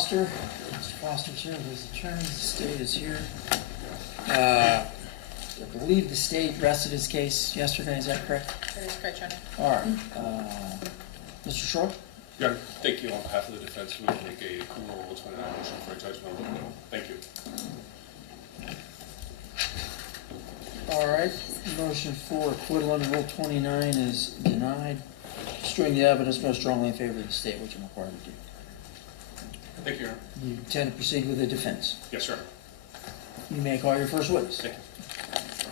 Foster. Mr. Foster's here, his attorney, the state is here. I believe the state rested his case yesterday, is that correct? That is correct, Your Honor. All right. Mr. Short? Your Honor, thank you. On behalf of the defense, we will make a criminal rule 29 motion for a judgment on acquittal. Thank you. All right, motion for acquittal under Rule 29 is denied. Destroying the evidence most strongly in favor of the state, which I'm required to do. Thank you, Your Honor. You intend to proceed with the defense. Yes, Your Honor. You may call your first witness. Thank you.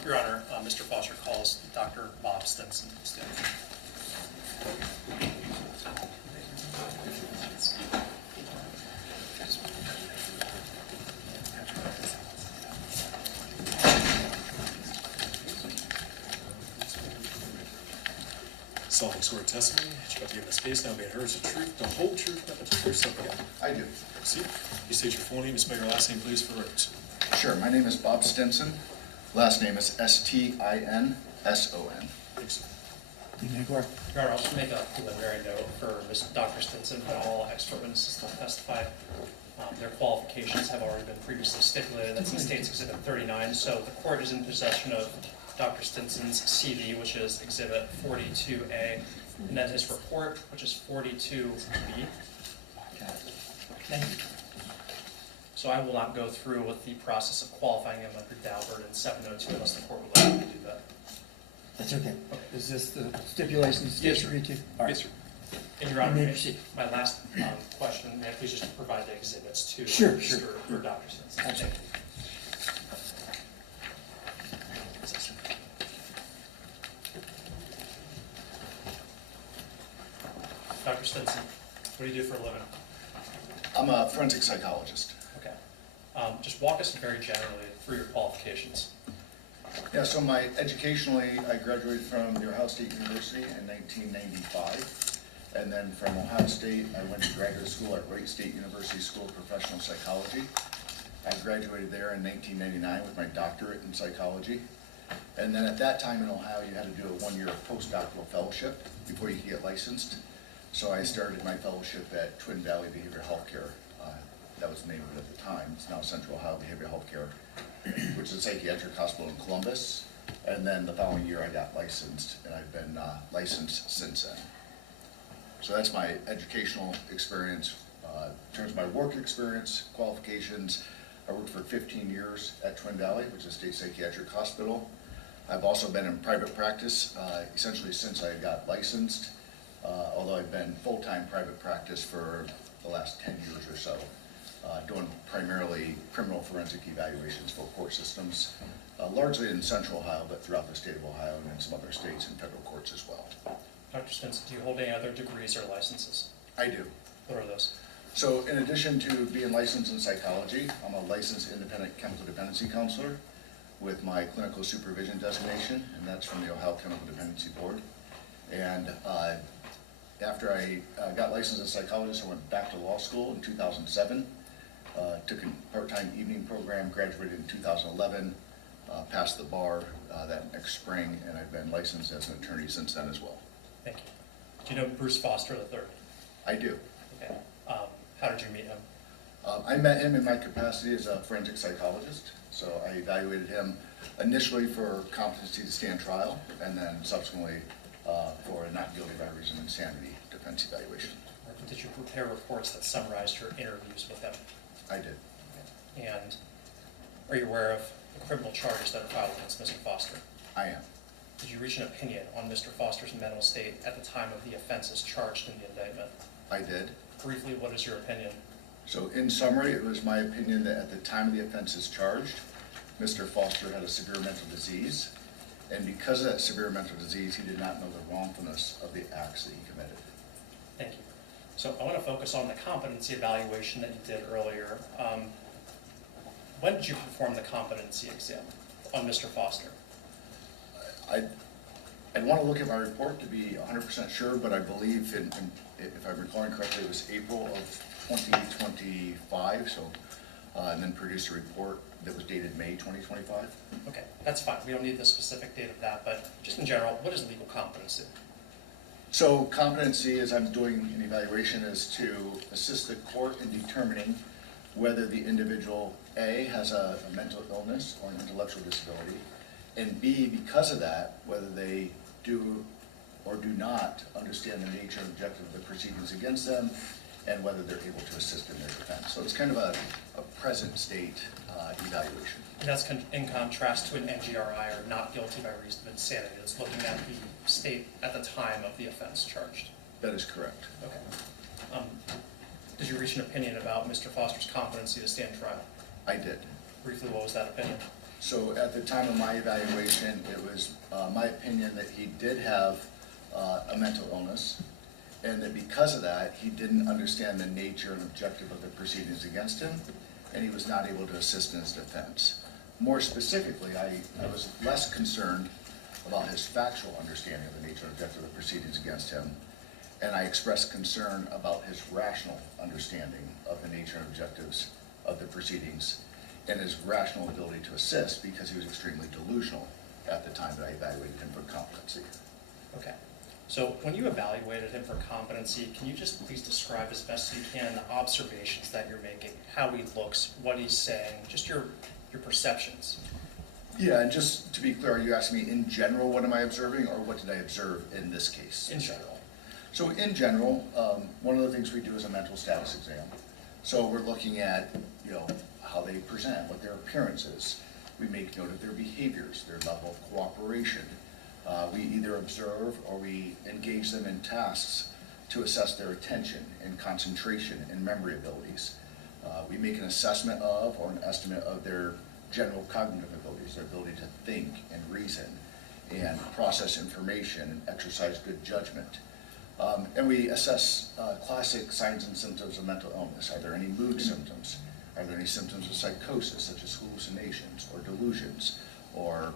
Your Honor, Mr. Foster calls Dr. Bob Stinson. Solemnly swear testimony that you're about to give in this case now being heard is the truth, the whole truth, nothing but the truth, so help you God. I do. See, you state your full name and spell your last name, please, for the records. Sure. My name is Bob Stinson. Last name is Stinson. Thanks. You may go ahead. Your Honor, I'll just make a preliminary note for Dr. Stinson, but all expert witnesses will testify. Their qualifications have already been previously stipulated. That's in State's Exhibit 39. So the court is in possession of Dr. Stinson's CV, which is Exhibit 42A, and then his report, which is 42B. Thank you. So I will not go through with the process of qualifying him under Daubert and 702 unless the court would like me to do that. That's okay. Is this the stipulation the state agreed to? All right. Yes, sir. And Your You Honor, may proceed. my last question, may I please just provide the exhibits to Sure. for Dr. Stinson? Absolutely. Dr. Stinson, what do you do for a living? I'm a forensic psychologist. Okay. Just walk us very generally through your qualifications. Yeah, so educationally, I graduated from the Ohio State University in 1995. And then from Ohio State, I went to graduate school at Wright State University School of Professional Psychology. I graduated there in 1999 with my doctorate in psychology. And then at that time in Ohio, you had to do a one-year postdoctoral fellowship before you could get licensed. So I started my fellowship at Twin Valley Behavioral Health Care. That was the name of it at the time. It's now Central Ohio Behavioral Health Care, which is a psychiatric hospital in Columbus. And then the following year, I got licensed, and I've been licensed since then. So that's my educational experience. In terms of my work experience, qualifications, I worked for 15 years at Twin Valley, which is a state psychiatric hospital. I've also been in private practice essentially since I got licensed, although I've been full-time private practice for the last 10 years or so, doing primarily criminal forensic evaluations for court systems, largely in Central Ohio, but throughout the state of Ohio and in some other states and federal courts as well. Dr. Stinson, do you hold any other degrees or licenses? I do. What are those? So in addition to being licensed in psychology, I'm a licensed independent chemical dependency counselor with my clinical supervision designation, and that's from the Ohio Chemical Dependency Board. And after I got licensed as a psychologist, I went back to law school in 2007, took a part-time evening program, graduated in 2011, passed the bar that next spring, and I've been licensed as an attorney since then as well. Thank you. Do you know Bruce Foster III? I do. Okay. How did you meet him? I met him in my capacity as a forensic psychologist. So I evaluated him initially for competency to stand trial, and then subsequently for a not guilty by reason of insanity defense evaluation. Or did you prepare reports that summarized your interviews with him? I did. And are you aware of the criminal charges that are filed against Mr. Foster? I am. Did you reach an opinion on Mr. Foster's mental state at the time of the offenses charged in the indictment? I did. Briefly, what is your opinion? So in summary, it was my opinion that at the time of the offenses charged, Mr. Foster had a severe mental disease, and because of that severe mental disease, he did not know the wrongfulness of the acts that he committed. Thank you. So I want to focus on the competency evaluation that you did earlier. When did you perform the competency exam on Mr. Foster? I'd want to look at my report to be 100% sure, but I believe, if I'm recalling correctly, it was April of 2025, so, and then produced a report that was dated May 2025. Okay, that's fine. We don't need the specific date of that, but just in general, what is legal competency? So competency, as I'm doing an evaluation, is to assist the court in determining whether the individual, A, has a mental illness or an intellectual disability, and B, because of that, whether they do or do not understand the nature and objective of the proceedings against them, and whether they're able to assist in their defense. So it's kind of a present state evaluation. And that's in contrast to an NGRI, or not guilty by reason of insanity. It's looking at the state at the time of the offense charged. That is correct. Okay. Did you reach an opinion about Mr. Foster's competency to stand trial? I did. Briefly, what was that opinion? So at the time of my evaluation, it was my opinion that he did have a mental illness, and that because of that, he didn't understand the nature and objective of the proceedings against him, and he was not able to assist in his defense. More specifically, I was less concerned about his factual understanding of the nature and objective of the proceedings against him, and I expressed concern about his rational understanding of the nature and objectives of the proceedings and his rational ability to assist, because he was extremely delusional at the time that I evaluated him for competency. Okay. So when you evaluated him for competency, can you just please describe as best you can the observations that you're making, how he looks, what he's saying, just your perceptions? Yeah, and just to be clear, are you asking me in general what am I observing, or what did I observe in this case? In general. So in general, one of the things we do is a mental status exam. So we're looking at, how they present, what their appearance is. We make note of their behaviors, their level of cooperation. We either observe or we engage them in tasks to assess their attention and concentration and memory abilities. We make an assessment of or an estimate of their general cognitive abilities, their ability to think and reason and process information and exercise good judgment. And we assess classic signs and symptoms of mental illness. Are there any mood symptoms? Are there any symptoms of psychosis, such as hallucinations or delusions or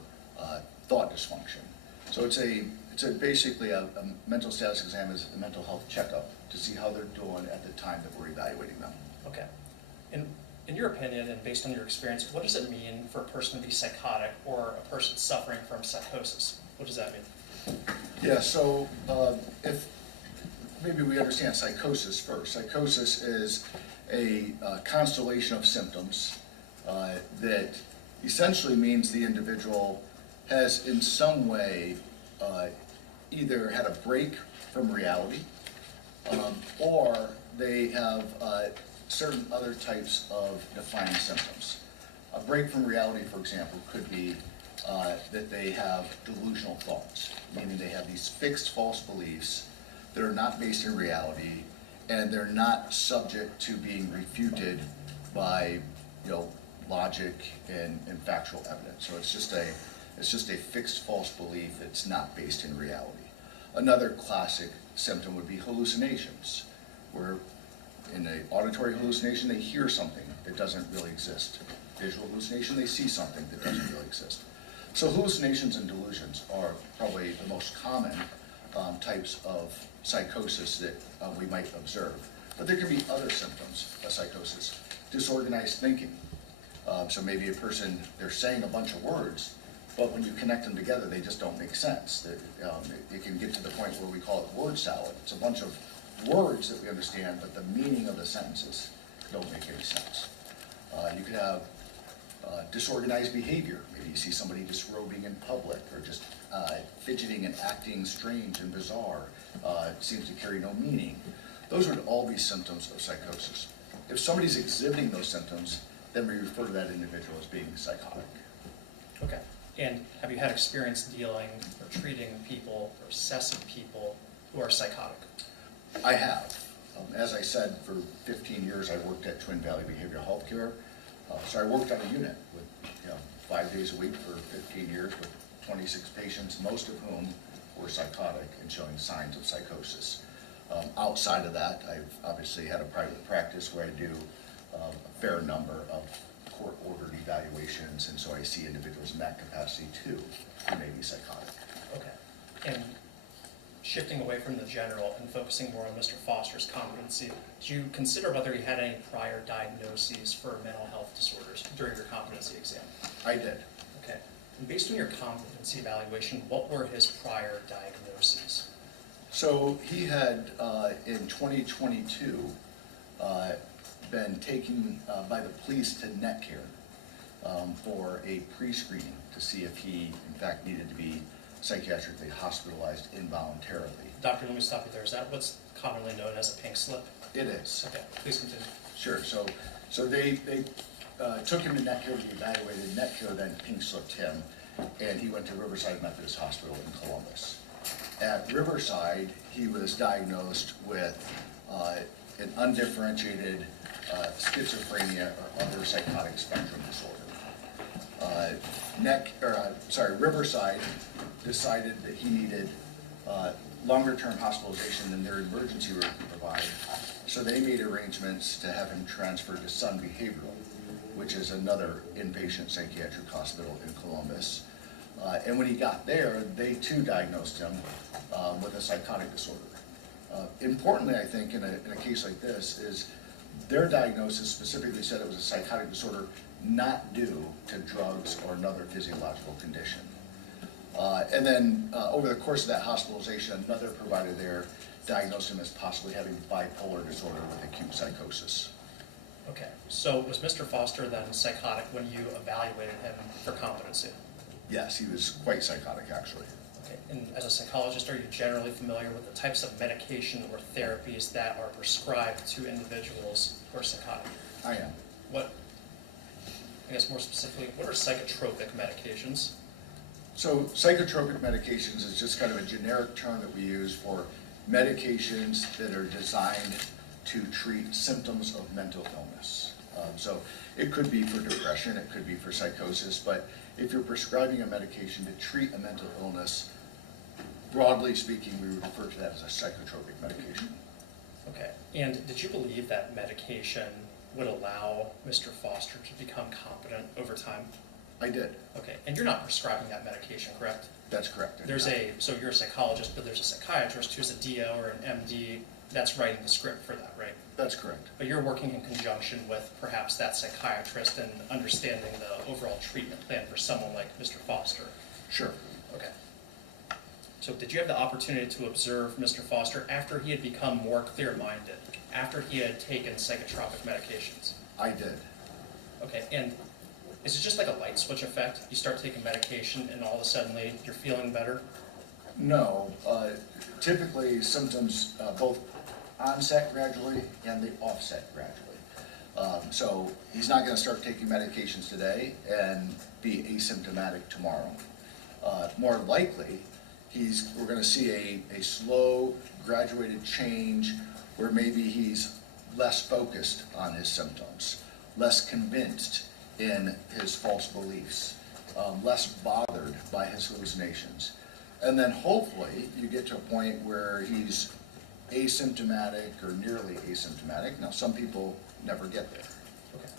thought dysfunction? So it's basically a mental status exam is a mental health checkup to see how they're doing at the time that we're evaluating them. Okay. In your opinion, and based on your experience, what does it mean for a person to be psychotic or a person suffering from psychosis? What does that mean? Yeah, so if maybe we understand psychosis first. Psychosis is a constellation of symptoms that essentially means the individual has in some way either had a break from reality or they have certain other types of defining symptoms. A break from reality, for example, could be that they have delusional thoughts, meaning they have these fixed false beliefs that are not based in reality, and they're not subject to being refuted by, logic and factual evidence. So it's just a fixed false belief that's not based in reality. Another classic symptom would be hallucinations, where in an auditory hallucination, they hear something that doesn't really exist. Visual hallucination, they see something that doesn't really exist. So hallucinations and delusions are probably the most common types of psychosis that we might observe. But there can be other symptoms of psychosis. Disorganized thinking. So maybe a person, they're saying a bunch of words, but when you connect them together, they just don't make sense. It can get to the point where we call it word salad. It's a bunch of words that we understand, but the meaning of the sentences don't make any sense. You could have disorganized behavior. Maybe you see somebody disrobing in public, or just fidgeting and acting strange and bizarre. It seems to carry no meaning. Those would all be symptoms of psychosis. If somebody's exhibiting those symptoms, then we refer to that individual as being psychotic. Okay. And have you had experience dealing or treating people or assessing people who are psychotic? I have. As I said, for 15 years I worked at Twin Valley Behavioral Health Care. So I worked on a unit with 5 days a week for 15 years with 26 patients, most of whom were psychotic and showing signs of psychosis. Outside of that, I've obviously had a private practice where I do a fair number of court-ordered evaluations, and so I see individuals in that capacity too who may be psychotic. Okay. And shifting away from the general and focusing more on Mr. Foster's competency, did you consider whether he had any prior diagnoses for mental health disorders during your competency exam? I did. Okay. And based on your competency evaluation, what were his prior diagnoses? So he had, in 2022, been taken by the police to net care for a pre-screening to see if he, in fact, needed to be psychiatrically hospitalized involuntarily. Doctor, let me stop you there. Is that what's commonly known as a pink slip? It is. Okay, please continue. Sure, so they took him to net care to be evaluated. Net care then pink slipped him, and he went to Riverside Methodist Hospital in Columbus. At Riverside, he was diagnosed with an undifferentiated schizophrenia or other psychotic spectrum disorder. Riverside decided that he needed longer-term hospitalization than their emergency room could provide, so they made arrangements to have him transferred to Sun Behavioral, which is another inpatient psychiatric hospital in Columbus. And when he got there, they too diagnosed him with a psychotic disorder. Importantly, I think, in a case like this, is their diagnosis specifically said it was a psychotic disorder not due to drugs or another physiological condition. And then over the course of that hospitalization, another provider there diagnosed him as possibly having bipolar disorder with acute psychosis. Okay, so was Mr. Foster then psychotic when you evaluated him for competency? Yes, he was quite psychotic, actually. Okay, and as a psychologist, are you generally familiar with the types of medication or therapies that are prescribed to individuals who are psychotic? I am. What, I guess more specifically, what are psychotropic medications? So psychotropic medications is just kind of a generic term that we use for medications that are designed to treat symptoms of mental illness. So it could be for depression, it could be for psychosis, but if you're prescribing a medication to treat a mental illness, broadly speaking, we would refer to that as a psychotropic medication. Okay, and did you believe that medication would allow Mr. Foster to become competent over time? I did. Okay, and you're not prescribing that medication, correct? That's correct. So you're a psychologist, but there's a psychiatrist who's a DO or an MD that's writing the script for that, right? That's correct. But you're working in conjunction with perhaps that psychiatrist and understanding the overall treatment plan for someone like Mr. Foster. Sure. Okay. So did you have the opportunity to observe Mr. Foster after he had become more clear-minded, after he had taken psychotropic medications? I did. Okay, and is it just like a light switch effect? You start taking medication and all of a sudden you're feeling better? No. Typically, symptoms both onset gradually and they offset gradually. So he's not going to start taking medications today and be asymptomatic tomorrow. More likely, we're going to see a slow, graduated change where maybe he's less focused on his symptoms, less convinced in his false beliefs, less bothered by his hallucinations. And then hopefully you get to a point where he's asymptomatic or nearly asymptomatic. Now, some people never get there. Okay.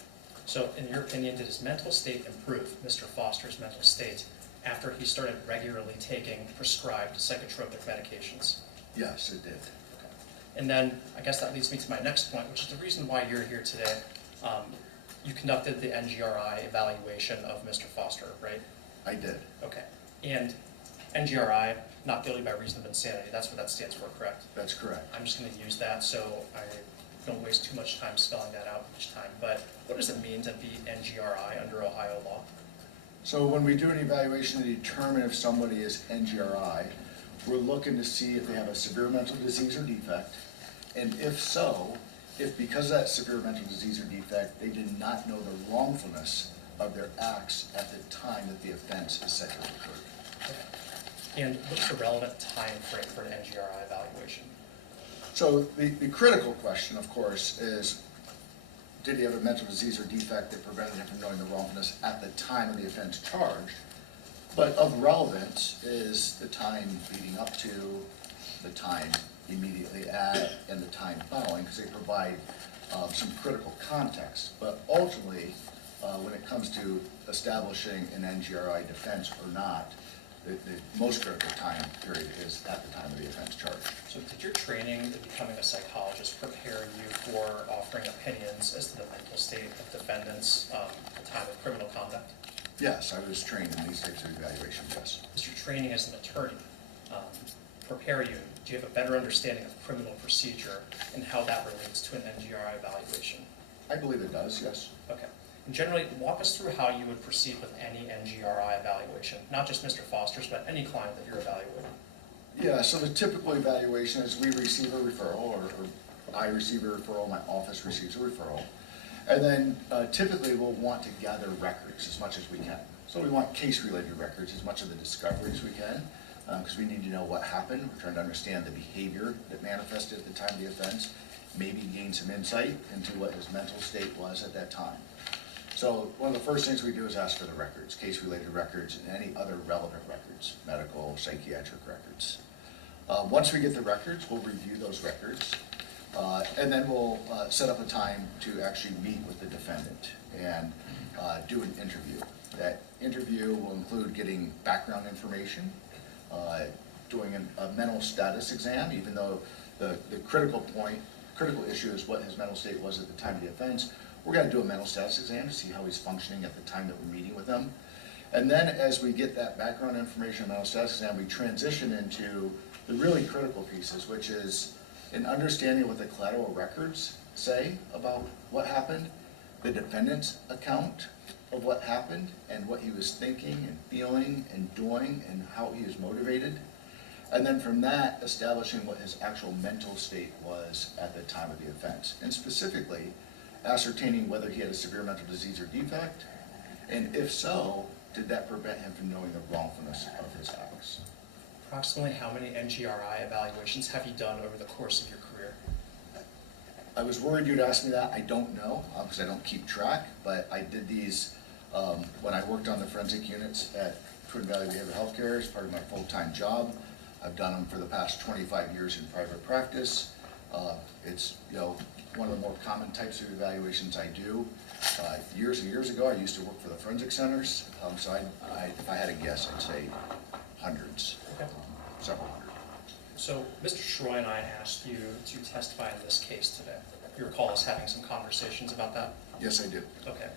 So in your opinion, did his mental state improve, Mr. Foster's mental state, after he started regularly taking prescribed psychotropic medications? Yes, it did. Okay. And then I guess that leads me to my next point, which is the reason why you're here today. You conducted the NGRI evaluation of Mr. Foster, right? I did. Okay. And NGRI, not guilty by reason of insanity, that's what that stands for, correct? That's correct. I'm just going to use that so I don't waste too much time spelling that out each time. But what does it mean to be NGRI under Ohio law? So when we do an evaluation to determine if somebody is NGRI, we're looking to see if they have a severe mental disease or defect, and if so, if because of that severe mental disease or defect, they did not know the wrongfulness of their acts at the time that the offense is said to have occurred. Okay. And what's the relevant time frame for an NGRI evaluation? So the critical question, of course, is did he have a mental disease or defect that prevented him from knowing the wrongfulness at the time of the offense charged? But of relevance is the time leading up to, the time immediately at, and the time following, because they provide some critical context. But ultimately, when it comes to establishing an NGRI defense or not, the most critical time period is at the time of the offense charge. So did your training in becoming a psychologist prepare you for offering opinions as to the mental state of defendants at the time of criminal conduct? Yes, I was trained in these types of evaluations, yes. Is your training as an attorney, prepare you, do you have a better understanding of criminal procedure and how that relates to an NGRI evaluation? I believe it does, yes. Okay. And generally, walk us through how you would proceed with any NGRI evaluation, not just Mr. Foster's, but any client that you're evaluating. Yeah, so the typical evaluation is we receive a referral, or I receive a referral, my office receives a referral. And then typically we'll want to gather records as much as we can. So we want case-related records, as much of the discovery as we can, because we need to know what happened. We're trying to understand the behavior that manifested at the time of the offense, maybe gain some insight into what his mental state was at that time. So one of the first things we do is ask for the records, case-related records, and any other relevant records, medical, psychiatric records. Once we get the records, we'll review those records, and then we'll set up a time to actually meet with the defendant and do an interview. That interview will include getting background information, doing a mental status exam, even though the critical issue is what his mental state was at the time of the offense. We're going to do a mental status exam to see how he's functioning at the time that we're meeting with him. And then as we get that background information, mental status exam, we transition into the really critical pieces, which is an understanding what the collateral records say about what happened, the defendant's account of what happened, and what he was thinking and feeling and doing and how he was motivated. And then from that, establishing what his actual mental state was at the time of the offense. And specifically, ascertaining whether he had a severe mental disease or defect, and if so, did that prevent him from knowing the wrongfulness of his acts? Approximately how many NGRI evaluations have you done over the course of your career? I was worried you'd ask me that. I don't know, because I don't keep track, but I did these when I worked on the forensic units at Twin Valley Behavioral Health Care as part of my full-time job. I've done them for the past 25 years in private practice. It's one of the more common types of evaluations I do. Years and years ago, I used to work for the forensic centers, so if I had a guess, I'd say hundreds, Okay. several hundred. So Mr. Schroy and I asked you to testify in this case today. You recall us having some conversations about that? Yes, I did. Okay.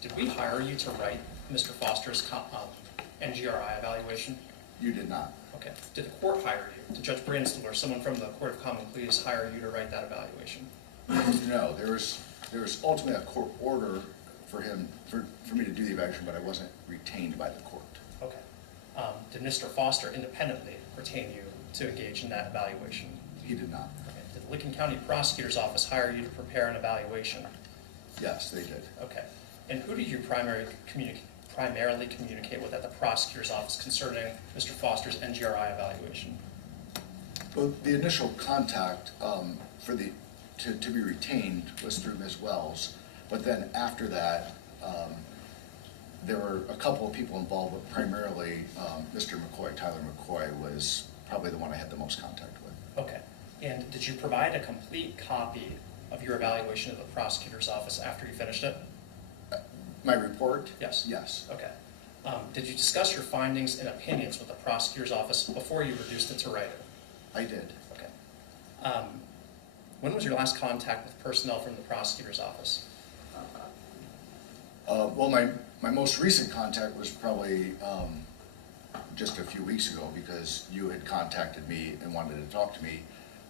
Did we hire you to write Mr. Foster's NGRI evaluation? You did not. Okay. Did the court hire you? Did Judge Bransdell or someone from the Court of Common Pleas hire you to write that evaluation? No, there was ultimately a court order for me to do the evaluation, but I wasn't retained by the court. Okay. Did Mr. Foster independently retain you to engage in that evaluation? He did not. Okay. Did the Licking County Prosecutor's Office hire you to prepare an evaluation? Yes, they did. Okay. And who did you primarily communicate with at the prosecutor's office concerning Mr. Foster's NGRI evaluation? Well, the initial contact to be retained was through Ms. Wells, but then after that, there were a couple of people involved, but primarily Mr. McCoy, Tyler McCoy, was probably the one I had the most contact with. Okay. And did you provide a complete copy of your evaluation to the prosecutor's office after you finished it? My report? Yes. Yes. Okay. Did you discuss your findings and opinions with the prosecutor's office before you reduced it to writing? I did. Okay. When was your last contact with personnel from the prosecutor's office? Well, my most recent contact was probably just a few weeks ago, because you had contacted me and wanted to talk to me.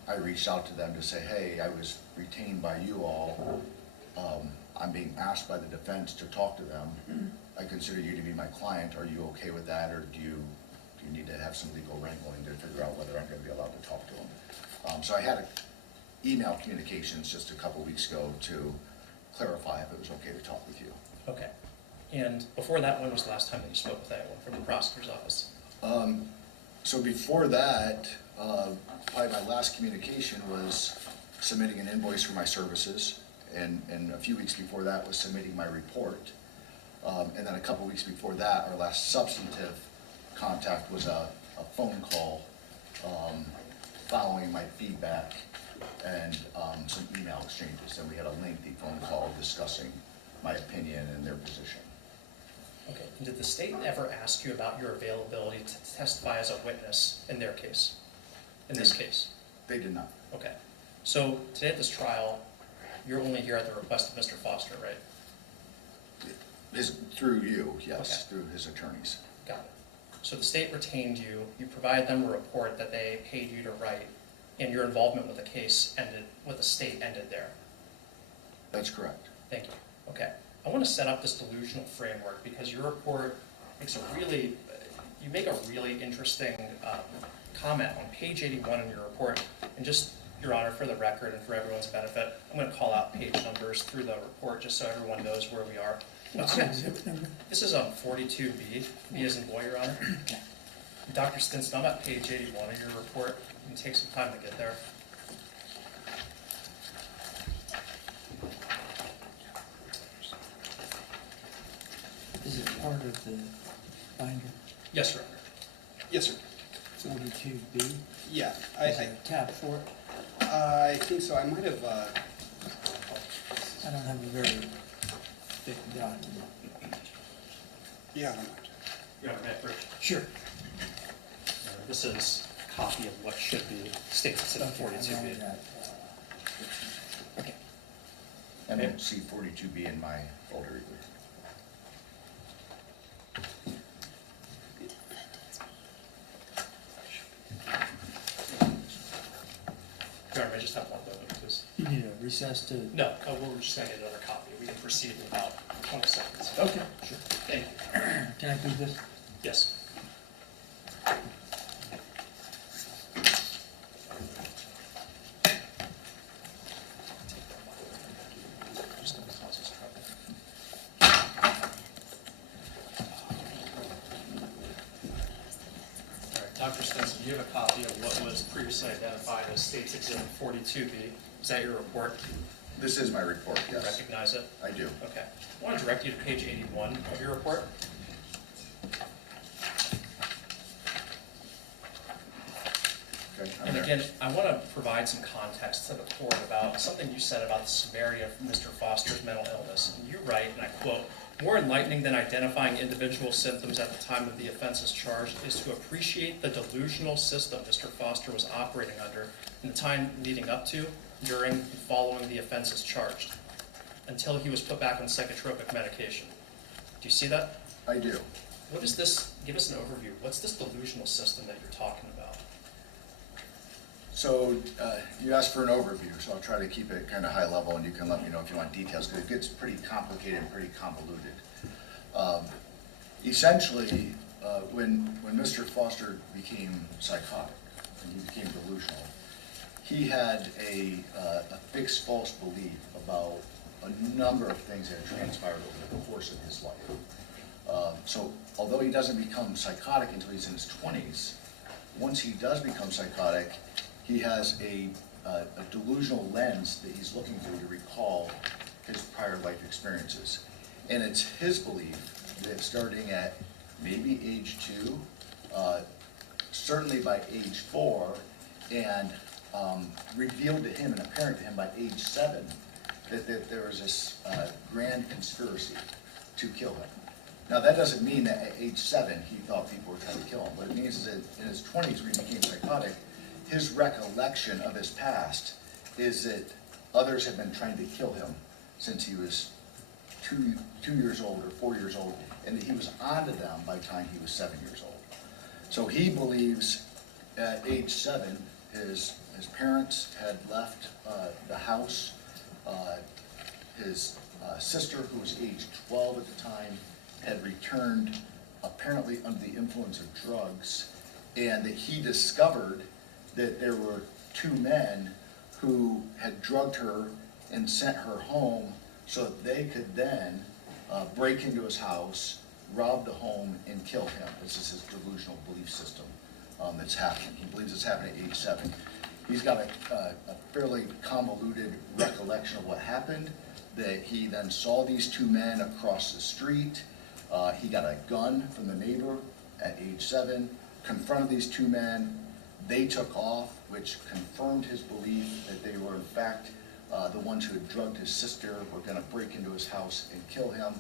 I reached out to them to say, hey, I was retained by you all. I'm being asked by the defense to talk to them. I consider you to be my client. Are you okay with that, or do you need to have some legal wrangling to figure out whether I'm going to be allowed to talk to them? So I had email communications just a couple weeks ago to clarify if it was okay to talk with you. Okay. And before that, when was the last time that you spoke with anyone from the prosecutor's office? So before that, probably my last communication was submitting an invoice for my services, and a few weeks before that was submitting my report. And then a couple weeks before that, our last substantive contact was a phone call following my feedback and some email exchanges. And we had a lengthy phone call discussing my opinion and their position. Okay. And did the state ever ask you about your availability to testify as a witness in their case? In this case? They did not. Okay. So today at this trial, you're only here at the request of Mr. Foster, right? Through you, yes, Okay. through his attorneys. Got it. So the state retained you, you provided them a report that they paid you to write, and your involvement with the case ended, with the state ended there. That's correct. Thank you. Okay. I want to set up this delusional framework because your report makes a really, you make a really interesting comment on page 81 in your report. And just, Your Honor, for the record and for everyone's benefit, I'm going to call out page numbers through the report just so everyone knows where we are. What's that zip number? This is on 42B, B as in boy, Your Honor. Dr. Stinson, I'm at page 81 of your report. You can take some time to get there. Is it part of the binder? Yes, Your Honor. Yes, sir. 42B? Yeah, Is there a tab for it? I think so. I might have, I don't have a very thick document. yeah, I don't know. Your Honor, may I approach? Sure. This is a copy of what should be stated in Okay, I 42B. know that. Okay. I don't see 42B in my folder either. Your Honor, I just have one moment, please. You need a recess to? No, we're just going to get another copy. We can proceed in about 20 seconds. Okay, sure. Thank you. Can I do this? Yes. Just gonna cause us trouble. All right, Dr. Stinson, you have a copy of what was previously identified as State's Exhibit 42B. Is that your report? This is my report, You yes. recognize it? I do. Okay. I want to direct you to page 81 of your report. Okay, I'm And there. again, I want to provide some context to the board about something you said about the severity of Mr. Foster's mental illness. And you write, and I quote, "More enlightening than identifying individual symptoms at the time of the offenses charged is to appreciate the delusional system Mr. Foster was operating under in the time leading up to, during, and following the offenses charged, until he was put back on psychotropic medication." Do you see that? I do. What is this? Give us an overview. What's this delusional system that you're talking about? So you asked for an overview, so I'll try to keep it kind of high level, and you can let me know if you want details, because it gets pretty complicated and pretty convoluted. Essentially, when Mr. Foster became psychotic, and he became delusional, he had a fixed false belief about a number of things that had transpired over the course of his life. So although he doesn't become psychotic until he's in his 20s, once he does become psychotic, he has a delusional lens that he's looking through to recall his prior life experiences. And it's his belief that starting at maybe age 2, certainly by age 4, and revealed to him and apparent to him by age 7, that there was this grand conspiracy to kill him. Now, that doesn't mean that at age 7 he thought people were trying to kill him. What it means is that in his 20s, when he became psychotic, his recollection of his past is that others have been trying to kill him since he was 2 years old or 4 years old, and that he was onto them by the time he was 7 years old. So he believes at age 7, his parents had left the house. His sister, who was age 12 at the time, had returned apparently under the influence of drugs, and that he discovered that there were 2 men who had drugged her and sent her home so that they could then break into his house, rob the home, and kill him. This is his delusional belief system that's happening. He believes it's happening at age 7. He's got a fairly convoluted recollection of what happened, that he then saw these 2 men across the street. He got a gun from the neighbor at age 7, confronted these 2 men. They took off, which confirmed his belief that they were in fact the ones who had drugged his sister, were going to break into his house and kill him.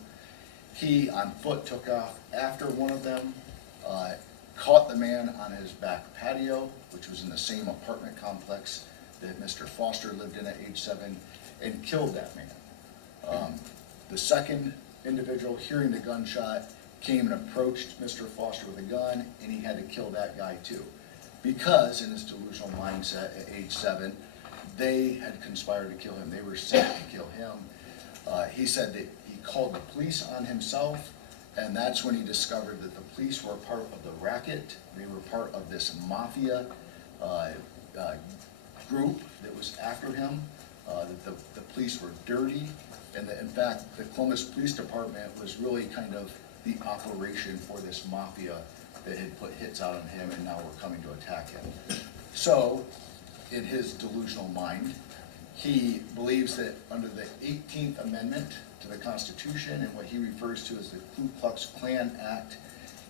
He, on foot, took off after one of them, caught the man on his back patio, which was in the same apartment complex that Mr. Foster lived in at age 7, and killed that man. The second individual, hearing the gunshot, came and approached Mr. Foster with a gun, and he had to kill that guy too. Because in his delusional mindset at age 7, they had conspired to kill him. They were set to kill him. He said that he called the police on himself, and that's when he discovered that the police were part of the racket. They were part of this mafia group that was after him, that the police were dirty, and that in fact the Columbus Police Department was really kind of the operation for this mafia that had put hits out on him and now were coming to attack him. So, in his delusional mind, he believes that under the 18th Amendment to the Constitution and what he refers to as the Ku Klux Klan Act,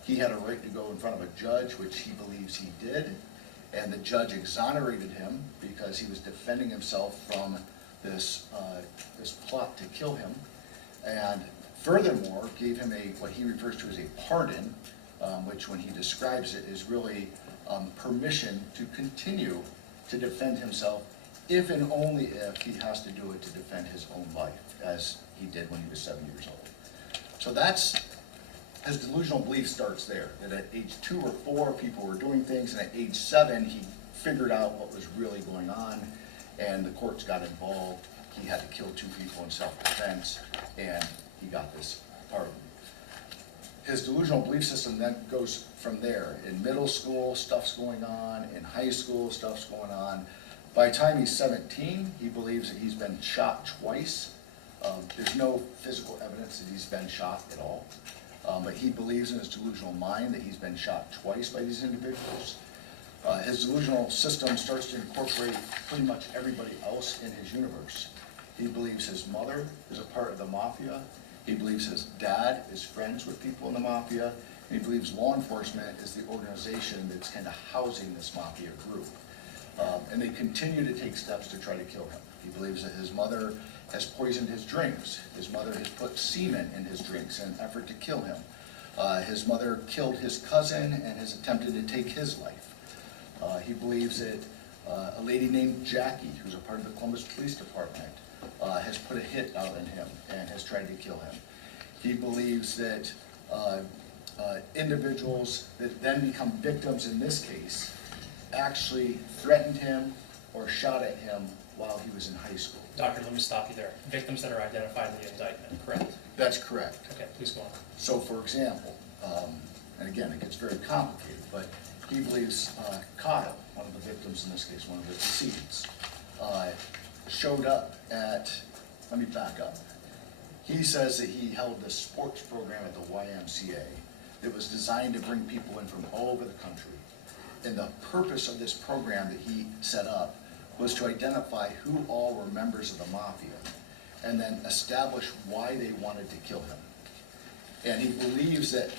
he had a right to go in front of a judge, which he believes he did, and the judge exonerated him because he was defending himself from this plot to kill him, and furthermore gave him what he refers to as a pardon, which when he describes it is really permission to continue to defend himself if and only if he has to do it to defend his own life, as he did when he was 7 years old. So that's, his delusional belief starts there, that at age 2 or 4 people were doing things, and at age 7 he figured out what was really going on, and the courts got involved. He had to kill 2 people in self-defense, and he got this pardon. His delusional belief system then goes from there. In middle school, stuff's going on. In high school, stuff's going on. By the time he's 17, he believes that he's been shot twice. There's no physical evidence that he's been shot at all. But he believes in his delusional mind that he's been shot twice by these individuals. His delusional system starts to incorporate pretty much everybody else in his universe. He believes his mother is a part of the mafia. He believes his dad is friends with people in the mafia. And he believes law enforcement is the organization that's kind of housing this mafia group. And they continue to take steps to try to kill him. He believes that his mother has poisoned his drinks. His mother has put semen in his drinks in an effort to kill him. His mother killed his cousin and has attempted to take his life. He believes that a lady named Jackie, who's a part of the Columbus Police Department, has put a hit out on him and has tried to kill him. He believes that individuals that then become victims in this case actually threatened him or shot at him while he was in high school. Doctor, let me stop you there. Victims that are identified in the indictment, correct? That's correct. Okay, please go on. So for example, and again, it gets very complicated, but he believes Kyle, one of the victims in this case, one of the decedents, showed up at, let me back up. He says that he held this sports program at the YMCA that was designed to bring people in from all over the country. And the purpose of this program that he set up was to identify who all were members of the mafia and then establish why they wanted to kill him. And he believes that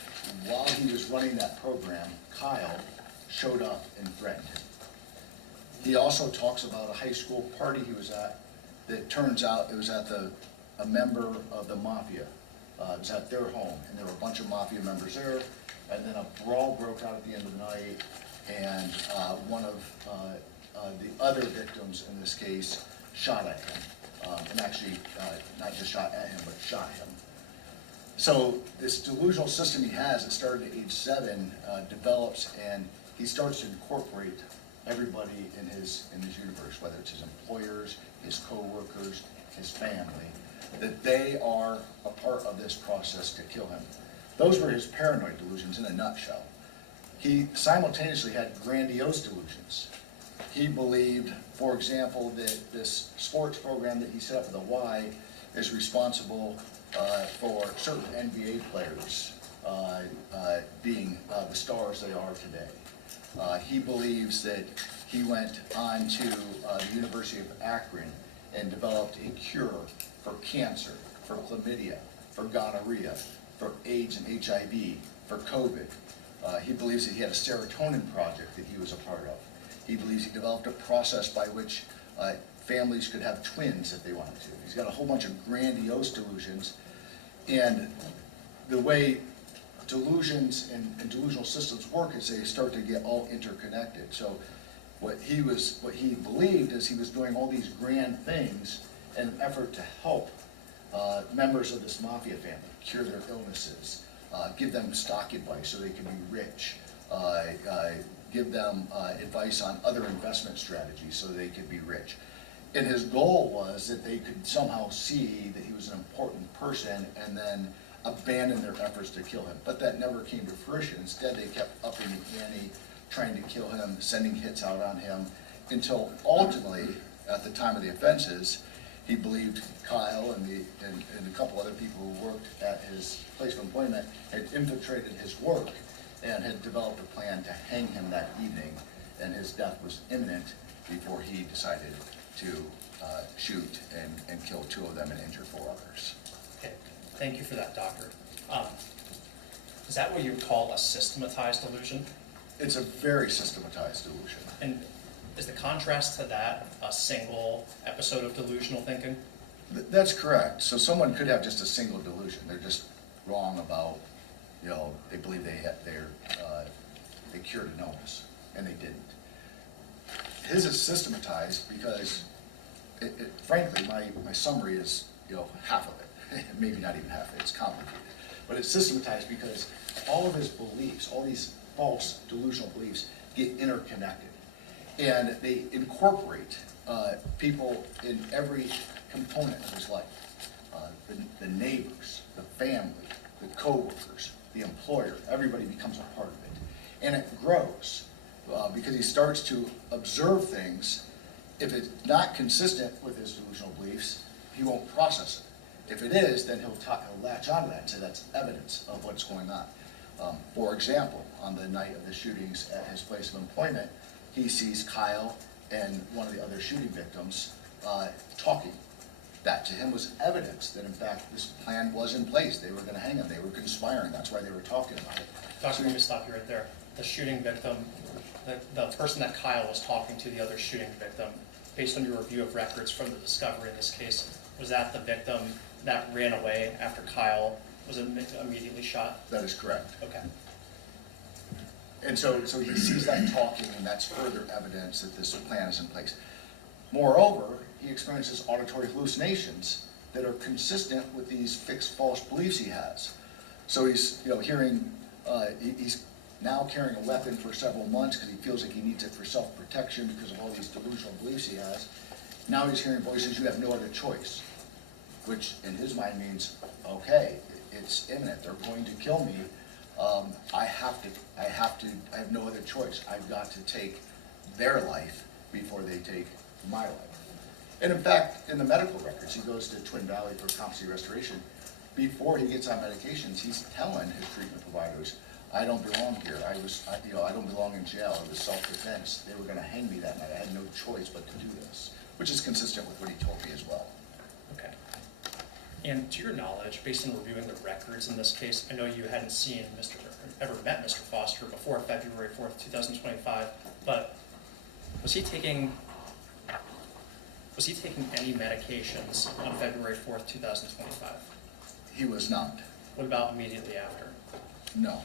while he was running that program, Kyle showed up and threatened him. He also talks about a high school party he was at that turns out it was at a member of the mafia. It was at their home, and there were a bunch of mafia members there, and then a brawl broke out at the end of the night, and one of the other victims in this case shot at him, and actually not just shot at him, but shot him. So this delusional system he has that started at age 7 develops, and he starts to incorporate everybody in his universe, whether it's his employers, his co-workers, his family, that they are a part of this process to kill him. Those were his paranoid delusions in a nutshell. He simultaneously had grandiose delusions. He believed, for example, that this sports program that he set up at the Y is responsible for certain NBA players being the stars they are today. He believes that he went on to the University of Akron and developed a cure for cancer, for chlamydia, for gonorrhea, for AIDS and HIV, for COVID. He believes that he had a serotonin project that he was a part of. He believes he developed a process by which families could have twins if they wanted to. He's got a whole bunch of grandiose delusions, and the way delusions and delusional systems work is they start to get all interconnected. So what he believed is he was doing all these grand things in an effort to help members of this mafia family cure their illnesses, give them stock advice so they can be rich, give them advice on other investment strategies so they could be rich. And his goal was that they could somehow see that he was an important person and then abandon their efforts to kill him. But that never came to fruition. Instead, they kept upping the ante, trying to kill him, sending hits out on him, until ultimately, at the time of the offenses, he believed Kyle and a couple other people who worked at his place of employment had infiltrated his work and had developed a plan to hang him that evening, and his death was imminent before he decided to shoot and kill 2 of them and injure 4 others. Okay, thank you for that, Doctor. Is that what you would call a systematized delusion? It's a very systematized delusion. And is the contrast to that a single episode of delusional thinking? That's correct. So someone could have just a single delusion. They're just wrong about, they believe they cured an illness, and they didn't. His is systematized because, frankly, my summary is, half of it. Maybe not even half of it. It's complicated. But it's systematized because all of his beliefs, all these false delusional beliefs, get interconnected. And they incorporate people in every component of his life. The neighbors, the family, the coworkers, the employer, everybody becomes a part of it. And it grows because he starts to observe things. If it's not consistent with his delusional beliefs, he won't process it. If it is, then he'll latch onto that and say that's evidence of what's going on. For example, on the night of the shootings at his place of employment, he sees Kyle and one of the other shooting victims talking. That to him was evidence that in fact this plan was in place. They were going to hang him. They were conspiring. That's why they were talking about it. Doctor, let me stop you right there. The shooting victim, the person that Kyle was talking to, the other shooting victim, based on your review of records from the discovery in this case, was that the victim that ran away after Kyle was immediately shot? That is correct. Okay. And so he sees that talking, and that's further evidence that this plan is in place. Moreover, he experiences auditory hallucinations that are consistent with these fixed false beliefs he has. So he's hearing, he's now carrying a weapon for several months because he feels like he needs it for self-protection because of all these delusional beliefs he has. Now he's hearing voices, you have no other choice, which in his mind means, okay, it's imminent, they're going to kill me. I have no other choice. I've got to take their life before they take my life. And in fact, in the medical records, he goes to Twin Valley for competency restoration. Before he gets on medications, he's telling his treatment providers, I don't belong here. I don't belong in jail. It was self-defense. They were going to hang me that night. I had no choice but to do this, which is consistent with what he told me as well. Okay. And to your knowledge, based on reviewing the records in this case, I know you hadn't ever met Mr. Foster before February 4th, 2025, but was he taking any medications on February 4th, 2025? He was not. What about immediately after? No.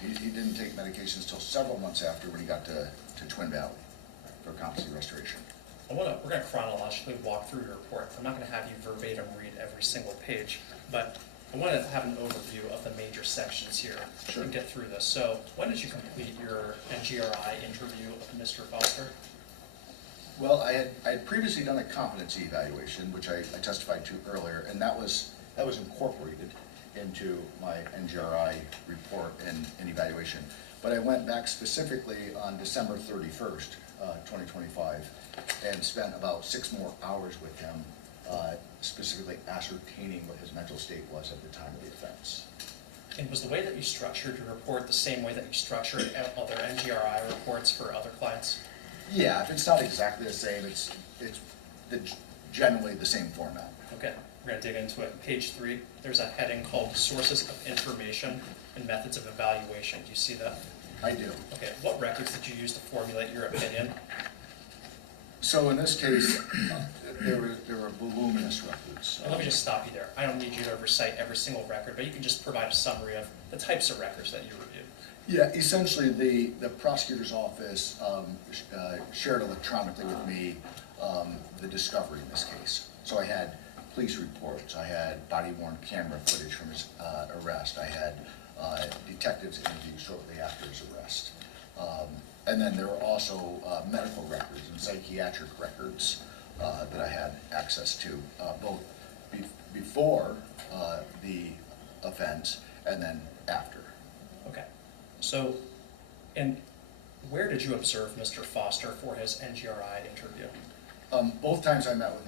He didn't take medications until several months after when he got to Twin Valley for competency restoration. We're going to chronologically walk through your report. I'm not going to have you verbatim read every single page, but I want to have an overview of the major sections here Sure. and get through this. So when did you complete your NGRI interview of Mr. Foster? Well, I had previously done a competency evaluation, which I testified to earlier, and that was incorporated into my NGRI report and evaluation. But I went back specifically on December 31st, 2025, and spent about 6 more hours with him, specifically ascertaining what his mental state was at the time of the offense. And was the way that you structured your report the same way that you structured other NGRI reports for other clients? Yeah, if it's not exactly the same, it's generally the same format. Okay, we're going to dig into it. Page 3, there's a heading called Sources of Information and Methods of Evaluation. Do you see that? I do. Okay, what records did you use to formulate your opinion? So in this case, there were voluminous records. And let me just stop you there. I don't need you to recite every single record, but you can just provide a summary of the types of records that you reviewed. Yeah, essentially the prosecutor's office shared electronically with me the discovery in this case. So I had police reports, I had body-worn camera footage from his arrest, I had detectives interview shortly after his arrest. And then there were also medical records and psychiatric records that I had access to, both before the offense and then after. Okay. So, and where did you observe Mr. Foster for his NGRI interview? Both times I met with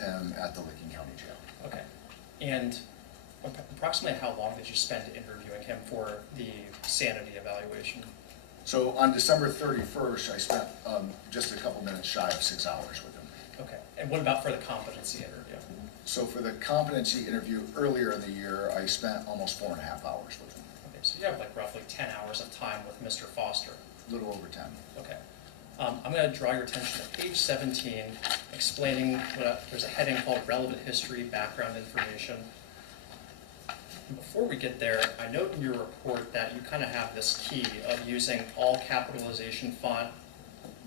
him at the Licking County Jail. Okay. And approximately how long did you spend interviewing him for the sanity evaluation? So on December 31st, I spent just a couple minutes shy of 6 hours with him. Okay. And what about for the competency interview? So for the competency interview earlier in the year, I spent almost 4.5 hours with him, Okay, so you have like roughly 10 hours of time with Mr. Foster. a little over 10. Okay. I'm going to draw your attention to page 17, explaining there's a heading called Relevant History, Background Information. Before we get there, I note in your report that you kind of have this key of using all capitalization font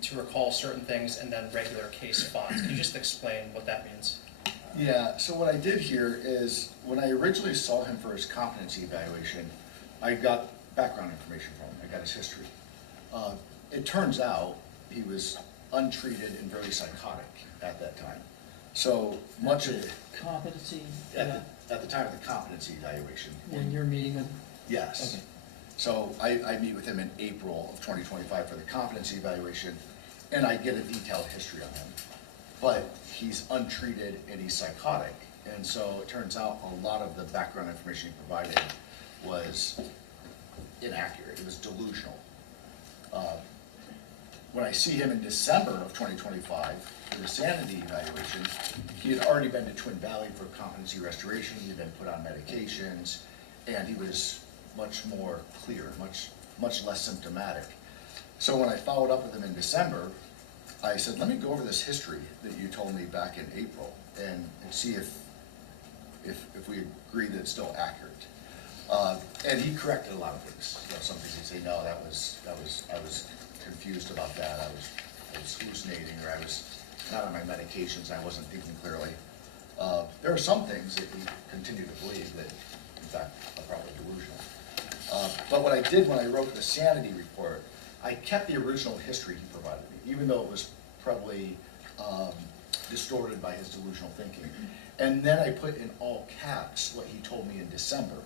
to recall certain things and then regular case fonts. Can you just explain what that means? Yeah, so what I did here is, when I originally saw him for his competency evaluation, I got background information from him, I got his history. It turns out he was untreated and very psychotic at that time. So much of it, Competency, at the time of the competency evaluation. when you're meeting with, Yes. Okay. So I meet with him in April of 2025 for the competency evaluation, and I get a detailed history on him. But he's untreated and he's psychotic, and so it turns out a lot of the background information he provided was inaccurate, it was delusional. When I see him in December of 2025 for the sanity evaluation, he had already been to Twin Valley for competency restoration, he had been put on medications, and he was much more clear, much less symptomatic. So when I followed up with him in December, I said, let me go over this history that you told me back in April and see if we agree that it's still accurate. And he corrected a lot of things. You know, some things he'd say, no, I was confused about that. I was hallucinating, or I was not on my medications, and I wasn't thinking clearly. There are some things that he continued to believe that, in fact, are probably delusional. But what I did when I wrote the sanity report, I kept the original history he provided me, even though it was probably distorted by his delusional thinking. And then I put in all caps what he told me in December,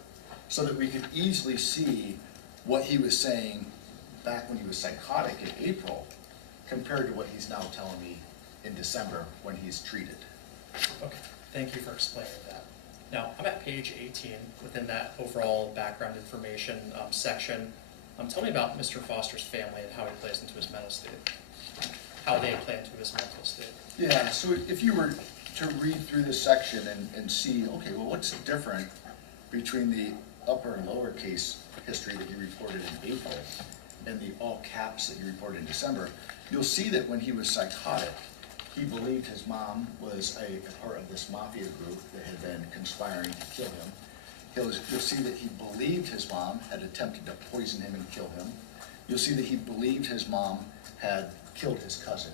so that we could easily see what he was saying back when he was psychotic in April, compared to what he's now telling me in December when he's treated. Okay, thank you for explaining that. Now, I'm at page 18 within that overall background information section. Tell me about Mr. Foster's family and how he plays into his mental state, how they play into his mental state. Yeah, so if you were to read through this section and see, okay, well, what's different between the upper and lower case history that he reported in April and the all caps that he reported in December, you'll see that when he was psychotic, he believed his mom was a part of this mafia group that had been conspiring to kill him. You'll see that he believed his mom had attempted to poison him and kill him. You'll see that he believed his mom had killed his cousin.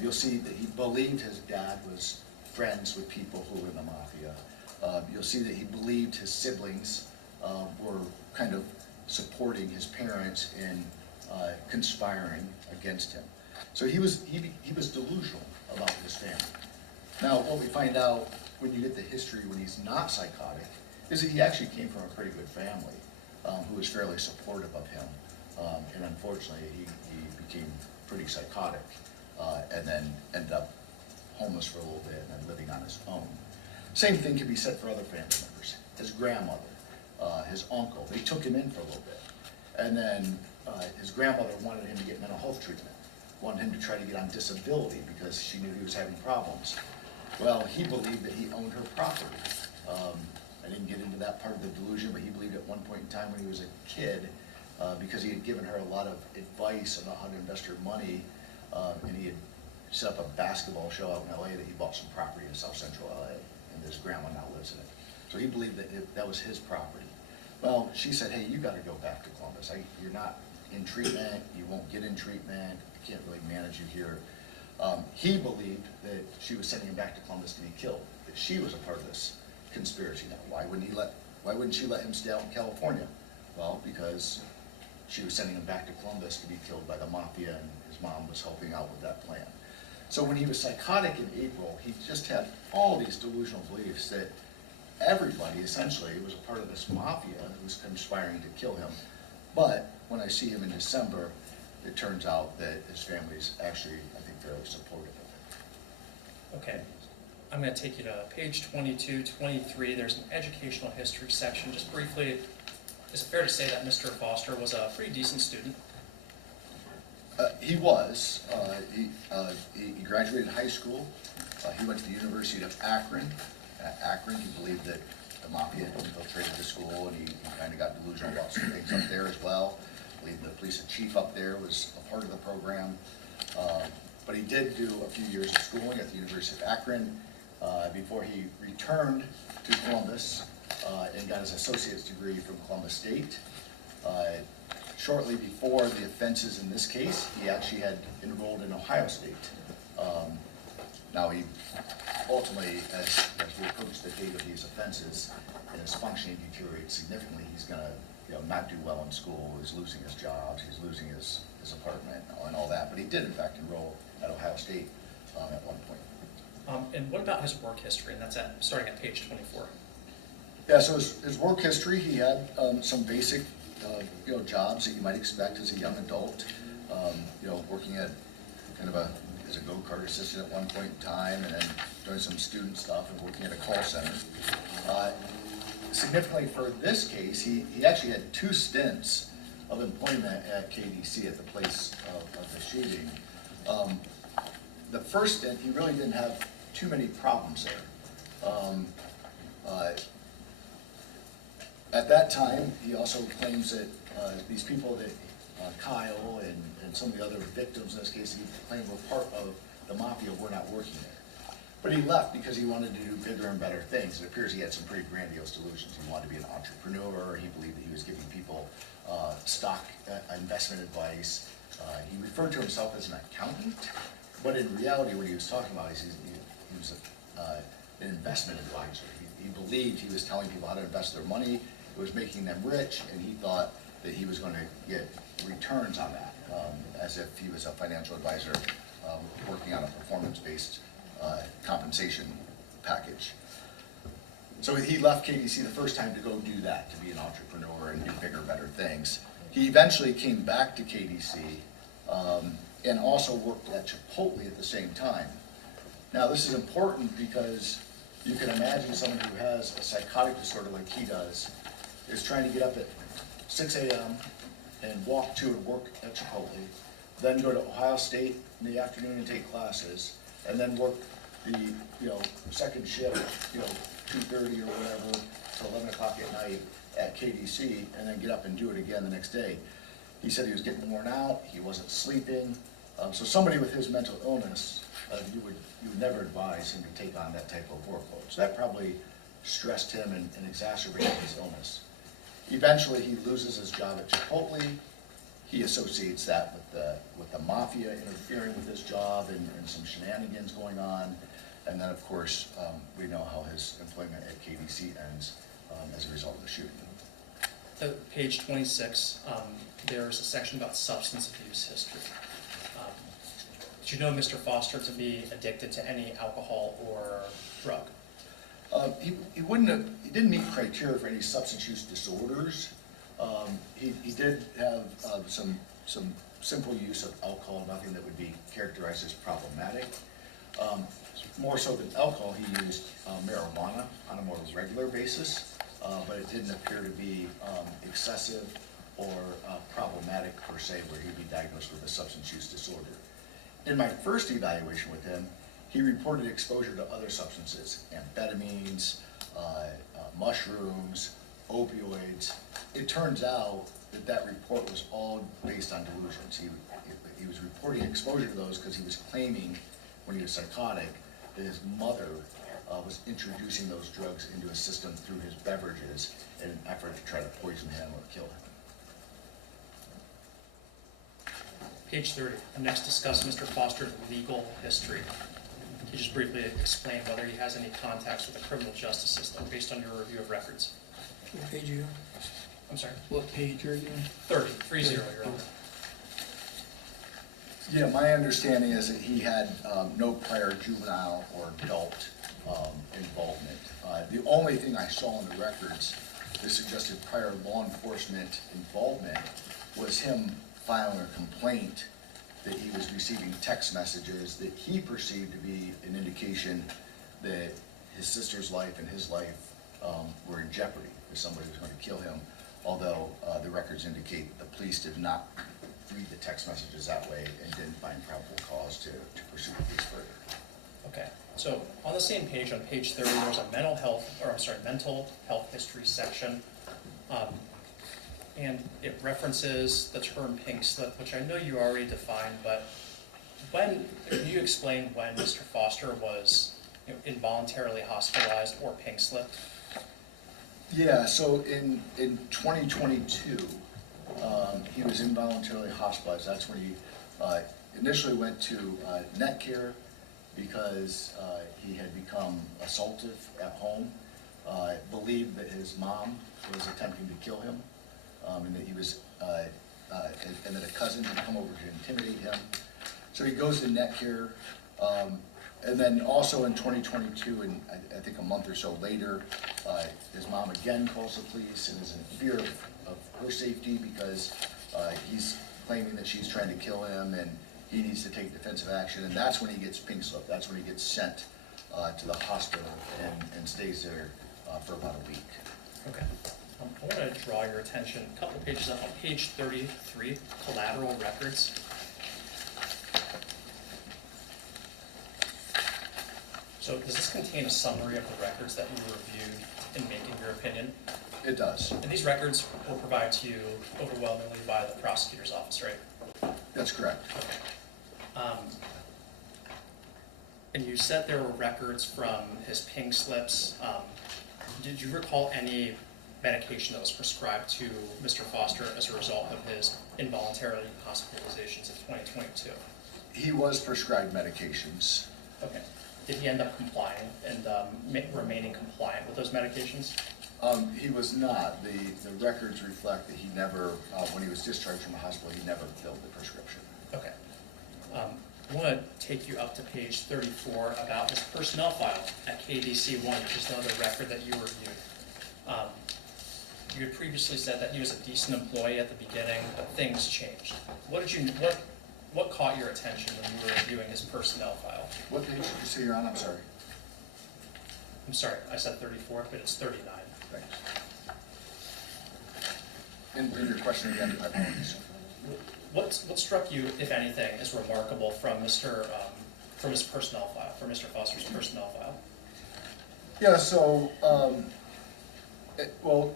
You'll see that he believed his dad was friends with people who were in the mafia. You'll see that he believed his siblings were kind of supporting his parents in conspiring against him. So he was delusional about his family. Now, what we find out when you get the history when he's not psychotic is that he actually came from a pretty good family who was fairly supportive of him. And unfortunately, he became pretty psychotic and then ended up homeless for a little bit and then living on his own. Same thing can be said for other family members. His grandmother, his uncle, they took him in for a little bit. And then his grandmother wanted him to get mental health treatment, wanted him to try to get on disability because she knew he was having problems. Well, he believed that he owned her property. I didn't get into that part of the delusion, but he believed at one point in time when he was a kid, because he had given her a lot of advice about how to invest her money, and he had set up a basketball show out in LA, that he bought some property in South Central LA, and his grandma now lives in it. So he believed that that was his property. Well, she said, hey, you gotta go back to Columbus. You're not in treatment, you won't get in treatment, I can't really manage you here. He believed that she was sending him back to Columbus to be killed, that she was a part of this conspiracy. Now, why Why wouldn't she let him stay out in California? Well, because she was sending him back to Columbus to be killed by the mafia, and his mom was helping out with that plan. So when he was psychotic in April, he just had all these delusional beliefs that everybody essentially was a part of this mafia that was conspiring to kill him. But when I see him in December, it turns out that his family's actually, I think, fairly supportive of Okay. I'm going to take you to page 22, 23. There's an educational history section. Just briefly, is it fair to say that Mr. Foster was a pretty decent student? it. He was. He graduated high school. He went to the University of Akron. At Akron, he believed that the mafia had infiltrated the school, and he kind of got delusional about some things up there as well. I believe the police chief up there was a part of the program. But he did do a few years of schooling at the University of Akron before he returned to Columbus and got his associate's degree from Columbus State. Shortly before the offenses in this case, he actually had enrolled in Ohio State. Now he ultimately, as we approach the date of these offenses, and his functioning deteriorates significantly, he's gonna not do well in school. He's losing his jobs, he's losing his apartment and all that, but he did in fact enroll at Ohio State at one point. And what about his work history? And that's starting at page 24. Yeah, so his work history, he had some basic jobs that you might expect as a young adult. Working at as a go-kart assistant at one point in time, and then doing some student stuff and working at a call center. Significantly for this case, he actually had 2 stints of employment at KDC at the place of the shooting. The first stint, he really didn't have too many problems there. At that time, he also claims that these people that Kyle and some of the other victims in this case he claimed were part of the mafia were not working there. But he left because he wanted to do bigger and better things. It appears he had some pretty grandiose delusions. He wanted to be an entrepreneur. He believed that he was giving people stock investment advice. He referred to himself as an accountant, but in reality what he was talking about is he was an investment advisor. He believed he was telling people how to invest their money. It was making them rich, and he thought that he was going to get returns on that, as if he was a financial advisor working on a performance-based compensation package. So he left KDC the first time to go do that, to be an entrepreneur and do bigger, better things. He eventually came back to KDC and also worked at Chipotle at the same time. Now this is important because you can imagine someone who has a psychotic disorder like he does is trying to get up at 6 a.m. and walk to and work at Chipotle, then go to Ohio State in the afternoon and take classes, and then work the second shift, 2:30 or whatever, till 11 o'clock at night at KDC, and then get up and do it again the next day. He said he was getting worn out, he wasn't sleeping. So somebody with his mental illness, you would never advise him to take on that type of workload. So that probably stressed him and exacerbated his illness. Eventually, he loses his job at Chipotle. He associates that with the mafia interfering with his job and some shenanigans going on. And then, of course, we know how his employment at KDC ends as a result of the shooting. Page 26, there's a section about substance abuse history. Did you know Mr. Foster to be addicted to any alcohol or drug? He didn't meet criteria for any substance use disorders. He did have some simple use of alcohol, nothing that would be characterized as problematic. More so than alcohol, he used marijuana on a more regular basis, but it didn't appear to be excessive or problematic per se, where he'd be diagnosed with a substance use disorder. In my first evaluation with him, he reported exposure to other substances, amphetamines, mushrooms, opioids. It turns out that report was all based on delusions. He was reporting exposure to those because he was claiming, when he was psychotic, that his mother was introducing those drugs into his system through his beverages in an effort to try to poison him or kill him. Page 30, and next discuss Mr. Foster's legal history. Can you just briefly explain whether he has any contacts with the criminal justice system based on your review of records? What page are you on? I'm sorry, What page are you on? 30, Your Honor. Yeah, my understanding is that he had no prior juvenile or adult involvement. The only thing I saw in the records that suggested prior law enforcement involvement was him filing a complaint that he was receiving text messages that he perceived to be an indication that his sister's life and his life were in jeopardy, that somebody was going to kill him, although the records indicate the police did not read the text messages that way and didn't find probable cause to pursue the case further. Okay, so on the same page, on page 30, there's a mental health history section. And it references the term pink slip, which I know you already defined, but can you explain when Mr. Foster was involuntarily hospitalized or pink slipped? Yeah, so in 2022, he was involuntarily hospitalized. That's when he initially went to net care because he had become assaultive at home, believed that his mom was attempting to kill him, and that he was, and that a cousin had come over to intimidate him. So he goes to net care, and then also in 2022, and I think a month or so later, his mom again calls the police and is in fear of her safety because he's claiming that she's trying to kill him and he needs to take defensive action, and that's when he gets pink slip. That's when he gets sent to the hospital and stays there for about a week. Okay. I want to draw your attention a couple pages up on page 33, collateral records. So does this contain a summary of the records that you reviewed in making your opinion? It does. And these records were provided to you overwhelmingly by the prosecutor's office, right? That's correct. And you said there were records from his pink slips. Did you recall any medication that was prescribed to Mr. Foster as a result of his involuntary hospitalizations in 2022? He was prescribed medications. Okay. Did he end up complying and remaining compliant with those medications? He was not. The records reflect that he never, when he was discharged from the hospital, he never filled the prescription. Okay. I want to take you up to page 34 about his personnel file at KDC 1, which is another record that you reviewed. You had previously said that he was a decent employee at the beginning, but things changed. What caught your attention when you were reviewing his personnel file? What page did you say you're on? I'm sorry. I'm sorry, I said 34, but it's 39. Thanks. And your question again, I apologize. What struck you, if anything, as remarkable from his personnel file, from Mr. Foster's personnel file? Yeah, so, well,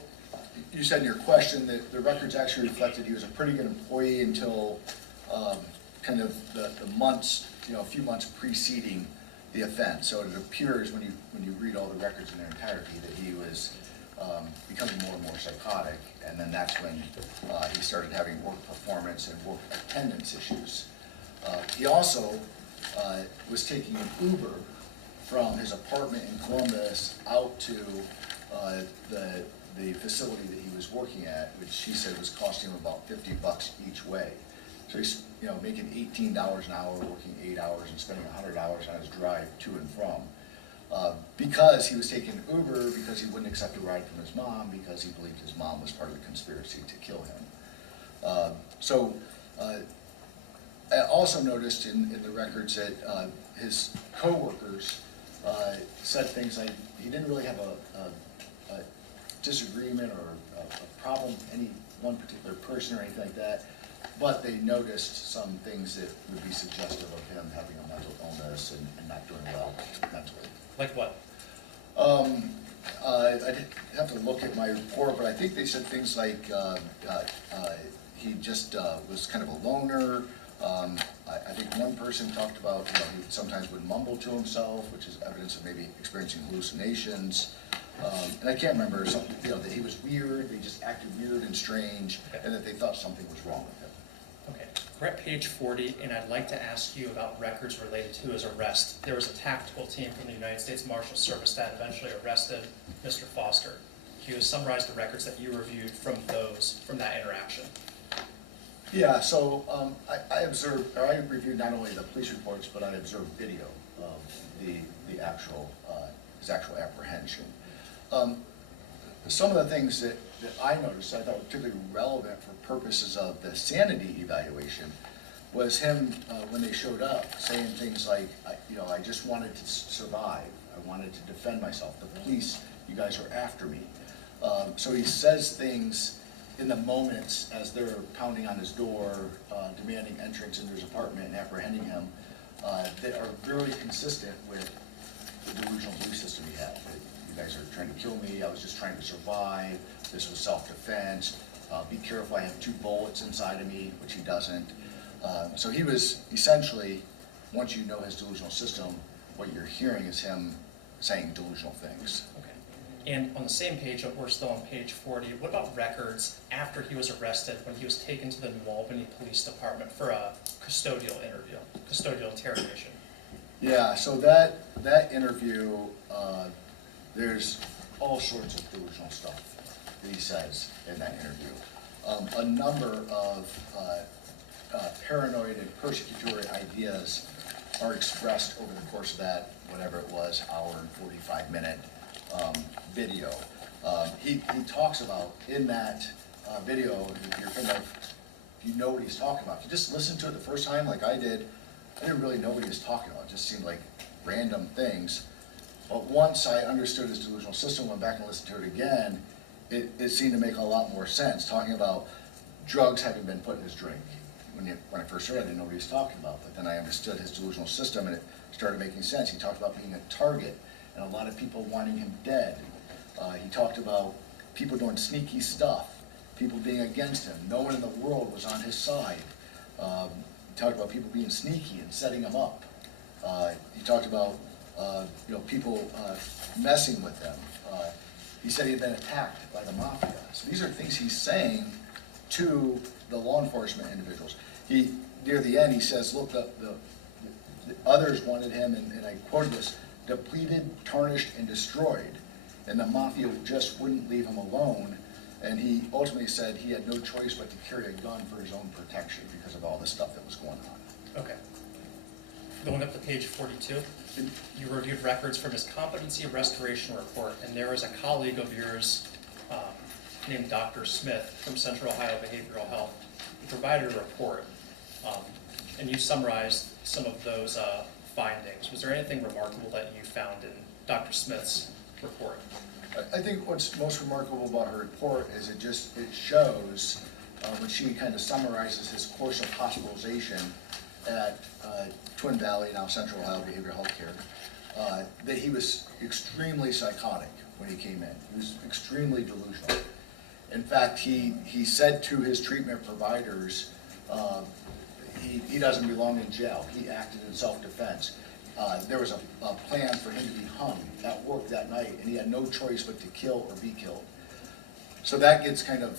you said in your question that the records actually reflected he was a pretty good employee until kind of the months, a few months preceding the offense. So it appears when you read all the records in their entirety that he was becoming more and more psychotic, and then that's when he started having work performance and work attendance issues. He also was taking an Uber from his apartment in Columbus out to the facility that he was working at, which he said was costing him about $50 each way. So he's making $18 an hour, working 8 hours, and spending $100 on his drive to and from. Because he was taking Uber, because he wouldn't accept a ride from his mom, because he believed his mom was part of the conspiracy to kill him. I also noticed in the records that his co-workers said things like he didn't really have a disagreement or a problem with any one particular person or anything like that, but they noticed some things that would be suggestive of him having a mental illness and not doing well mentally. Like what? I did have to look at my report, but I think they said things like he just was kind of a loner. I think one person talked about he sometimes would mumble to himself, which is evidence of maybe experiencing hallucinations. And I can't remember something, that he was weird, they just acted weird and strange, and that they thought something was wrong with him. Okay, we're at page 40, and I'd like to ask you about records related to his arrest. There was a tactical team from the United States Marshal Service that eventually arrested Mr. Foster. Can you summarize the records that you reviewed from that interaction? Yeah, so I observed, or I reviewed not only the police reports, but I observed video of the actual, his actual apprehension. Some of the things that I noticed, I thought were particularly relevant for purposes of the sanity evaluation, was him, when they showed up, saying things like, I just wanted to survive. I wanted to defend myself. The police, you guys are after me. So he says things in the moments as they're pounding on his door, demanding entrance into his apartment and apprehending him, that are very consistent with the delusional belief system he had. That you guys are trying to kill me, I was just trying to survive, this was self-defense, be careful, I have 2 bullets inside of me, which he doesn't. So he was essentially, once you know his delusional system, what you're hearing is him saying delusional things. Okay. And on the same page, we're still on page 40, what about records after he was arrested, when he was taken to the New Albany Police Department for a custodial interrogation? Yeah, so that interview, there's all sorts of delusional stuff that he says in that interview. A number of paranoid and persecutory ideas are expressed over the course of that, whatever it was, hour and 45-minute video. He talks about in that video, if you're kind of, if you know what he's talking about, if you just listen to it the first time like I didn't really know what he was talking about. It just seemed like random things. But once I understood his delusional system, went back and listened to it again, it seemed to make a lot more sense, talking about drugs having been put in his drink. When I first heard it, I didn't know what he was talking about, but then I understood his delusional system and it started making sense. He talked about being a target and a lot of people wanting him dead. He talked about people doing sneaky stuff, people being against him. No one in the world was on his side. He talked about people being sneaky and setting him up. He talked about people messing with him. He said he had been attacked by the mafia. So these are things he's saying to the law enforcement individuals. Near the end, he says, look, the others wanted him, and I quoted this, depleted, tarnished, and destroyed. And the mafia just wouldn't leave him alone. And he ultimately said he had no choice but to carry a gun for his own protection because of all the stuff that was going on. Okay. Going up to page 42, you reviewed records from his competency restoration report, and there was a colleague of yours named Dr. Smith from Central Ohio Behavioral Health. He provided a report, and you summarized some of those findings. Was there anything remarkable that you found in Dr. Smith's report? I think what's most remarkable about her report is it shows, when she kind of summarizes his course of hospitalization at Twin Valley, now Central Ohio Behavioral Health Care, that he was extremely psychotic when he came in. He was extremely delusional. In fact, he said to his treatment providers, he doesn't belong in jail. He acted in self-defense. There was a plan for him to be hung at work that night, and he had no choice but to kill or be killed. So that gets kind of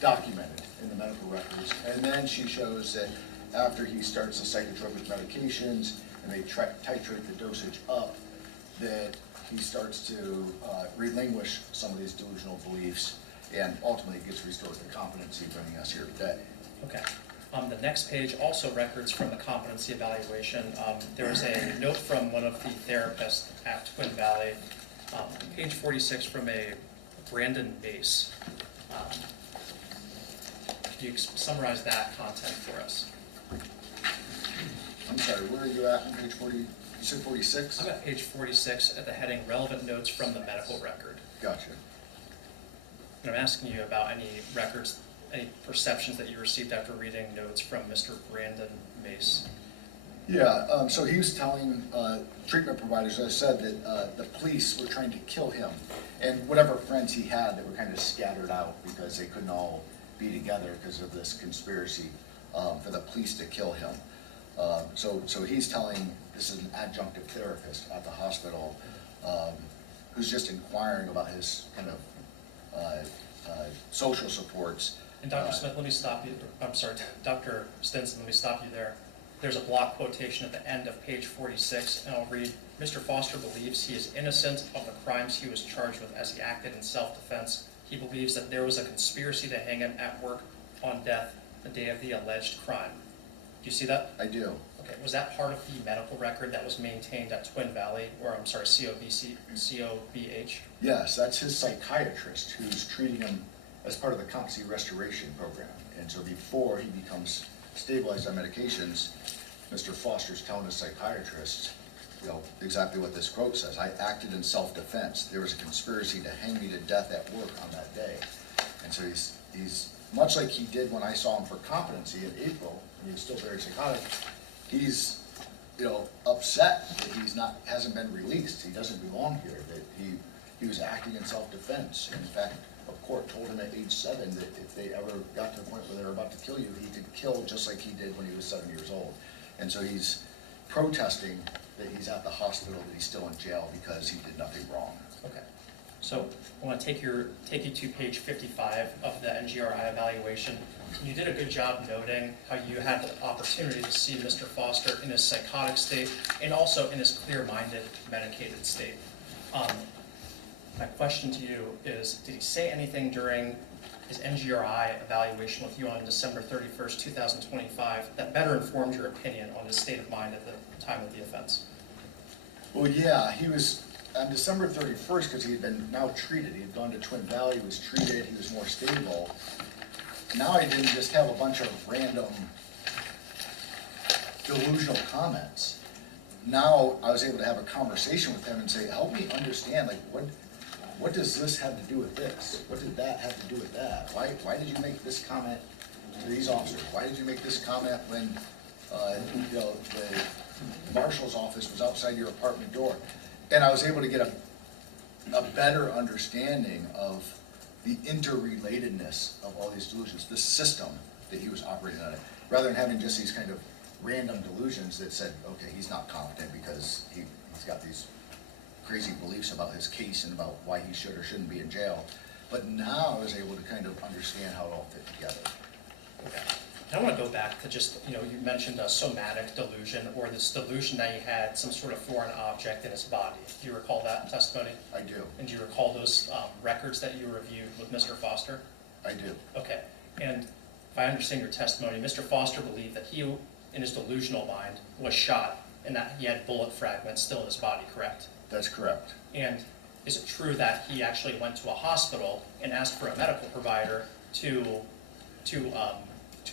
documented in the medical records. And then she shows that after he starts the psychotropic medications and they titrate the dosage up, that he starts to relinquish some of these delusional beliefs and ultimately gets restored to competency, bringing us here today. Okay. The next page, also records from the competency evaluation. There was a note from one of the therapists at Twin Valley, page 46, from a Brandon Mace. Could you summarize that content for us? I'm sorry, where are you at on page 40? You said 46? I'm at page 46 at the heading Relevant Notes from the Medical Record. Gotcha. And I'm asking you about any records, any perceptions that you received after reading notes from Mr. Brandon Mace. Yeah, so he was telling treatment providers, as I said, that the police were trying to kill him. And whatever friends he had that were kind of scattered out because they couldn't all be together because of this conspiracy for the police to kill him. So he's telling, this is an adjunctive therapist at the hospital who's just inquiring about his kind of social supports. And Dr. Smith, let me stop you. I'm sorry, Dr. Stinson, let me stop you there. there's a block quotation at the end of page 46, and I'll read, Mr. Foster believes he is innocent of the crimes he was charged with as he acted in self-defense. He believes that there was a conspiracy to hang him at work on death the day of the alleged crime. Do you see that? I do. Okay, was that part of the medical record that was maintained at Twin Valley, or I'm sorry, COBH? Yes, that's his psychiatrist who's treating him as part of the competency restoration program. And so before he becomes stabilized on medications, Mr. Foster's telling his psychiatrist, you know, exactly what this quote says. I acted in self-defense. There was a conspiracy to hang me to death at work on that day. And so he's much like he did when I saw him for competency in April, and he was still very psychotic. He's, you know, upset that hasn't been released. He doesn't belong here. That he was acting in self-defense. In fact, a court told him at age 7 that if they ever got to the point where they were about to kill you, he could kill just like he did when he was 7 years old. And so he's protesting that he's at the hospital, that he's still in jail because he did nothing wrong. Okay, so I want to take you to page 55 of the NGRI evaluation. You did a good job noting how you had the opportunity to see Mr. Foster in his psychotic state and also in his clear-minded, medicated state. My question to you is, did he say anything during his NGRI evaluation with you on December 31st, 2025 that better informed your opinion on his state of mind at the time of the offense? Well, yeah, he was on December 31st because he had been now treated. He had gone to Twin Valley, he was treated, he was more stable. Now I didn't just have a bunch of random delusional comments. Now I was able to have a conversation with him and say, help me understand, like, what does this have to do with this? What did that have to do with that? Why did you make this comment to these officers? Why did you make this comment when you know, the marshal's office was outside your apartment door? And I was able to get a better understanding of the interrelatedness of all these delusions, the system that he was operating on it, rather than having just these kind of random delusions that said, okay, he's not competent because he's got these crazy beliefs about his case and about why he should or shouldn't be in jail. But now I was able to kind of understand how it all fit together. Okay. I want to go back to just, you mentioned a somatic delusion, or this delusion that he had some sort of foreign object in his body. Do you recall that testimony? I do. And do you recall those records that you reviewed with Mr. Foster? I do. Okay. And if I understand your testimony, Mr. Foster believed that he, in his delusional mind, was shot and that he had bullet fragments still in his body, correct? That's correct. And is it true that he actually went to a hospital and asked for a medical provider to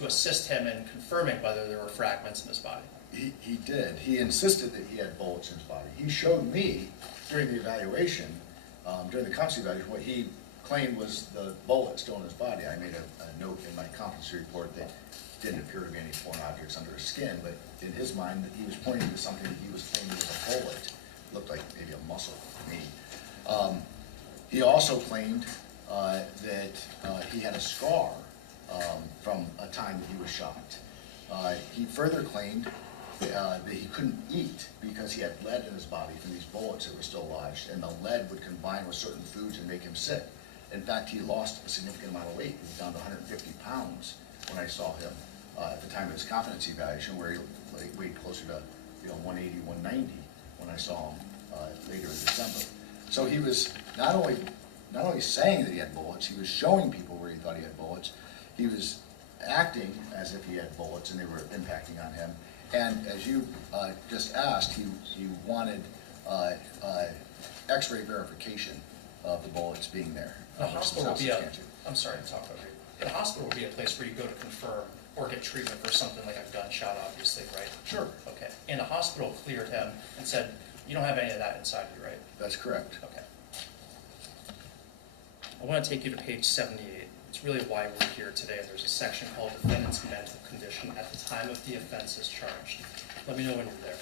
assist him in confirming whether there were fragments in his body? He did. He insisted that he had bullets in his body. He showed me during the evaluation, during the competency evaluation, what he claimed was the bullet still in his body. I made a note in my competency report that didn't appear to be any foreign objects under his skin, but in his mind, that he was pointing to something that he was claiming was a bullet. Looked like maybe a muscle to me. He also claimed that he had a scar from a time that he was shot. He further claimed that he couldn't eat because he had lead in his body from these bullets that were still lodged, and the lead would combine with certain foods and make him sick. In fact, he lost a significant amount of weight. He was down to 150 pounds when I saw him at the time of his competency evaluation, where he weighed closer to 180, 190 when I saw him later in December. So he was not only saying that he had bullets, he was showing people where he thought he had bullets. He was acting as if he had bullets and they were impacting on him. And as you just asked, he wanted X-ray verification of the bullets being there. The hospital would be I'm sorry to talk over you. The hospital would be a place where you go to confirm or get treatment for something like a gunshot, obviously, right? Sure. Okay. And the hospital cleared him and said, you don't have any of that inside you, right? That's correct. Okay. I want to take you to page 78. It's really why we're here today. There's a section called Defendant's Mental Condition at the time of the offense is charged. Let me know when you're there.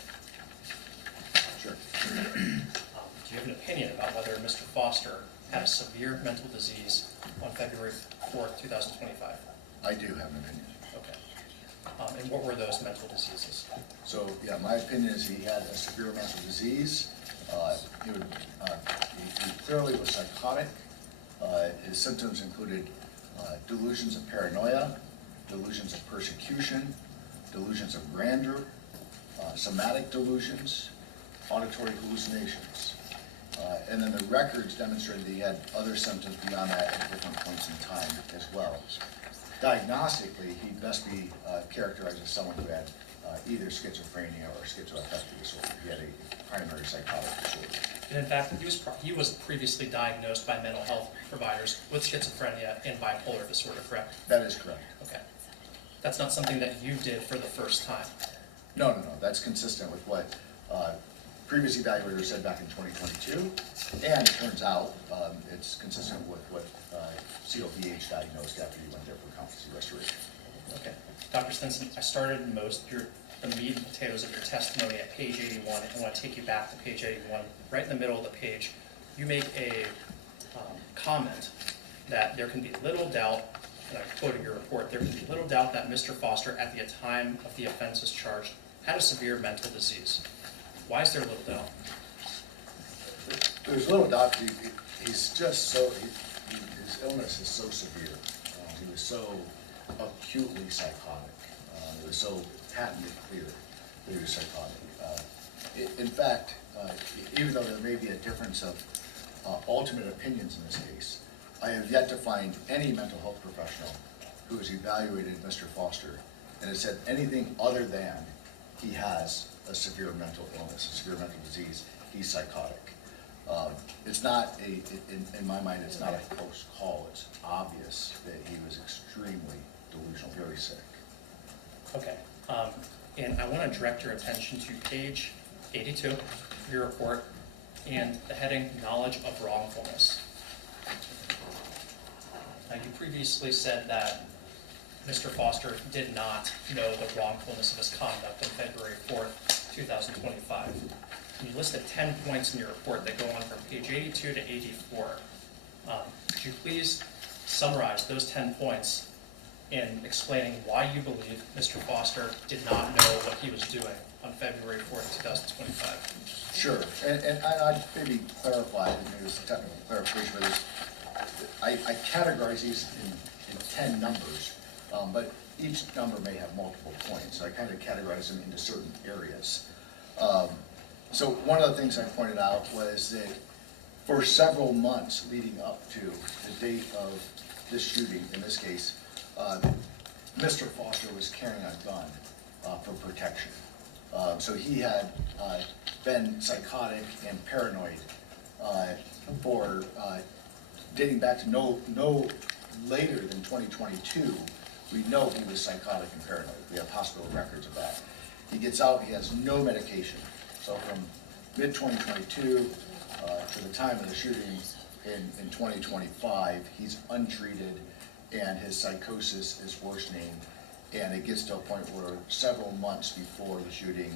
Sure. Do you have an opinion about whether Mr. Foster had a severe mental disease on February 4th, 2025? I do have an opinion. Okay. And what were those mental diseases? So, yeah, my opinion is he had a severe mental disease. He clearly was psychotic. His symptoms included delusions of paranoia, delusions of persecution, delusions of grandeur, somatic delusions, auditory hallucinations. And then the records demonstrated that he had other symptoms beyond that at different points in time as well. Diagnostically, he'd best be characterized as someone who had either schizophrenia or schizoaffective disorder. He had a primary psychotic disorder. And in fact, he was previously diagnosed by mental health providers with schizophrenia and bipolar disorder, correct? That is correct. Okay. That's not something that you did for the first time. No, that's consistent with what previous evaluators said back in 2022, and it turns out it's consistent with what COPH diagnosed after you went there for competency restoration. Okay. Dr. Stinson, I started the meat and potatoes of your testimony at page 81. I want to take you back to page 81. Right in the middle of the page, you make a comment that there can be little doubt, and I quoted your report, there can be little doubt that Mr. Foster, at the time of the offenses charged, had a severe mental disease. Why is there little doubt? There's little doubt he's just so, his illness is so severe. He was so acutely psychotic. It was so patently clear that he was psychotic. In fact, even though there may be a difference of ultimate opinions in this case, I have yet to find any mental health professional who has evaluated Mr. Foster and has said anything other than he has a severe mental illness, a severe mental disease, he's psychotic. It's not in my mind, it's not a close call. It's obvious that he was extremely delusional, very sick. Okay. And I want to direct your attention to page 82 of your report and the heading, Knowledge of Wrongfulness. Now, you previously said that Mr. Foster did not know the wrongfulness of his conduct on February 4th, 2025. And you listed 10 points in your report that go on from page 82 to 84. Could you please summarize those 10 points in explaining why you believe Mr. Foster did not know what he was doing on February 4th, 2025? Sure, and I'd maybe clarify, maybe it's a technical clarification, but I categorize these in 10 numbers, but each number may have multiple points, so I kind of categorize them into certain areas. So one of the things I pointed out was that for several months leading up to the date of this shooting, in this case, Mr. Foster was carrying a gun for protection. So he had been psychotic and paranoid for dating back to no later than 2022. We know he was psychotic and paranoid. We have hospital records of that. He gets out, he has no medication. So from mid-2022 to the time of the shooting in 2025, he's untreated and his psychosis is worsening. And it gets to a point where several months before the shooting,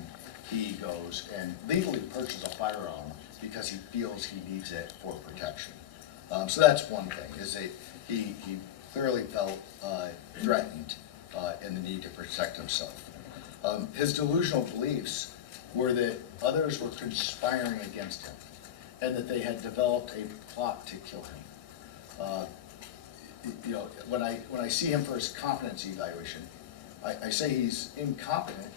he goes and legally purchases a firearm because he feels he needs it for protection. So that's one thing, is that he clearly felt threatened and the need to protect himself. His delusional beliefs were that others were conspiring against him and that they had developed a plot to kill him. You know, when I see him for his competency evaluation, I say he's incompetent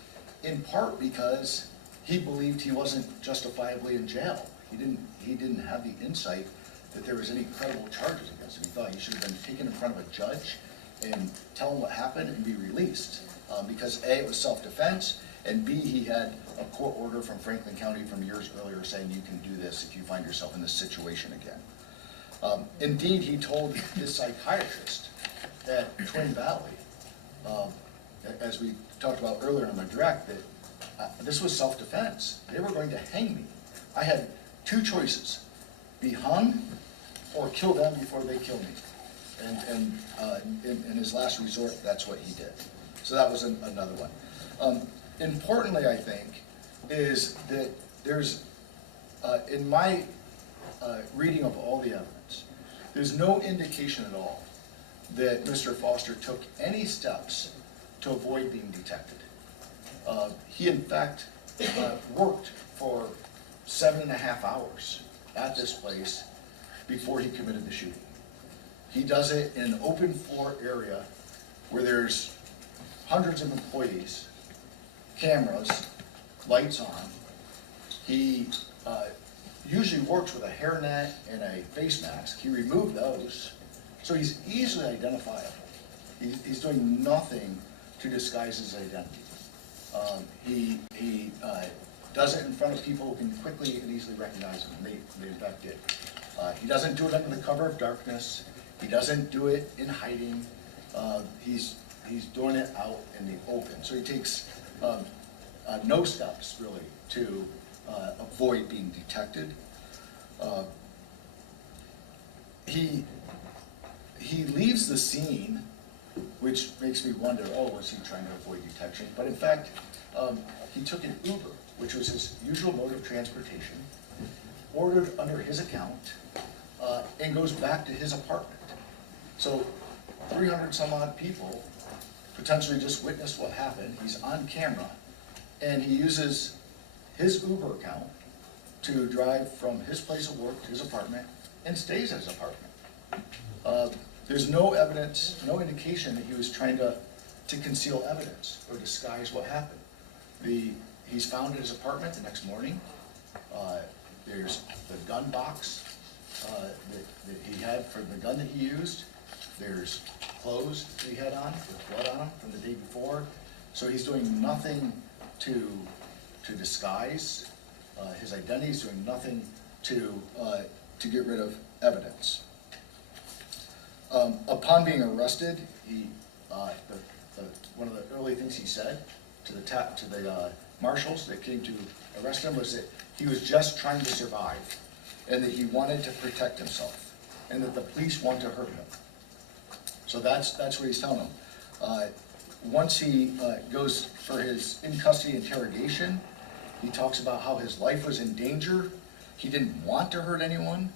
in part because he believed he wasn't justifiably in jail. He didn't have the insight that there was any credible charges against him. He thought he should have been taken in front of a judge and tell him what happened and be released. Because A, it was self-defense, and B, he had a court order from Franklin County from years earlier saying you can do this if you find yourself in this situation again. Indeed, he told his psychiatrist at Twin Valley, as we talked about earlier in my direct, that this was self-defense. They were going to hang me. I had two choices, be hung or kill them before they kill me. And in his last resort, that's what he did. So that was another one. Importantly, I think, is that there's, in my reading of all the evidence, there's no indication at all that Mr. Foster took any steps to avoid being detected. He, in fact, worked for 7.5 hours at this place before he committed the shooting. He does it in an open floor area where there's hundreds of employees, cameras, lights on. He usually works with a hairnet and a face mask. He removed those, so he's easily identifiable. He's doing nothing to disguise his identity. He does it in front of people who can quickly and easily recognize him. They in fact did. He doesn't do it under the cover of darkness. He doesn't do it in hiding. He's doing it out in the open. So he takes no steps really to avoid being detected. He leaves the scene, which makes me wonder, oh, was he trying to avoid detection? But in fact, he took an Uber, which was his usual mode of transportation, ordered under his account, and goes back to his apartment. So 300 some odd people potentially just witnessed what happened. He's on camera, and he uses his Uber account to drive from his place of work to his apartment and stays at his apartment. There's no evidence, no indication that he was trying to conceal evidence or disguise what happened. He's found at his apartment the next morning. There's the gun box that he had for the gun that he used. There's clothes that he had on with blood on them from the day before. So he's doing nothing to disguise his identity. He's doing nothing to get rid of evidence. Upon being arrested, one of the early things he said to the marshals that came to arrest him was that he was just trying to survive, and that he wanted to protect himself, and that the police want to hurt him. So that's what he's telling them. Once he goes for his in-custody interrogation, he talks about how his life was in danger. He didn't want to hurt anyone.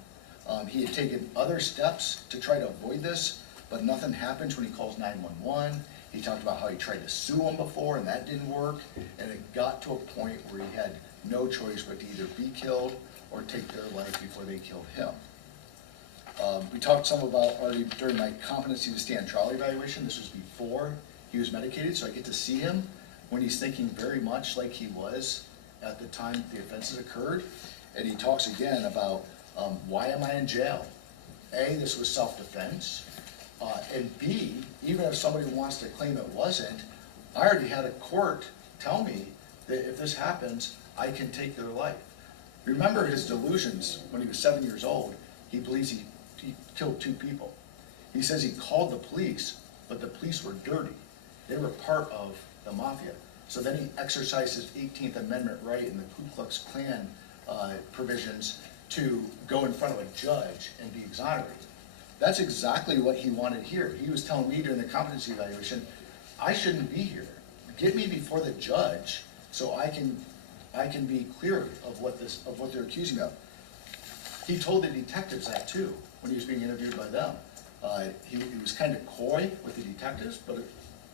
He had taken other steps to try to avoid this, but nothing happens when he calls 911. He talked about how he tried to sue him before, and that didn't work. And it got to a point where he had no choice but to either be killed or take their life before they killed him. We talked some about already during my competency to stand trial evaluation. This was before he was medicated, so I get to see him when he's thinking very much like he was at the time the offenses occurred. And he talks again about why am I in jail? A, this was self-defense. And B, even if somebody wants to claim it wasn't, I already had a court tell me that if this happens, I can take their life. Remember his delusions when he was 7 years old. He believes he killed 2 people. He says he called the police, but the police were dirty. They were part of the mafia. So then he exercised his 18th Amendment right in the Ku Klux Klan provisions to go in front of a judge and be exonerated. That's exactly what he wanted here. He was telling me during the competency evaluation, I shouldn't be here. Get me before the judge so I can be clear of what they're accusing me of. He told the detectives that too when he was being interviewed by them. He was kind of coy with the detectives, but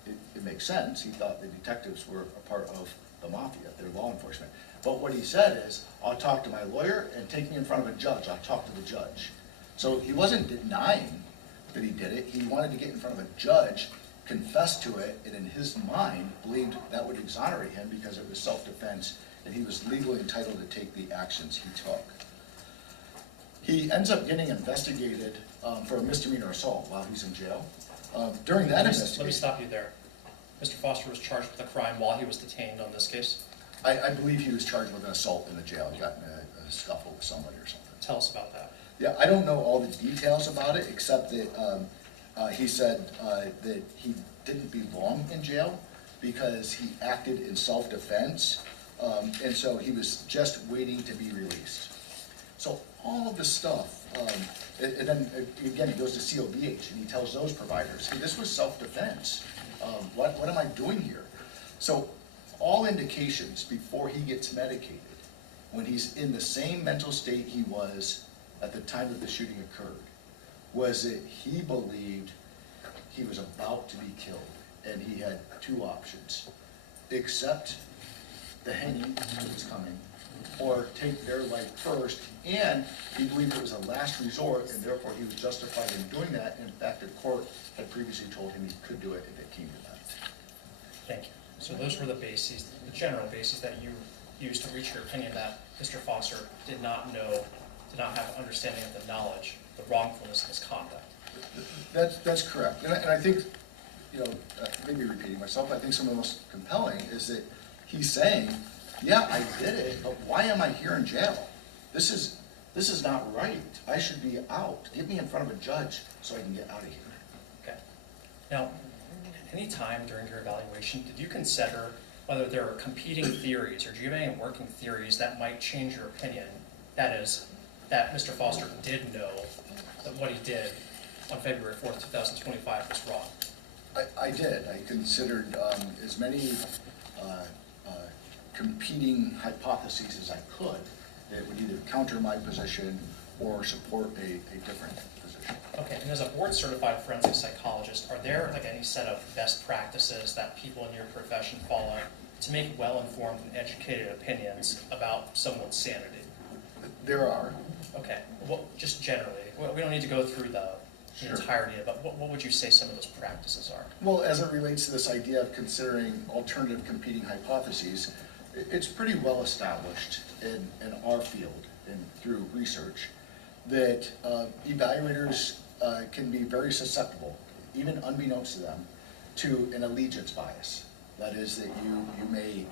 it makes sense. He thought the detectives were a part of the mafia, their law enforcement. But what he said is, I'll talk to my lawyer and take me in front of a judge. I'll talk to the judge. So he wasn't denying that he did it. He wanted to get in front of a judge, confess to it, and in his mind believed that would exonerate him because it was self-defense and he was legally entitled to take the actions he took. He ends up getting investigated for a misdemeanor assault while he's in jail. During that investigation... Let me stop you there. Mr. Foster was charged with a crime while he was detained on this case? I believe he was charged with an assault in the jail. He got in a scuffle with somebody or something. Tell us about that. Yeah, I don't know all the details about it, except that he said that he didn't belong in jail because he acted in self-defense, and so he was just waiting to be released. So all of this stuff, and then again, he goes to COBH and he tells those providers, hey, this was self-defense. What am I doing here? So all indications before he gets medicated, when he's in the same mental state he was at the time that the shooting occurred, was that he believed he was about to be killed, and he had 2 options: accept the hanging that was coming, or take their life first, and he believed it was a last resort, and therefore he was justified in doing that. In fact, the court had previously told him he could do it if it came to that. Thank you. So those were the bases, the general bases that you used to reach your opinion that Mr. Foster did not know, did not have understanding of the knowledge, the wrongfulness of his conduct. That's correct. And I think, maybe repeating myself, I think some of the most compelling is that he's saying, yeah, I did it, but why am I here in jail? This is not right. I should be out. Get me in front of a judge so I can get out of here. Okay. Now, at any time during your evaluation, did you consider whether there are competing theories, or do you have any working theories that might change your opinion? That is, that Mr. Foster did know that what he did on February 4th, 2025 was wrong. I did. I considered as many competing hypotheses as I could that would either counter my position or support a different position. Okay, and as a board-certified forensic psychologist, are there like any set of best practices that people in your profession follow to make well-informed and educated opinions about someone's sanity? There are. Okay, well, just generally, we don't need to go through the Sure. entirety, but what would you say some of those practices are? Well, as it relates to this idea of considering alternative competing hypotheses, it's pretty well established in our field and through research that evaluators can be very susceptible, even unbeknownst to them, to an allegiance bias. That is that you may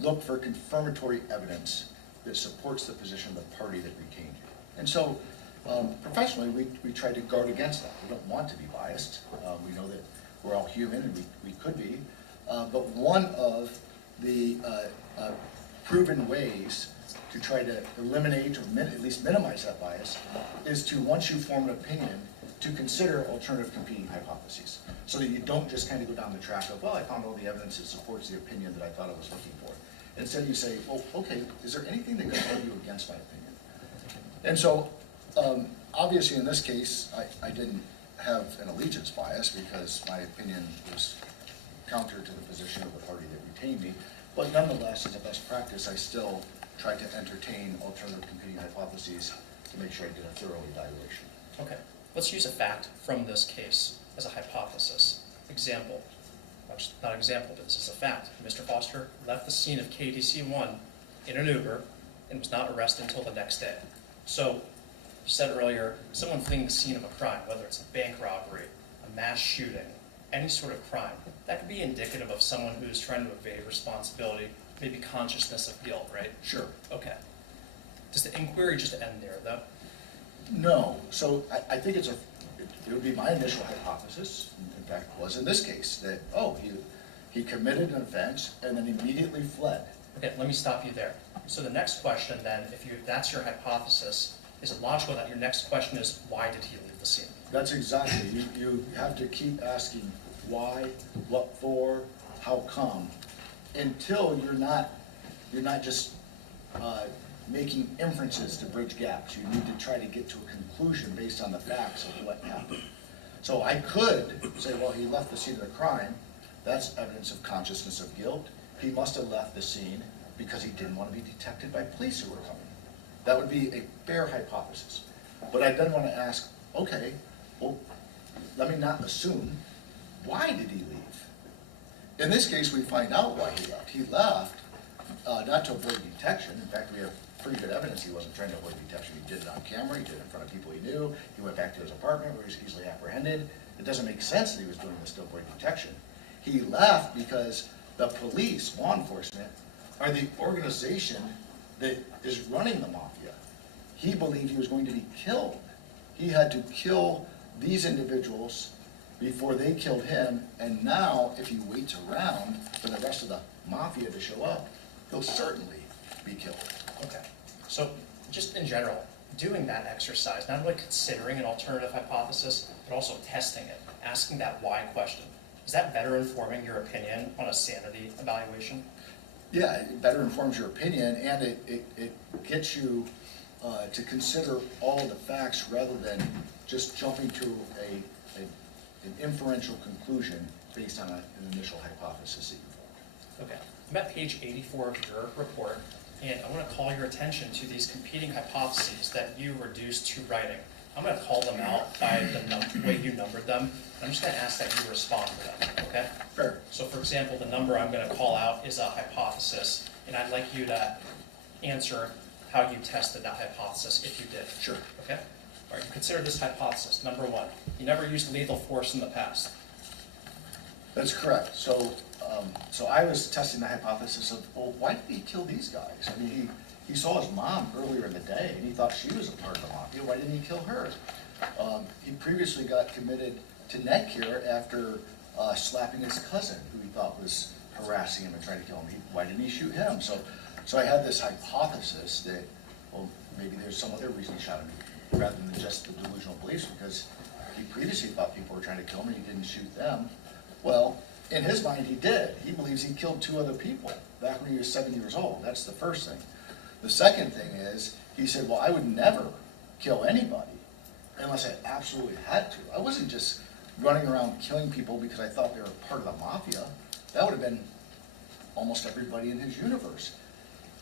look for confirmatory evidence that supports the position of the party that retained you. And so professionally, we try to guard against that. We don't want to be biased. We know that we're all human and we could be. But one of the proven ways to try to eliminate or at least minimize that bias is to, once you form an opinion, to consider alternative competing hypotheses. So that you don't just kind of go down the track of, well, I found all the evidence that supports the opinion that I thought I was looking for. Instead you say, well, okay, is there anything that could argue against my opinion? And so, obviously in this case, I didn't have an allegiance bias because my opinion was counter to the position of the party that retained me. But nonetheless, as a best practice, I still tried to entertain alternative competing hypotheses to make sure I did a thorough evaluation. Okay, let's use a fact from this case as a hypothesis. Example, not example, but this is a fact. Mr. Foster left the scene of KDC 1 in an Uber and was not arrested until the next day. So, you said earlier, someone fleeing the scene of a crime, whether it's a bank robbery, a mass shooting, any sort of crime, that could be indicative of someone who's trying to evade responsibility, maybe consciousness of guilt, right? Sure. Okay. Does the inquiry just end there, though? No, so I think it would be my initial hypothesis, in fact was in this case, that, he committed an offense and then immediately fled. Okay, let me stop you there. So the next question then, if that's your hypothesis, is it logical that your next question is, why did he leave the scene? That's exactly, you have to keep asking why, what for, how come, until you're not just making inferences to bridge gaps. You need to try to get to a conclusion based on the facts of what happened. So I could say, well, he left the scene of the crime. That's evidence of consciousness of guilt. He must have left the scene because he didn't want to be detected by police who were coming. That would be a fair hypothesis. But I then want to ask, okay, well, let me not assume, why did he leave? In this case, we find out why he left. He left not to avoid detection. In fact, we have pretty good evidence he wasn't trying to avoid detection. He did it on camera, he did it in front of people he knew, he went back to his apartment where he was easily apprehended. It doesn't make sense that he was doing this to avoid detection. He left because the police, law enforcement, are the organization that is running the mafia. He believed he was going to be killed. He had to kill these individuals before they killed him, and now if he waits around for the rest of the mafia to show up, he'll certainly be killed. Okay, so just in general, doing that exercise, not only considering an alternative hypothesis, but also testing it, asking that why question, is that better informing your opinion on a sanity evaluation? Yeah, it better informs your opinion, and it gets you to consider all the facts rather than just jumping to an inferential conclusion based on an initial hypothesis that you formed. Okay, I'm at page 84 of your report, and I want to call your attention to these competing hypotheses that you reduced to writing. I'm gonna call them out by the way you numbered them. I'm just gonna ask that you respond to them, okay? Fair. So for example, the number I'm gonna call out is a hypothesis, and I'd like you to answer how you tested that hypothesis if you did. Sure. Okay? All right, consider this hypothesis. Number one, you never used lethal force in the past. That's correct. So, so I was testing the hypothesis of, well, why did he kill these guys? I mean, he saw his mom earlier in the day, and he thought she was a part of the mafia. Why didn't he kill her? He previously got committed to neck care after slapping his cousin, who he thought was harassing him and trying to kill him. Why didn't he shoot him? So I had this hypothesis that, well, maybe there's some other reason he shot him, rather than just the delusional beliefs, because he previously thought people were trying to kill him and he didn't shoot them. Well, in his mind, he did. He believes he killed 2 other people back when he was 7 years old. That's the first thing. The second thing is, he said, well, I would never kill anybody unless I absolutely had to. I wasn't just running around killing people because I thought they were part of the mafia. That would have been almost everybody in his universe.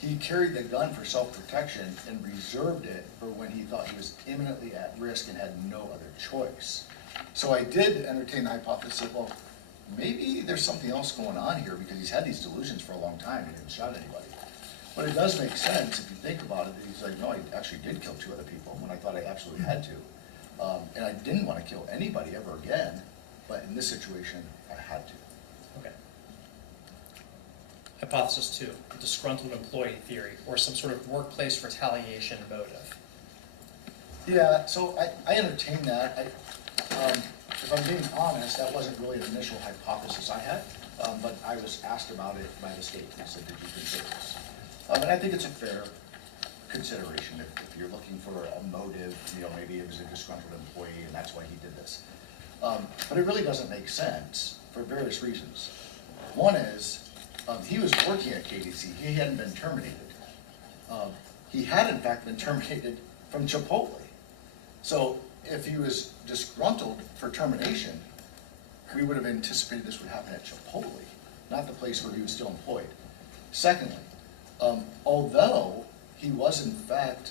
He carried the gun for self-protection and reserved it for when he thought he was imminently at risk and had no other choice. So I did entertain the hypothesis, well, maybe there's something else going on here because he's had these delusions for a long time and didn't shot anybody. But it does make sense if you think about it, that he's like, no, I actually did kill 2 other people when I thought I absolutely had to. And I didn't want to kill anybody ever again, but in this situation, I had to. Okay. Hypothesis 2, the disgruntled employee theory, or some sort of workplace retaliation motive. Yeah, so I entertained that. If I'm being honest, that wasn't really an initial hypothesis I had, but I was asked about it by the state. They said, did you consider this? And I think it's a fair consideration if you're looking for a motive, maybe it was a disgruntled employee and that's why he did this. But it really doesn't make sense for various reasons. One is, he was working at KDC. He hadn't been terminated. He had in fact been terminated from Chipotle. So if he was disgruntled for termination, we would have anticipated this would happen at Chipotle, not the place where he was still employed. Secondly, although he was in fact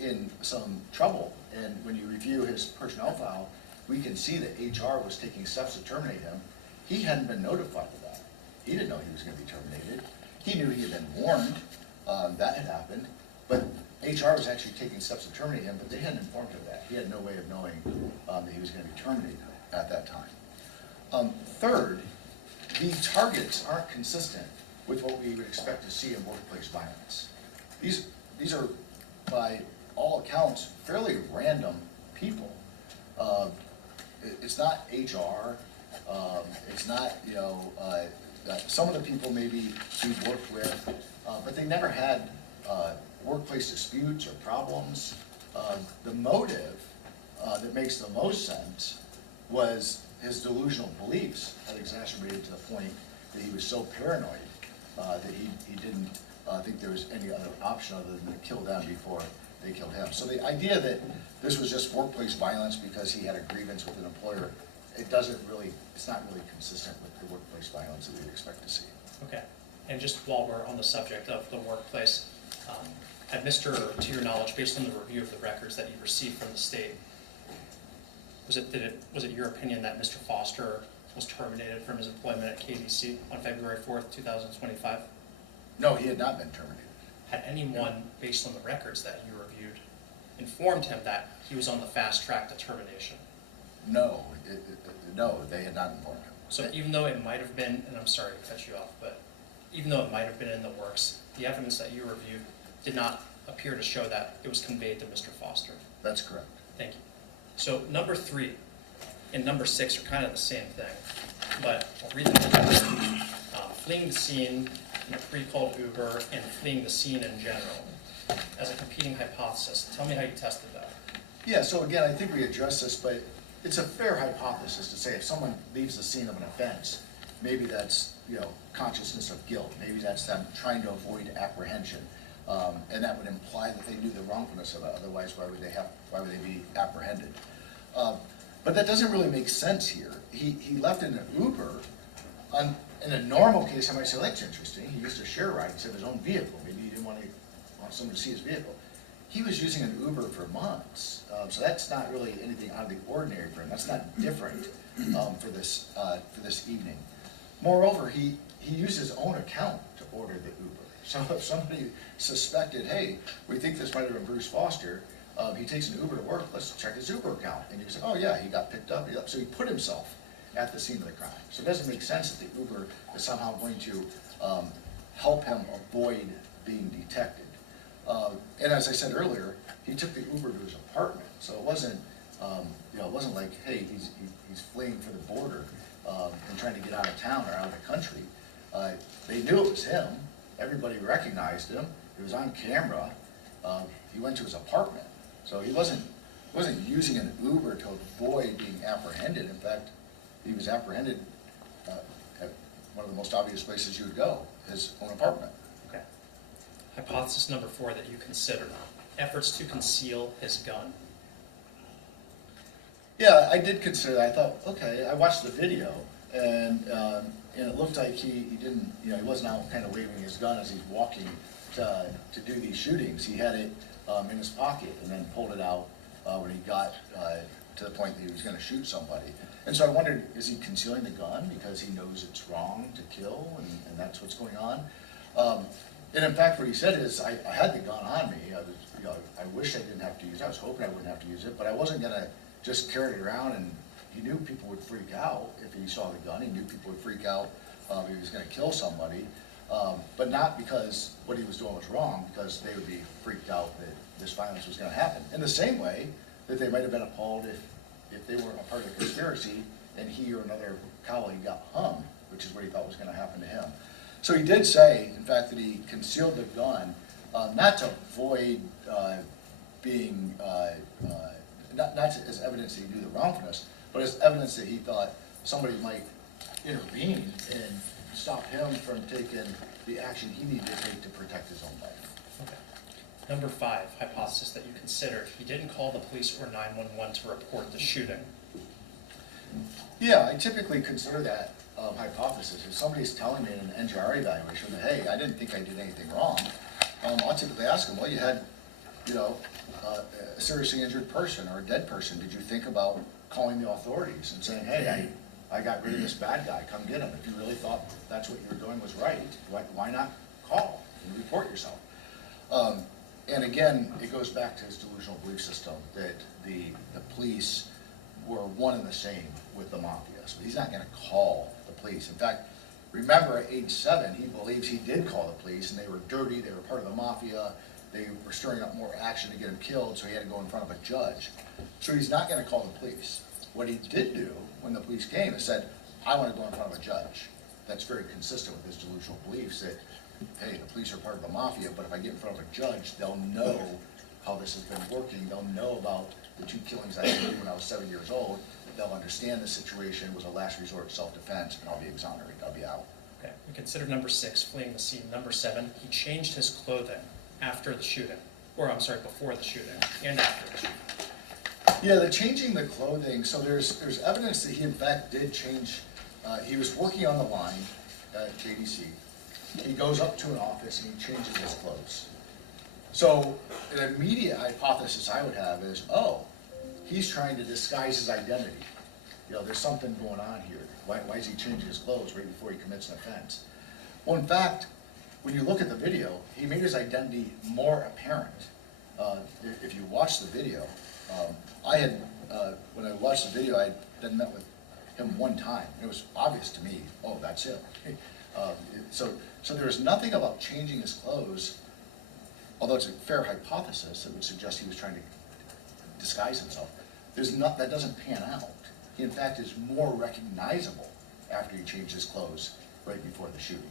in some trouble, and when you review his personnel file, we can see that HR was taking steps to terminate him, he hadn't been notified of that. He didn't know he was going to be terminated. He knew he had been warned that had happened, but HR was actually taking steps to terminate him, but they hadn't informed him of that. He had no way of knowing that he was going to be terminated at that time. Third, the targets aren't consistent with what we would expect to see in workplace violence. These are, by all accounts, fairly random people. It's not HR. It's not, some of the people maybe we've worked with, but they never had workplace disputes or problems. The motive that makes the most sense was his delusional beliefs had exacerbated to the point that he was so paranoid that he didn't think there was any other option other than to kill them before they killed him. So the idea that this was just workplace violence because he had a grievance with an employer, it's not really consistent with the workplace violence that we'd expect to see. Okay, and just while we're on the subject of the workplace, to your knowledge, based on the review of the records that you received from the state, was it your opinion that Mr. Foster was terminated from his employment at KDC on February 4th, 2025? No, he had not been terminated. Had anyone, based on the records that you reviewed, informed him that he was on the fast track to termination? No, no, they had not informed him. So even though it might have been, and I'm sorry to cut you off, but even though it might have been in the works, the evidence that you reviewed did not appear to show that it was conveyed to Mr. Foster. That's correct. Thank you. So number 3 and number 6 are kind of the same thing, but I'll read them together. Fleeing the scene in a pre-called Uber and fleeing the scene in general as a competing hypothesis. Tell me how you tested that. Yeah, so again, I think we addressed this, but it's a fair hypothesis to say if someone leaves the scene of an offense, maybe that's, consciousness of guilt. Maybe that's them trying to avoid apprehension. And that would imply that they knew the wrongfulness of it. Otherwise, why would they be apprehended? But that doesn't really make sense here. He left in an Uber. In a normal case, I might say, that's interesting. He used to share rides of his own vehicle. Maybe he didn't want someone to see his vehicle. he was using an Uber for months. So that's not really anything out of the ordinary for him. That's not different for this evening. Moreover, he used his own account to order the Uber. So if somebody suspected, hey, we think this might have been Bruce Foster, he takes an Uber to work, let's check his Uber account. And you say, oh yeah, he got picked up. So he put himself at the scene of the crime. So it doesn't make sense that the Uber is somehow going to help him avoid being detected. And as I said earlier, he took the Uber to his apartment. So it wasn't, it wasn't like, hey, he's fleeing for the border and trying to get out of town or out of the country. They knew it was him. Everybody recognized him. It was on camera. He went to his apartment. So he wasn't using an Uber to avoid being apprehended. In fact, he was apprehended at one of the most obvious places you would go, his own apartment. Okay. Hypothesis number 4 that you considered, efforts to conceal his gun. Yeah, I did consider that. I thought, okay, I watched the video, and it looked like he didn't, he wasn't out kind of waving his gun as he's walking to do these shootings. He had it in his pocket and then pulled it out when he got to the point that he was going to shoot somebody. And so I wondered, is he concealing the gun because he knows it's wrong to kill, and that's what's going on? And in fact, what he said is, I had the gun on me. I wish I didn't have to use it. I was hoping I wouldn't have to use it, but I wasn't going to just carry it around. And he knew people would freak out if he saw the gun. He knew people would freak out if he was going to kill somebody, but not because what he was doing was wrong, because they would be freaked out that this violence was going to happen. In the same way that they might have been appalled if they weren't a part of the conspiracy and he or another colleague got hung, which is what he thought was going to happen to him. So he did say, in fact, that he concealed the gun, not to avoid being, not as evidence that he knew the wrongfulness, but as evidence that he thought somebody might intervene and stop him from taking the action he needed to take to protect his own life. Okay. Number 5, hypothesis that you considered, he didn't call the police or 911 to report the shooting. Yeah, I typically consider that hypothesis. If somebody's telling me in an NGR evaluation that, hey, I didn't think I did anything wrong, I'll typically ask them, well, you had, a seriously injured person or a dead person. Did you think about calling the authorities and saying, hey, I got rid of this bad guy, come get him? If you really thought that's what you were doing was right, why not call and report yourself? And again, it goes back to his delusional belief system that the police were one and the same with the mafia. So he's not going to call the police. In fact, remember at age 7, he believes he did call the police, and they were dirty, they were part of the mafia, they were stirring up more action to get him killed, so he had to go in front of a judge. So he's not going to call the police. What he did do when the police came is said, I want to go in front of a judge. That's very consistent with his delusional beliefs that, hey, the police are part of the mafia, but if I get in front of a judge, they'll know how this has been working. They'll know about the 2 killings I did when I was 7 years old. They'll understand the situation was a last resort self-defense, and I'll be exonerated. I'll be out. Okay. We considered number 6, fleeing the scene. Number 7, he changed his clothing after the shooting, or I'm sorry, before the shooting and after the shooting. Yeah, the changing the clothing, so there's evidence that he in fact did change. He was working on the line at JDC. He goes up to an office and he changes his clothes. So an immediate hypothesis I would have is, oh, he's trying to disguise his identity. There's something going on here. Why is he changing his clothes right before he commits an offense? Well, in fact, when you look at the video, he made his identity more apparent. If you watch the video, when I watched the video, I then met with him one time. It was obvious to me, oh, that's him. So there was nothing about changing his clothes, although it's a fair hypothesis that would suggest he was trying to disguise himself. That doesn't pan out. He in fact is more recognizable after he changed his clothes right before the shooting.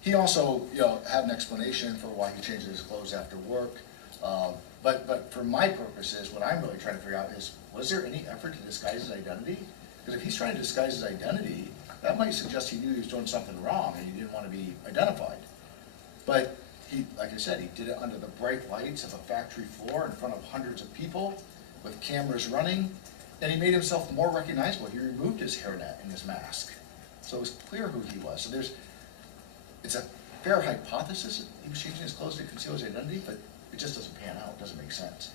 He also, had an explanation for why he changed his clothes after work. But for my purposes, what I'm really trying to figure out is, was there any effort to disguise his identity? Because if he's trying to disguise his identity, that might suggest he knew he was doing something wrong and he didn't want to be identified. But he, like I said, he did it under the bright lights of a factory floor in front of hundreds of people with cameras running, and he made himself more recognizable. He removed his hairnet and his mask. So it was clear who he was. So it's a fair hypothesis that he was changing his clothes to conceal his identity, but It just doesn't pan out, it doesn't make sense.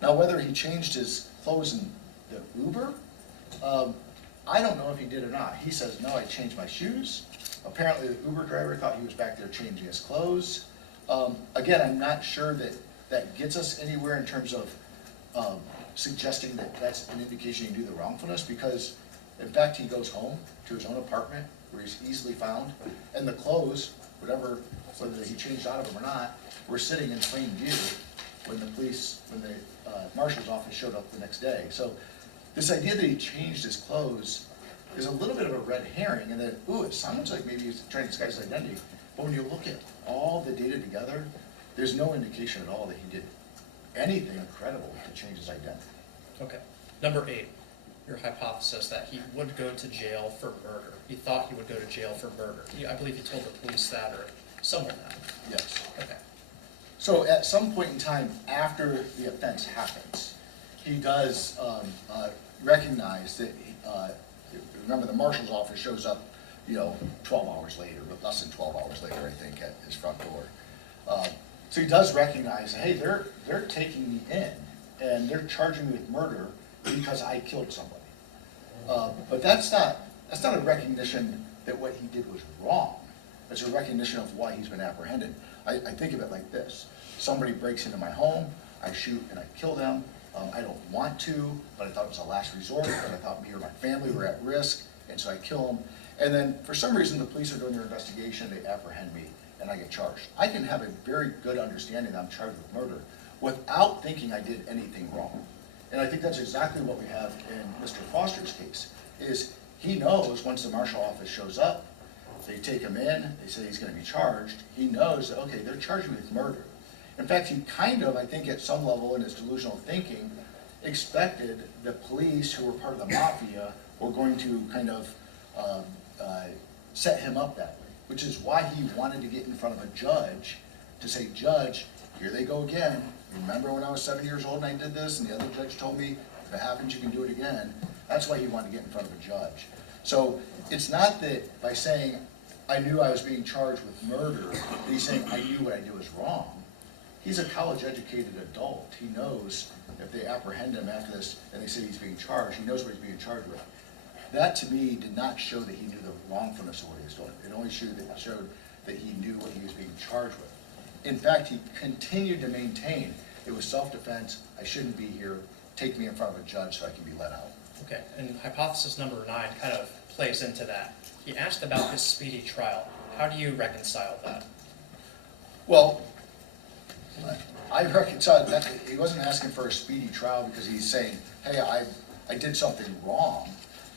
Now, whether he changed his clothes in the Uber, I don't know if he did or not. He says, no, I changed my shoes. Apparently, the Uber driver thought he was back there changing his clothes. Again, I'm not sure that that gets us anywhere in terms of suggesting that that's an indication you do the wrongfulness, because in fact, he goes home to his own apartment where he's easily found, and the clothes, whatever, whether he changed out of them or not, were sitting in plain view when the marshal's office showed up the next day. So this idea that he changed his clothes is a little bit of a red herring, and that, ooh, it sounds like maybe he's trying to disguise his identity, but when you look at all the data together, there's no indication at all that he did anything incredible to change his identity. Okay. Number 8, your hypothesis that he would go to jail for murder. He thought he would go to jail for murder. I believe he told the police that, or someone that. Yes. Okay. So at some point in time after the offense happens, he does recognize that, remember the marshal's office shows up, 12 hours later, but less than 12 hours later, I think, at his front door. So he does recognize, hey, they're taking me in, and they're charging me with murder because I killed somebody. But that's not a recognition that what he did was wrong. It's a recognition of why he's been apprehended. I think of it like this. Somebody breaks into my home, I shoot and I kill them. I don't want to, but I thought it was a last resort, but I thought me or my family were at risk, and so I kill them. And then for some reason, the police are doing their investigation, they apprehend me, and I get charged. I can have a very good understanding that I'm charged with murder without thinking I did anything wrong. And I think that's exactly what we have in Mr. Foster's case, is he knows once the marshal office shows up, they take him in, they say he's gonna be charged, he knows that, okay, they're charging me with murder. In fact, he kind of, I think at some level in his delusional thinking, expected the police who were part of the mafia were going to kind of set him up that way, which is why he wanted to get in front of a judge to say, Judge, here they go again. Remember when I was 7 years old and I did this, and the other judge told me, if it happens, you can do it again. That's why he wanted to get in front of a judge. So it's not that by saying, I knew I was being charged with murder, that he's saying, I knew what I did was wrong. He's a college-educated adult. He knows if they apprehend him after this and they say he's being charged, he knows what he's being charged with. That, to me, did not show that he knew the wrongfulness of what he was doing. It only showed that he knew what he was being charged with. In fact, he continued to maintain, it was self-defense, I shouldn't be here, take me in front of a judge so I can be let out. Okay, and hypothesis number 9 kind of plays into that. He asked about his speedy trial. How do you reconcile that? Well, I reconcile that he wasn't asking for a speedy trial because he's saying, hey, I did something wrong.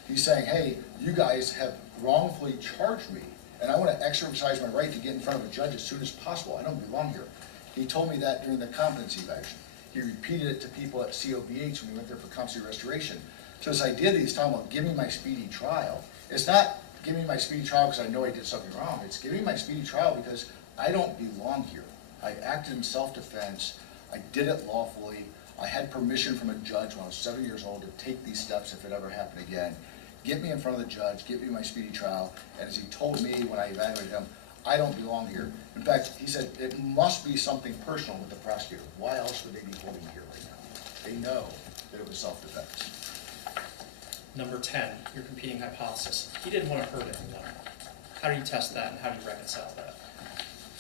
He's saying, hey, you guys have wrongfully charged me, and I want to exercise my right to get in front of a judge as soon as possible. I don't belong here. He told me that during the competency evaluation. He repeated it to people at COVH when we went there for competency restoration. So this idea that he's talking about give me my speedy trial, it's not give me my speedy trial because I know I did something wrong. It's give me my speedy trial because I don't belong here. I acted in self-defense. I did it lawfully. I had permission from a judge when I was 7 years old to take these steps if it ever happened again. Get me in front of the judge, give me my speedy trial, and as he told me when I evaluated him, I don't belong here. In fact, he said it must be something personal with the prosecutor. Why else would they be holding me here right now? They know that it was self-defense. Number 10, your competing hypothesis. He didn't want to hurt anyone. How do you test that, and how do you reconcile that?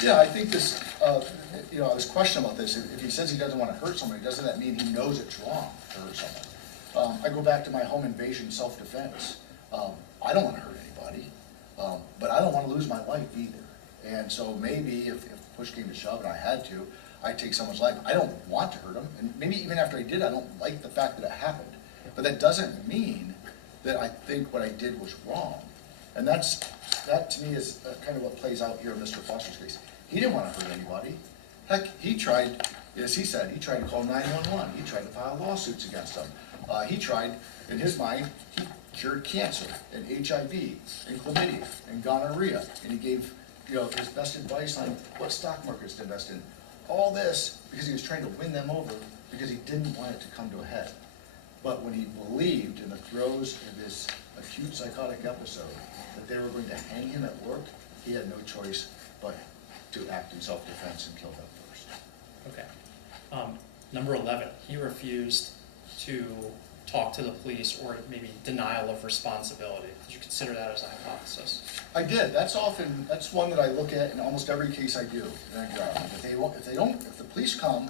Yeah, I think this, I was questioning about this. If he says he doesn't want to hurt somebody, doesn't that mean he knows it's wrong to hurt someone? I go back to my home invasion self-defense. I don't want to hurt anybody, but I don't want to lose my life either. And so maybe if push came to shove and I had to, I'd take someone's life. I don't want to hurt them, and maybe even after I did, I don't like the fact that it happened. But that doesn't mean that I think what I did was wrong. And that to me is kind of what plays out here in Mr. Foster's case. He didn't want to hurt anybody. Heck, he tried, as he said, he tried to call 911. He tried to file lawsuits against them. He tried, in his mind, he cured cancer and HIV and chlamydia and gonorrhea. And he gave his best advice on what stock markets to invest in. All this because he was trying to win them over because he didn't want it to come to a head. But when he believed in the throes of this acute psychotic episode that they were going to hang him at work, he had no choice but to act in self-defense and kill them first. Okay. Number 11, he refused to talk to the police, or maybe denial of responsibility. Did you consider that as a hypothesis? I did. That's one that I look at in almost every case I do in a job. If the police come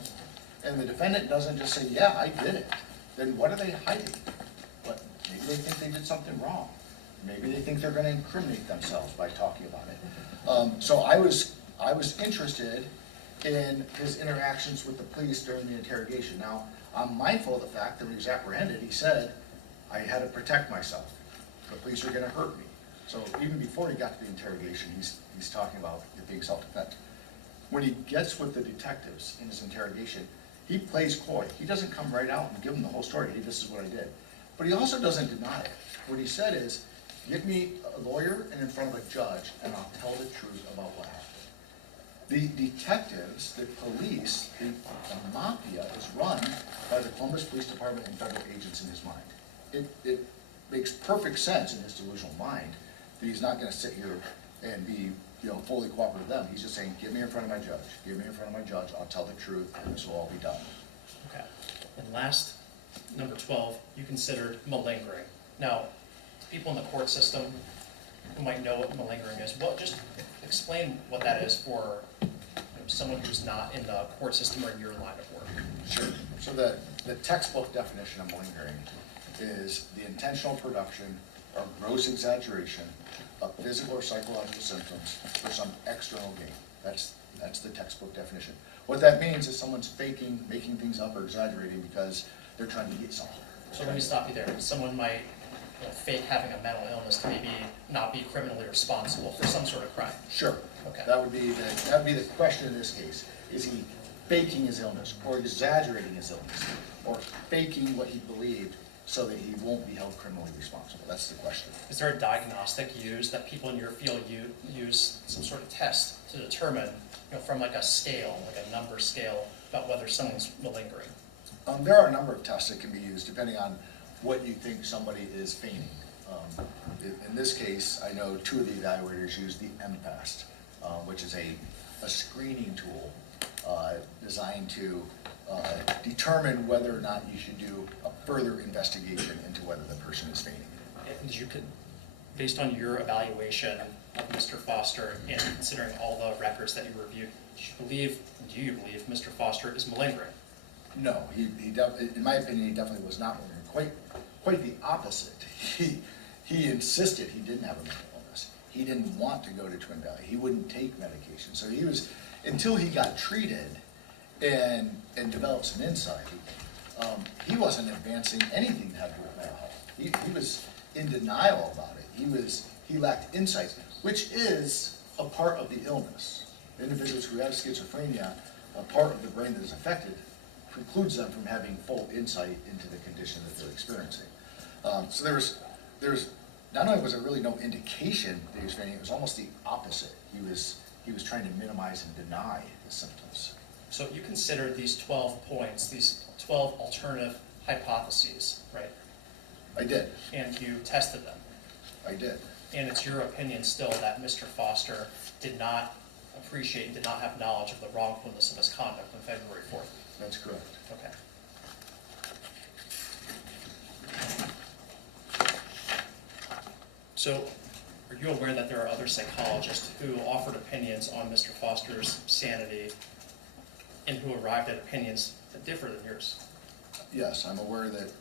and the defendant doesn't just say, yeah, I did it, then what are they hiding? Maybe they think they did something wrong. Maybe they think they're gonna incriminate themselves by talking about it. So I was interested in his interactions with the police during the interrogation. Now, I'm mindful of the fact that when he was apprehended, he said, I had to protect myself. The police are gonna hurt me. So even before he got to the interrogation, he's talking about it being self-defense. When he gets with the detectives in his interrogation, he plays coy. He doesn't come right out and give them the whole story. Hey, this is what I did. But he also doesn't deny it. What he said is, get me a lawyer and in front of a judge, and I'll tell the truth about what happened. The detectives, the police, the mafia is run by the Columbus Police Department and federal agents in his mind. It makes perfect sense in his delusional mind that he's not gonna sit here and be, fully cooperative with them. He's just saying, get me in front of my judge, get me in front of my judge, I'll tell the truth, and this will all be done. Okay. And last, number 12, you considered malingering. Now, people in the court system who might know what malingering is, just explain what that is for someone who's not in the court system or in your line of work. Sure. So the textbook definition of malingering is the intentional production or gross exaggeration of physical or psychological symptoms for some external gain. That's the textbook definition. What that means is someone's faking, making things up or exaggerating because they're trying to get something. So let me stop you there. Someone might fake having a mental illness to maybe not be criminally responsible for some sort of crime. Sure. Okay. That would be the question in this case. Is he faking his illness or exaggerating his illness or faking what he believed so that he won't be held criminally responsible? That's the question. Is there a diagnostic used that people in your field use some sort of test to determine, from like a scale, like a number scale, about whether someone's malingering? There are a number of tests that can be used depending on what you think somebody is feigning. In this case, I know two of the evaluators use the MFAST, which is a screening tool designed to determine whether or not you should do a further investigation into whether the person is feigning. And based on your evaluation of Mr. Foster and considering all the records that you reviewed, do you believe Mr. Foster is malingering? No, in my opinion, he definitely was not malingering. Quite the opposite. He insisted he didn't have a mental illness. He didn't want to go to Twin Valley. He wouldn't take medication. So until he got treated and developed some insight, he wasn't advancing anything that had to do with mental health. He was in denial about it. He lacked insight, which is a part of the illness. Individuals who have schizophrenia, a part of the brain that is affected, precludes them from having full insight into the condition that they're experiencing. So there's not only was there really no indication that he was feigning, it was almost the opposite. He was trying to minimize and deny the symptoms. So you considered these 12 points, these 12 alternative hypotheses, right? I did. And you tested them. I did. And it's your opinion still that Mr. Foster did not appreciate and did not have knowledge of the wrongfulness of his conduct on February 4th? That's correct. Okay. So, are you aware that there are other psychologists who offered opinions on Mr. Foster's sanity and who arrived at opinions that differ than yours? Yes, I'm aware that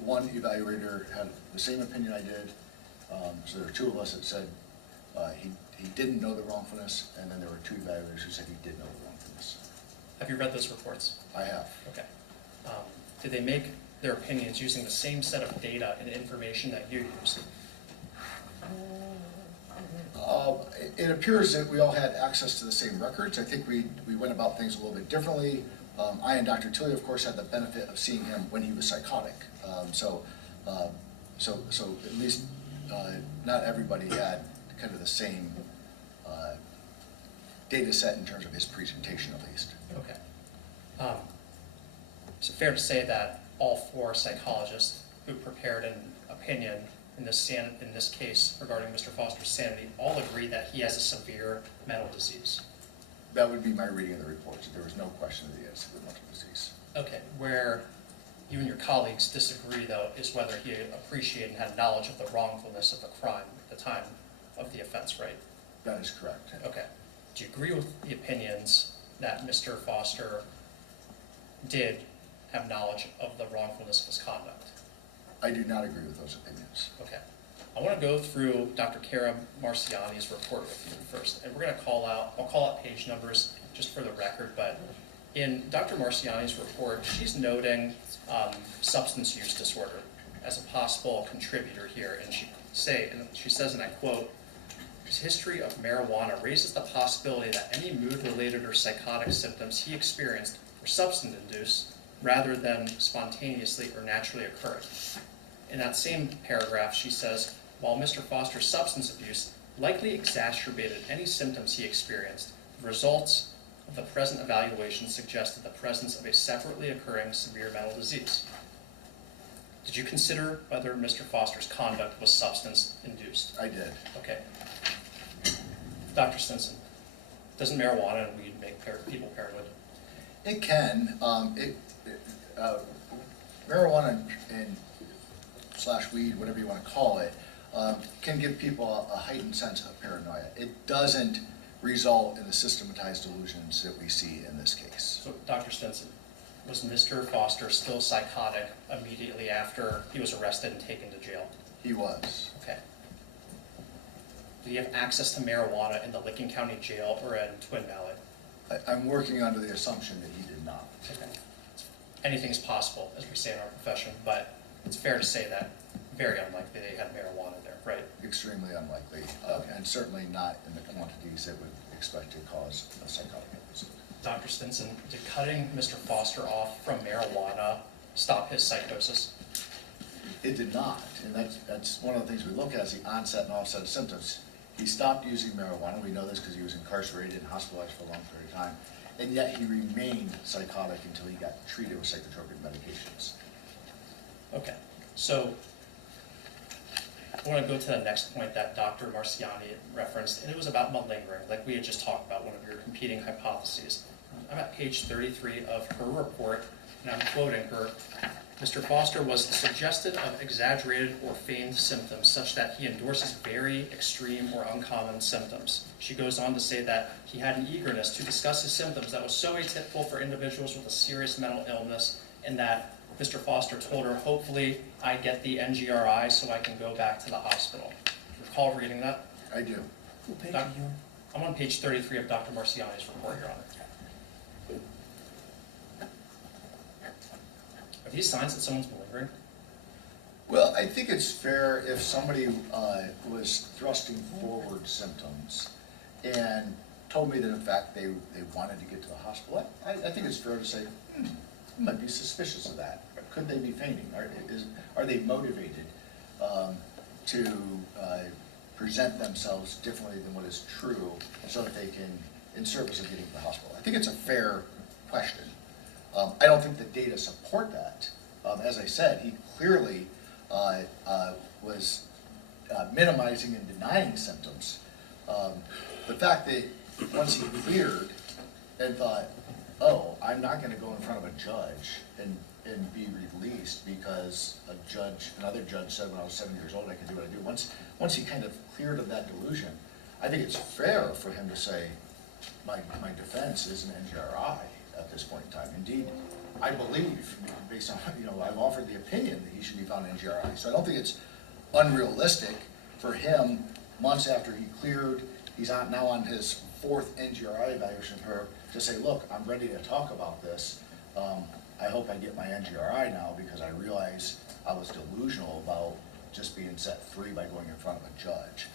one evaluator had the same opinion I did. So there were two of us that said he didn't know the wrongfulness, and then there were two evaluators who said he did know the wrongfulness. Have you read those reports? I have. Okay. Did they make their opinions using the same set of data and information that you used? It appears that we all had access to the same records. I think we went about things a little bit differently. I and Dr. Tilly, of course, had the benefit of seeing him when he was psychotic. So at least not everybody had kind of the same data set in terms of his presentation, at least. Okay. Is it fair to say that all four psychologists who prepared an opinion in this case regarding Mr. Foster's sanity all agree that he has a severe mental disease? That would be my reading of the reports. There was no question that he had cerebral disease. Okay, where you and your colleagues disagree, though, is whether he appreciated and had knowledge of the wrongfulness of the crime at the time of the offense, right? That is correct. Okay. Do you agree with the opinions that Mr. Foster did have knowledge of the wrongfulness of his conduct? I do not agree with those opinions. Okay. I want to go through Dr. Kara Marciani's report with you first, and we're going to I'll call out page numbers just for the record, but in Dr. Marciani's report, she's noting substance use disorder as a possible contributor here, and she says, and I quote, "His history of marijuana raises the possibility that any mood-related or psychotic symptoms he experienced were substance-induced rather than spontaneously or naturally occurring." In that same paragraph, she says, "While Mr. Foster's substance abuse likely exacerbated any symptoms he experienced, the results of the present evaluation suggested the presence of a separately occurring severe mental disease." Did you consider whether Mr. Foster's conduct was substance-induced? I did. Okay. Dr. Stinson, doesn't marijuana and weed make people paranoid? It can. Marijuana and slash weed, whatever you want to call it, can give people a heightened sense of paranoia. It doesn't result in the systematized delusions that we see in this case. So, Dr. Stinson, was Mr. Foster still psychotic immediately after he was arrested and taken to jail? He was. Okay. Did he have access to marijuana in the Licking County Jail or in Twin Valley? I'm working under the assumption that he did not. Okay. Anything is possible, as we say in our profession, but it's fair to say that very unlikely they had marijuana there, right? Extremely unlikely, and certainly not in the quantities that would expect to cause a psychotic episode. Dr. Stinson, did cutting Mr. Foster off from marijuana stop his psychosis? It did not, and that's one of the things we look at is the onset and offset of symptoms. He stopped using marijuana. We know this because he was incarcerated and hospitalized for a long period of time, and yet he remained psychotic until he got treated with psychotropic medications. Okay, so I want to go to the next point that Dr. Marciani referenced, and it was about malingering, like we had just talked about, one of your competing hypotheses. I'm at page 33 of her report, and I'm quoting her. "Mr. Foster was suggested of exaggerated or feigned symptoms such that he endorses very extreme or uncommon symptoms." She goes on to say that he had an eagerness to discuss his symptoms that was so atypical for individuals with a serious mental illness, and that Mr. Foster told her, "Hopefully I get the NGRI so I can go back to the hospital." Recall reading that? I do. What page Doc- are you on? I'm on page 33 of Dr. Marciani's report, Your Honor. Are these signs that someone's malingering? Well, I think it's fair if somebody was thrusting forward symptoms and told me that in fact they wanted to get to the hospital. I think it's fair to say, I might be suspicious of that. Could they be feigning? Are they motivated to present themselves differently than what is true so that they can, in service of getting to the hospital? I think it's a fair question. I don't think the data support that. As I said, he clearly was minimizing and denying symptoms. The fact that once he cleared and thought, oh, I'm not gonna go in front of a judge and be released because another judge said when I was 7 years old I could do what I do. Once he kind of cleared of that delusion, I think it's fair for him to say, my defense is an NGRI at this point in time. Indeed, I believe, based on, I've offered the opinion that he should be found in NGRI. So I don't think it's unrealistic for him, months after he cleared, he's now on his 4th NGRI evaluation for her, to say, look, I'm ready to talk about this. I hope I get my NGRI now because I realize I was delusional about just being set free by going in front of a judge.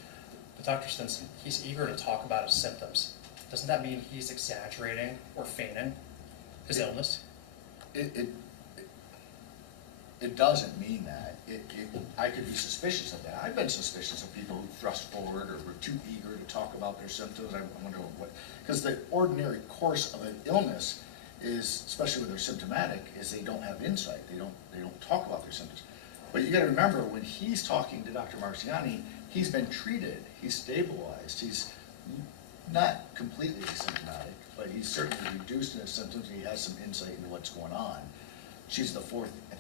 But Dr. Stinson, he's eager to talk about his symptoms. Doesn't that mean he's exaggerating or feigning his illness? It doesn't mean that. I could be suspicious of that. I've been suspicious of people who thrust forward or were too eager to talk about their symptoms. I wonder what, because the ordinary course of an illness is, especially when they're symptomatic, is they don't have insight. They don't talk about their symptoms. But you got to remember, when he's talking to Dr. Marciani, he's been treated, he's stabilized, he's not completely asymptomatic, but he's certainly reduced in his symptoms, and he has some insight into what's going on. She's the fourth, I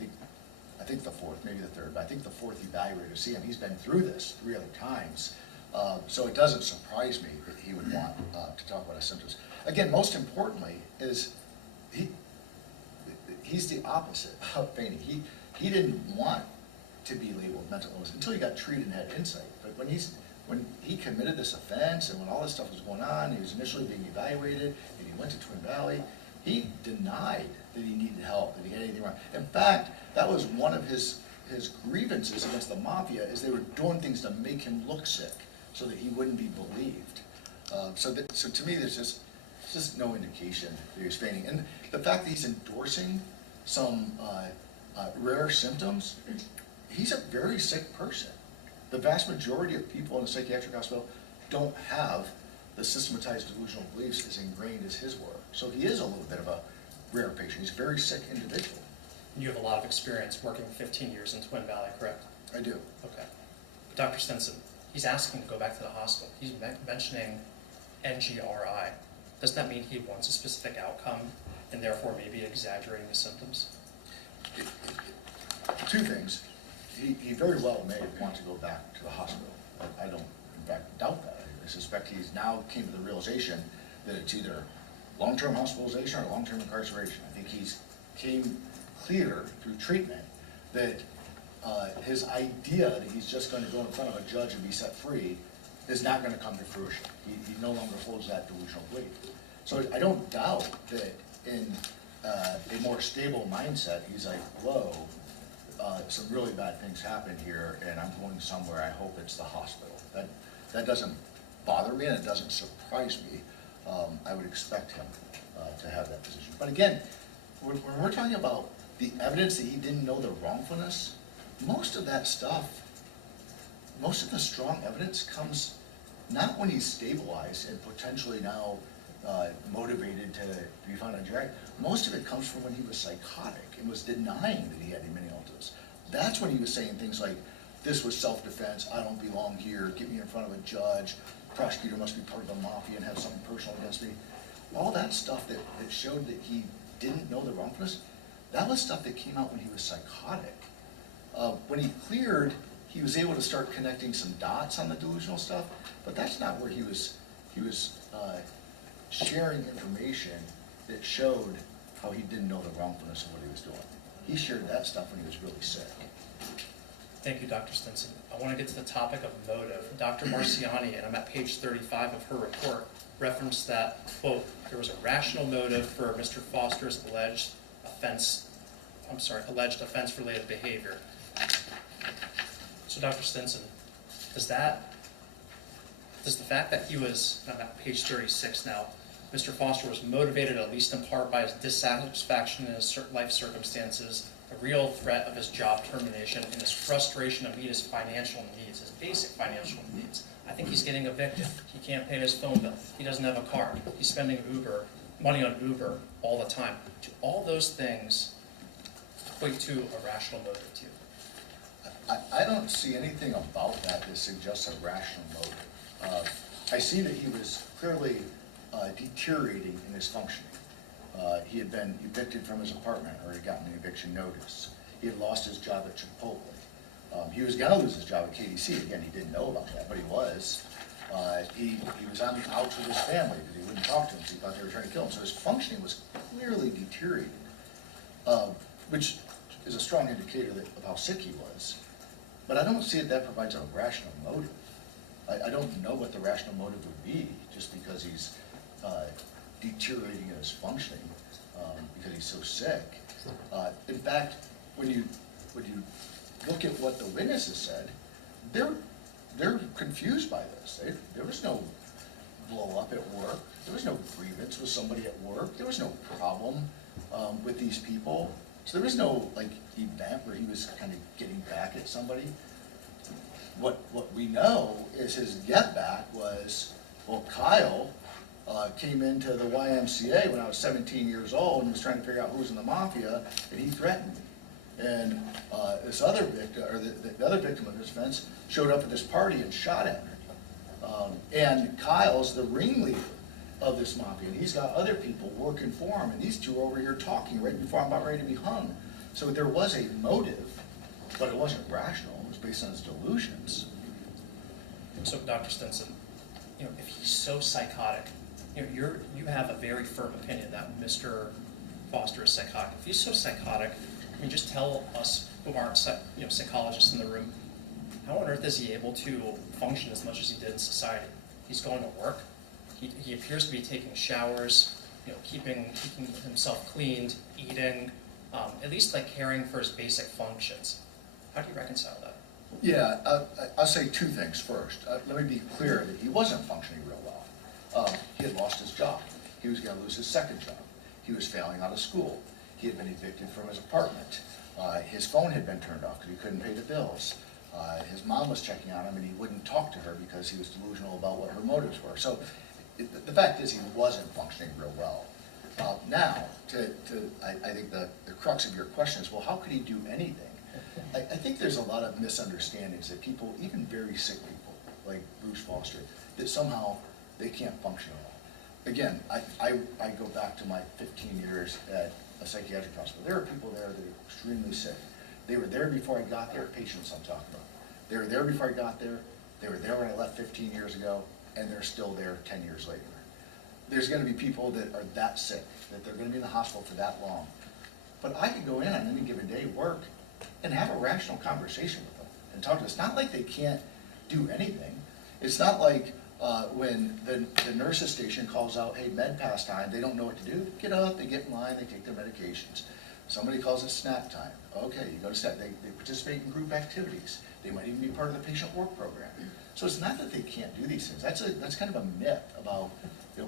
think the fourth, maybe the third, but I think the fourth evaluator to see him. He's been through this 3 other times. So it doesn't surprise me that he would want to talk about his symptoms. Again, most importantly is he's the opposite of fainting. He didn't want to be labeled mental illness until he got treated and had insight. But when he committed this offense and when all this stuff was going on, he was initially being evaluated, and he went to Twin Valley, he denied that he needed help, that he had anything wrong. In fact, that was one of his grievances against the mafia, is they were doing things to make him look sick so that he wouldn't be believed. So to me, there's just no indication that he was fainting. And the fact that he's endorsing some rare symptoms, he's a very sick person. The vast majority of people in a psychiatric hospital don't have the systematized delusional beliefs as ingrained as his were. So he is a little bit of a rare patient. He's a very sick individual. You have a lot of experience working 15 years in Twin Valley, correct? I do. Okay. Dr. Stinson, he's asking to go back to the hospital. He's mentioning NGRI. Does that mean he wants a specific outcome and therefore maybe exaggerating the symptoms? Two things. He very well may want to go back to the hospital. I don't, in fact, doubt that. I suspect he's now came to the realization that it's either long-term hospitalization or long-term incarceration. I think he's came clear through treatment that his idea that he's just going to go in front of a judge and be set free is not going to come to fruition. He no longer holds that delusional belief. So I don't doubt that in a more stable mindset, he's like, whoa, some really bad things happen here, and I'm going somewhere. I hope it's the hospital. That doesn't bother me, and it doesn't surprise me. I would expect him to have that position. But again, when we're talking about the evidence that he didn't know the wrongfulness, most of that stuff, most of the strong evidence comes not when he's stabilized and potentially now motivated to be found on drag. Most of it comes from when he was psychotic and was denying that he had many illnesses. That's when he was saying things like, this was self-defense, I don't belong here, get me in front of a judge, prosecutor must be part of the mafia and have something personal against me. All that stuff that showed that he didn't know the wrongfulness, that was stuff that came out when he was psychotic. When he cleared, he was able to start connecting some dots on the delusional stuff, but that's not where he was sharing information that showed how he didn't know the wrongfulness of what he was doing. He shared that stuff when he was really sick. Thank you, Dr. Stinson. I want to get to the topic of motive. Dr. Marciani, and I'm at page 35 of her report, referenced that, quote, there was a rational motive for Mr. Foster's alleged offense-related behavior. So, Dr. Stinson, does the fact that he was, I'm at page 36 now, Mr. Foster was motivated at least in part by his dissatisfaction in his life circumstances, the real threat of his job termination, and his frustration to meet his financial needs, his basic financial needs. I think he's getting evicted. He can't pay his phone bill. He doesn't have a car. He's spending money on Uber all the time. Do all those things equate to a rational motive to you? I don't see anything about that that suggests a rational motive. I see that he was clearly deteriorating in his functioning. He had been evicted from his apartment, or had gotten an eviction notice. He had lost his job at Chipotle. He was going to lose his job at KDC. Again, he didn't know about that, but he was. He was on the outs with his family because he wouldn't talk to them, so he thought they were trying to kill him. So his functioning was clearly deteriorated, which is a strong indicator of how sick he was. But I don't see that provides a rational motive. I don't know what the rational motive would be just because he's deteriorating in his functioning because he's so sick. In fact, when you look at what the witnesses said, they're confused by this. There was no blow up at work. There was no grievance with somebody at work. There was no problem with these people. So there was no event where he was kind of getting back at somebody. What we know is his get back was, well, Kyle came into the YMCA when I was 17 years old and was trying to figure out who was in the mafia, and he threatened me. And this other victim, or the other victim of this offense, showed up at this party and shot at me. And Kyle's the ringleader of this mafia, and he's got other people working for him, and these two are over here talking right before I'm about ready to be hung. So there was a motive, but it wasn't rational, it was based on his delusions. So, Dr. Stinson, if he's so psychotic, you have a very firm opinion that Mr. Foster is psychotic. If he's so psychotic, just tell us who aren't psychologists in the room, how on earth is he able to function as much as he did in society? He's going to work. He appears to be taking showers, keeping himself cleaned, eating, at least like caring for his basic functions. How do you reconcile that? Yeah, I'll say two things first. Let me be clear that he wasn't functioning real well. He had lost his job. He was going to lose his second job. He was failing out of school. He had been evicted from his apartment. His phone had been turned off because he couldn't pay the bills. His mom was checking on him and he wouldn't talk to her because he was delusional about what her motives were. So the fact is he wasn't functioning real well. Now, I think the crux of your question is, well, how could he do anything? I think there's a lot of misunderstandings that people, even very sick people, like Bruce Foster, that somehow they can't function at all. Again, I go back to my 15 years at a psychiatric hospital. There are people there that are extremely sick. They were there before I got there, patients I'm talking about. They were there before I got there, they were there when I left 15 years ago, and they're still there 10 years later. There's gonna be people that are that sick, that they're gonna be in the hospital for that long. But I could go in on any given day, work, and have a rational conversation with them and talk to them. It's not like they can't do anything. It's not like when the nurse's station calls out, hey, med pass time, they don't know what to do. Get up, they get in line, they take their medications. Somebody calls it snack time. Okay, you go to snack. They participate in group activities. They might even be part of the patient work program. So it's not that they can't do these things. That's kind of a myth about,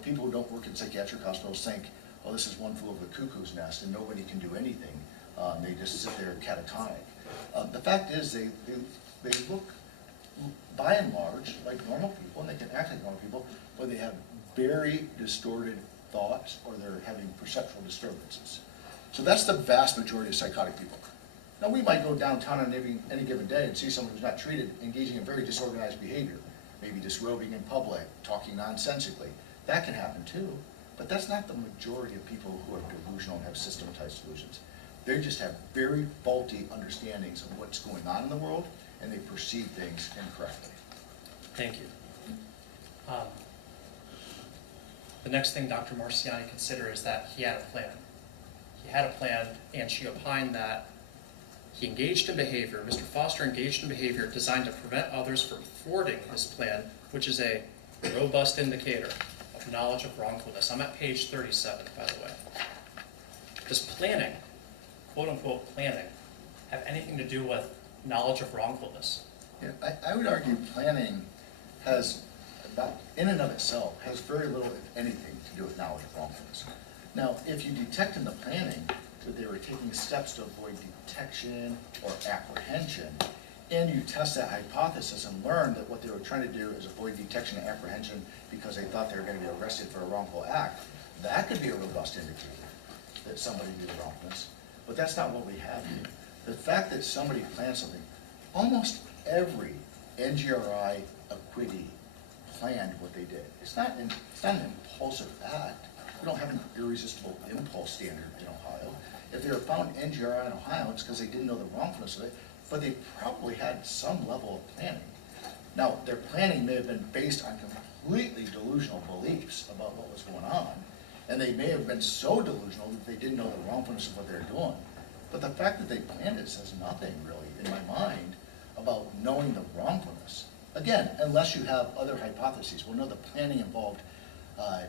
people who don't work in psychiatric hospitals think, oh, this is one flew over the cuckoo's nest and nobody can do anything. They just sit there catatonic. The fact is they look, by and large, like normal people, and they can act like normal people, but they have very distorted thoughts or they're having perceptual disturbances. So that's the vast majority of psychotic people. Now, we might go downtown on any given day and see someone who's not treated engaging in very disorganized behavior, maybe disrobing in public, talking nonsensically. That can happen too, but that's not the majority of people who are delusional and have systematized delusions. They just have very faulty understandings of what's going on in the world, and they perceive things incorrectly. Thank you. The next thing Dr. Marciani considered is that he had a plan. He had a plan, and she opined that he engaged in behavior, Mr. Foster engaged in behavior designed to prevent others from thwarting his plan, which is a robust indicator of knowledge of wrongfulness. I'm at page 37, by the way. Does planning, quote-unquote planning, have anything to do with knowledge of wrongfulness? Yeah, I would argue planning has, in and of itself, has very little, if anything, to do with knowledge of wrongfulness. Now, if you detect in the planning that they were taking steps to avoid detection or apprehension, and you test that hypothesis and learn that what they were trying to do is avoid detection and apprehension because they thought they were going to be arrested for a wrongful act, that could be a robust indicator that somebody did wrongfulness. But that's not what we have here. The fact that somebody planned something, almost every NGRI acquittee planned what they did. It's not an impulsive act. We don't have an irresistible impulse standard in Ohio. If they were found NGRI in Ohio, it's because they didn't know the wrongfulness of it, but they probably had some level of planning. Now, their planning may have been based on completely delusional beliefs about what was going on, and they may have been so delusional that they didn't know the wrongfulness of what they were doing. But the fact that they planned it says nothing, really, in my mind, about knowing the wrongfulness. Again, unless you have other hypotheses. Well, no, the planning involved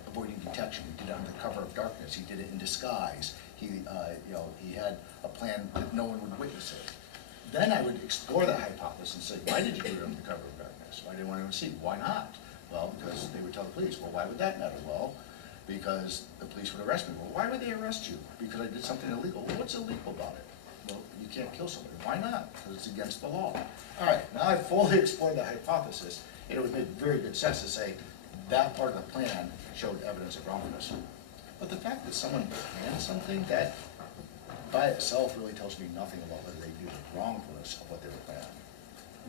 avoiding detection. He did it under the cover of darkness. He did it in disguise. He had a plan that no one would witness it. Then I would explore that hypothesis and say, why did you do it under the cover of darkness? Why didn't anyone to see? Why not? Well, because they would tell the police. Well, why would that matter? Well, because the police would arrest me. Well, why would they arrest you? Because I did something illegal. Well, what's illegal about it? Well, you can't kill somebody. Why not? Because it's against the law. All right, now I've fully explored the hypothesis, and it would make very good sense to say that part of the plan showed evidence of wrongfulness. But the fact that someone planned something, that by itself really tells me nothing about whether they knew the wrongfulness of what they were planning.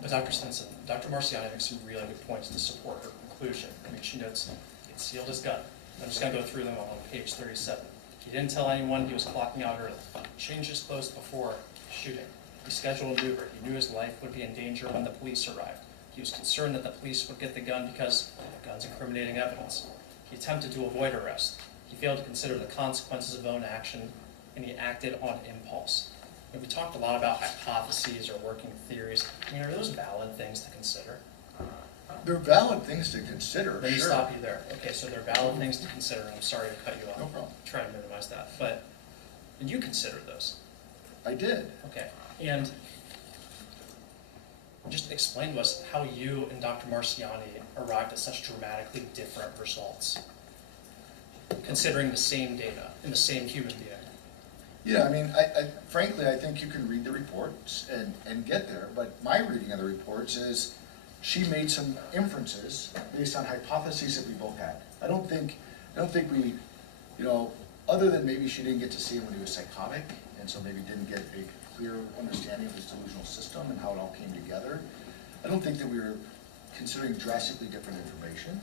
Dr. Stinson, Dr. Marciani makes some really good points to support her conclusion. I mean, she notes, he concealed his gun. I'm just gonna go through them on page 37. He didn't tell anyone he was clocking out early. Changed his clothes before shooting. He scheduled an Uber. He knew his life would be in danger when the police arrived. He was concerned that the police would get the gun because the gun's incriminating evidence. He attempted to avoid arrest. He failed to consider the consequences of own action, and he acted on impulse. And we talked a lot about hypotheses or working theories. I mean, are those valid things to consider? They're valid things to consider, Let me sure. stop you there. Okay, so they're valid things to consider, and I'm sorry to cut you off. No problem. Try to minimize that, but did you consider those? I did. Okay, and just explain to us how you and Dr. Marciani arrived at such dramatically different results, considering the same data in the same human being. Yeah, I mean, frankly, I think you can read the reports and get there, but my reading of the reports is she made some inferences based on hypotheses that we both had. I don't think we, other than maybe she didn't get to see him when he was psychotic, and so maybe didn't get a clear understanding of his delusional system and how it all came together. I don't think that we were considering drastically different information.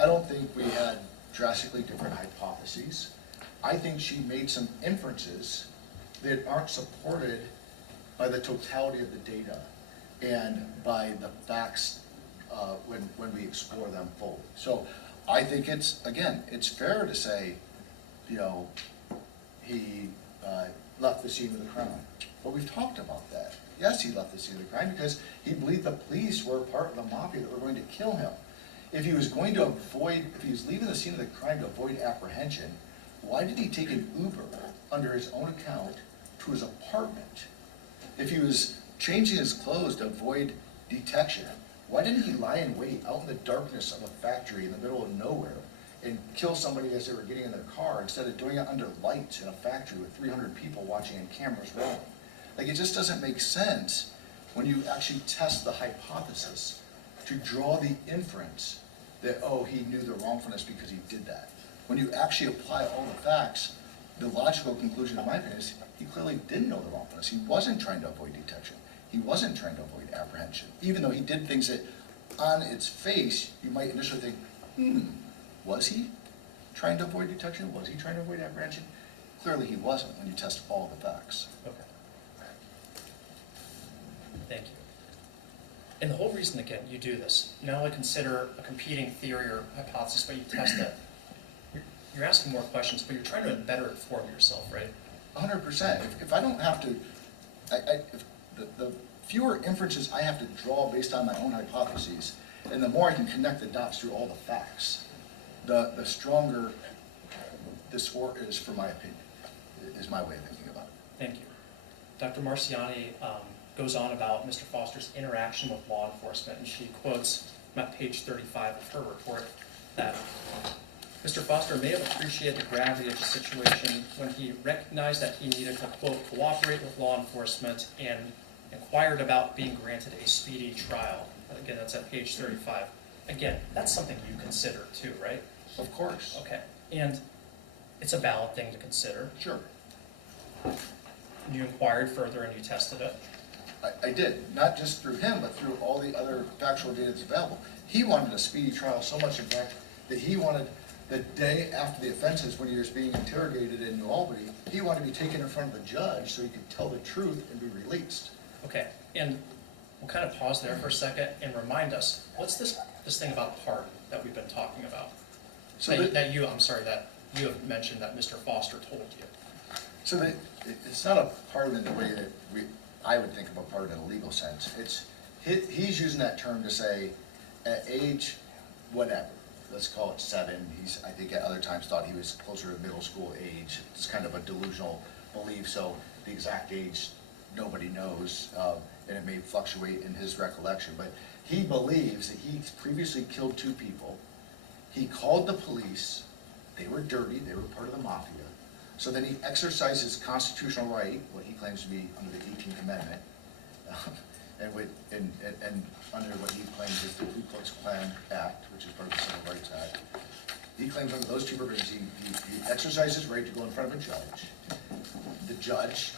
I don't think we had drastically different hypotheses. I think she made some inferences that aren't supported by the totality of the data and by the facts when we explore them fully. So I think it's fair to say, he left the scene of the crime. But we've talked about that. Yes, he left the scene of the crime because he believed the police were part of the mafia that were going to kill him. If he was leaving the scene of the crime to avoid apprehension, why did he take an Uber under his own account to his apartment? If he was changing his clothes to avoid detection, why didn't he lie in wait out in the darkness of a factory in the middle of nowhere and kill somebody as they were getting in their car instead of doing it under lights in a factory with 300 people watching and cameras rolling? Like, it just doesn't make sense when you actually test the hypothesis to draw the inference that, oh, he knew the wrongfulness because he did that. When you actually apply all the facts, the logical conclusion, in my opinion, is he clearly didn't know the wrongfulness. He wasn't trying to avoid detection. He wasn't trying to avoid apprehension, even though he did things that, on its face, you might initially think, was he trying to avoid detection? Was he trying to avoid apprehension? Clearly he wasn't when you test all the facts. Okay. Thank you. And the whole reason, again, you do this, you not only consider a competing theory or hypothesis, but you test it. You're asking more questions, but you're trying to better inform yourself, right? 100%. If I don't have to, if the fewer inferences I have to draw based on my own hypotheses, and the more I can connect the dots through all the facts, the stronger this work is, for my opinion, is my way of thinking about it. Thank you. Dr. Marciani goes on about Mr. Foster's interaction with law enforcement, and she quotes at page 35 of her report that Mr. Foster may have appreciated the gravity of the situation when he recognized that he needed to, quote, cooperate with law enforcement and inquired about being granted a speedy trial. Again, that's at page 35. Again, that's something you consider too, right? Of course. Okay, and it's a valid thing to consider. Sure. You inquired further and you tested it. I did, not just through him, but through all the other factual data that's available. He wanted a speedy trial so much, in fact, that he wanted the day after the offenses, when he was being interrogated in New Albany, he wanted to be taken in front of the judge so he could tell the truth and be released. Okay, and we'll kind of pause there for a second and remind us, what's this thing about pardon that we've been talking about? So That you have mentioned that Mr. Foster told you. So it's not a pardon in the way that I would think about pardon in a legal sense. He's using that term to say, at age whatever, let's call it 7. I think at other times thought he was closer to middle school age. It's kind of a delusional belief, so the exact age nobody knows, and it may fluctuate in his recollection. But he believes that he previously killed 2 people. He called the police. They were dirty. They were part of the mafia. So then he exercised his constitutional right, what he claims to be under the 18th Amendment, and under what he claims is the Ku Klux Klan Act, which is part of the Civil Rights Act. He claims under those 2 provisions he exercised his right to go in front of a judge. The judge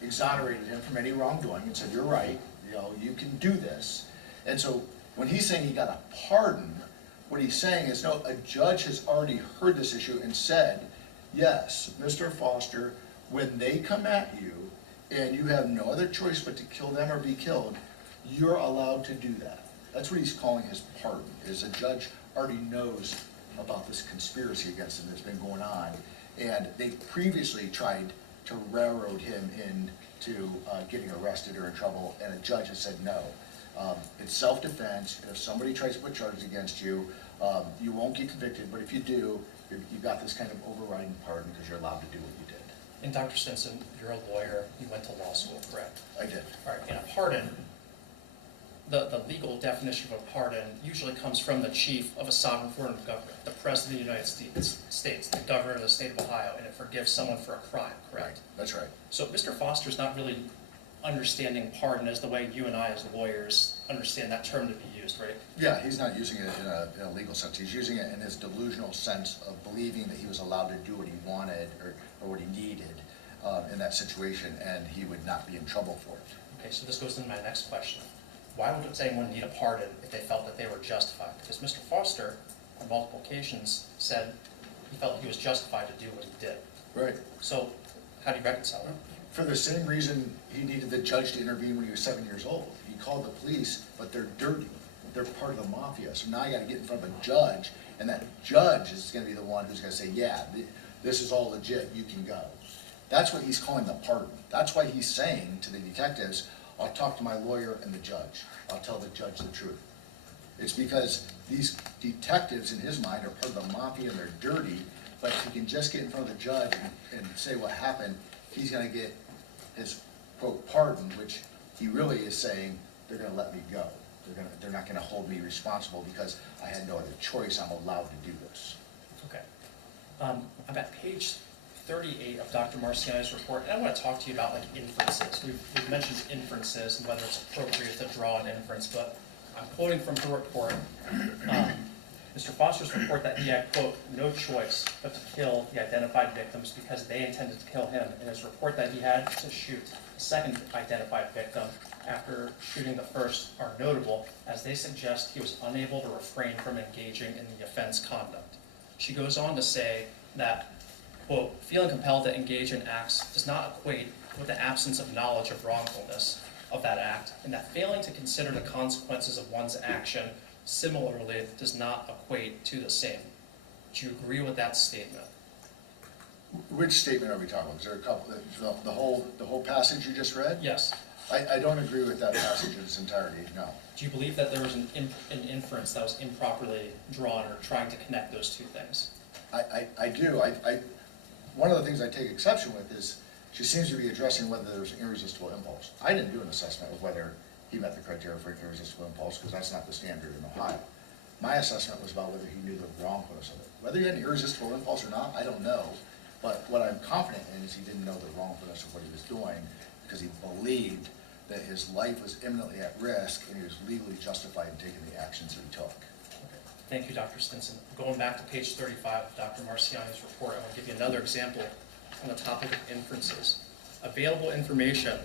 exonerated him from any wrongdoing and said, you're right, you can do this. And so when he's saying he got a pardon, what he's saying is, no, a judge has already heard this issue and said, yes, Mr. Foster, when they come at you and you have no other choice but to kill them or be killed, you're allowed to do that. That's what he's calling his pardon, is a judge already knows about this conspiracy against him that's been going on. And they previously tried to railroad him into getting arrested or in trouble, and a judge has said no. It's self-defense, and if somebody tries to put charges against you, you won't get convicted, but if you do, you've got this kind of overriding pardon because you're allowed to do what you did. And Dr. Stinson, you're a lawyer, you went to law school, correct? I did. All right, in a pardon, the legal definition of a pardon usually comes from the chief of a sovereign foreign government, the President of the United States, the Governor of the state of Ohio, and it forgives someone for a crime, correct? That's right. So Mr. Foster's not really understanding pardon as the way you and I as lawyers understand that term to be used, right? Yeah, he's not using it in a legal sense. He's using it in his delusional sense of believing that he was allowed to do what he wanted or what he needed in that situation, and he would not be in trouble for it. Okay, so this goes into my next question. Why would anyone need a pardon if they felt that they were justified? Because Mr. Foster, on multiple occasions, said he felt he was justified to do what he did. Right. So how do you reconcile that? For the same reason he needed the judge to intervene when he was 7 years old. He called the police, but they're dirty. They're part of the mafia. So now you gotta get in front of a judge, and that judge is gonna be the one who's gonna say, yeah, this is all legit, you can go. That's what he's calling the pardon. That's why he's saying to the detectives, I'll talk to my lawyer and the judge. I'll tell the judge the truth. It's because these detectives in his mind are part of the mafia and they're dirty, but if he can just get in front of the judge and say what happened, he's gonna get his quote pardon, which he really is saying, they're gonna let me go. They're not gonna hold me responsible because I had no other choice, I'm allowed to do this. Okay. I'm at page 38 of Dr. Marciani's report, and I want to talk to you about like inferences. We've mentioned inferences and whether it's appropriate to draw an inference, but I'm quoting from her report, Mr. Foster's report, that he had, quote, no choice but to kill the identified victims because they intended to kill him, and his report that he had to shoot a second identified victim after shooting the first are notable, as they suggest he was unable to refrain from engaging in the offense conduct. She goes on to say that, quote, feeling compelled to engage in acts does not equate with the absence of knowledge of wrongfulness of that act, and that failing to consider the consequences of one's action similarly does not equate to the same. Do you agree with that statement? Which statement are we talking about? Is there a couple, the whole passage you just read? Yes. I don't agree with that passage in its entirety, no. Do you believe that there was an inference that was improperly drawn or trying to connect those two things? I do. One of the things I take exception with is she seems to be addressing whether there was an irresistible impulse. I didn't do an assessment of whether he met the criteria for an irresistible impulse because that's not the standard in Ohio. My assessment was about whether he knew the wrongfulness of it. Whether he had an irresistible impulse or not, I don't know. But what I'm confident in is he didn't know the wrongfulness of what he was doing because he believed that his life was imminently at risk and he was legally justified in taking the actions that he took. Okay. Thank you, Dr. Stinson. Going back to page 35 of Dr. Marciani's report, I want to give you another example on the topic of inferences. Available information,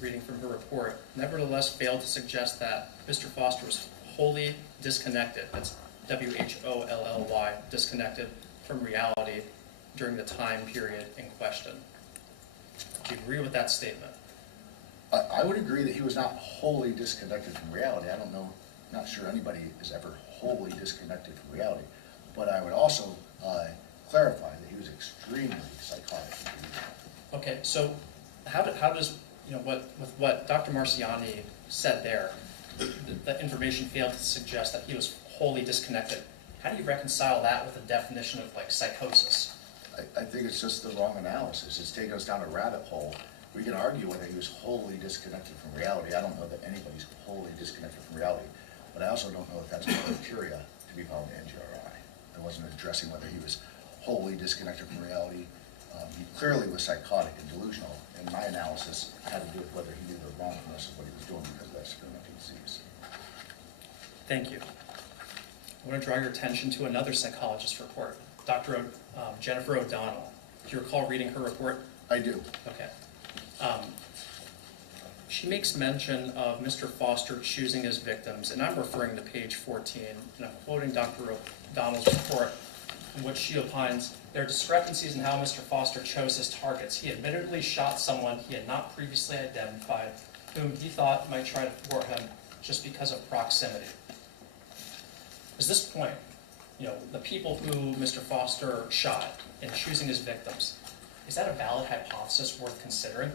reading from her report, nevertheless failed to suggest that Mr. Foster was wholly disconnected, that's W-H-O-L-L-Y, disconnected from reality during the time period in question. Do you agree with that statement? I would agree that he was not wholly disconnected from reality. I don't know, not sure anybody is ever wholly disconnected from reality. But I would also clarify that he was extremely psychotic. Okay, so how does, with what Dr. Marciani said there, the information failed to suggest that he was wholly disconnected. How do you reconcile that with the definition of like psychosis? I think it's just the wrong analysis. It's taking us down a rabbit hole. We can argue whether he was wholly disconnected from reality. I don't know that anybody's wholly disconnected from reality, but I also don't know if that's a criteria to be found in NGRI. I wasn't addressing whether he was wholly disconnected from reality. He clearly was psychotic and delusional, and my analysis had to do with whether he knew the wrongfulness of what he was doing because of that experimental disease. Thank you. I want to draw your attention to another psychologist's report, Dr. Jennifer O'Donnell. Do you recall reading her report? I do. Okay. She makes mention of Mr. Foster choosing his victims, and I'm referring to page 14, and I'm quoting Dr. O'Donnell's report, in which she opines, there are discrepancies in how Mr. Foster chose his targets. He admittedly shot someone he had not previously identified, whom he thought might try to thwart him just because of proximity. At this point, the people who Mr. Foster shot in choosing his victims, is that a valid hypothesis worth considering?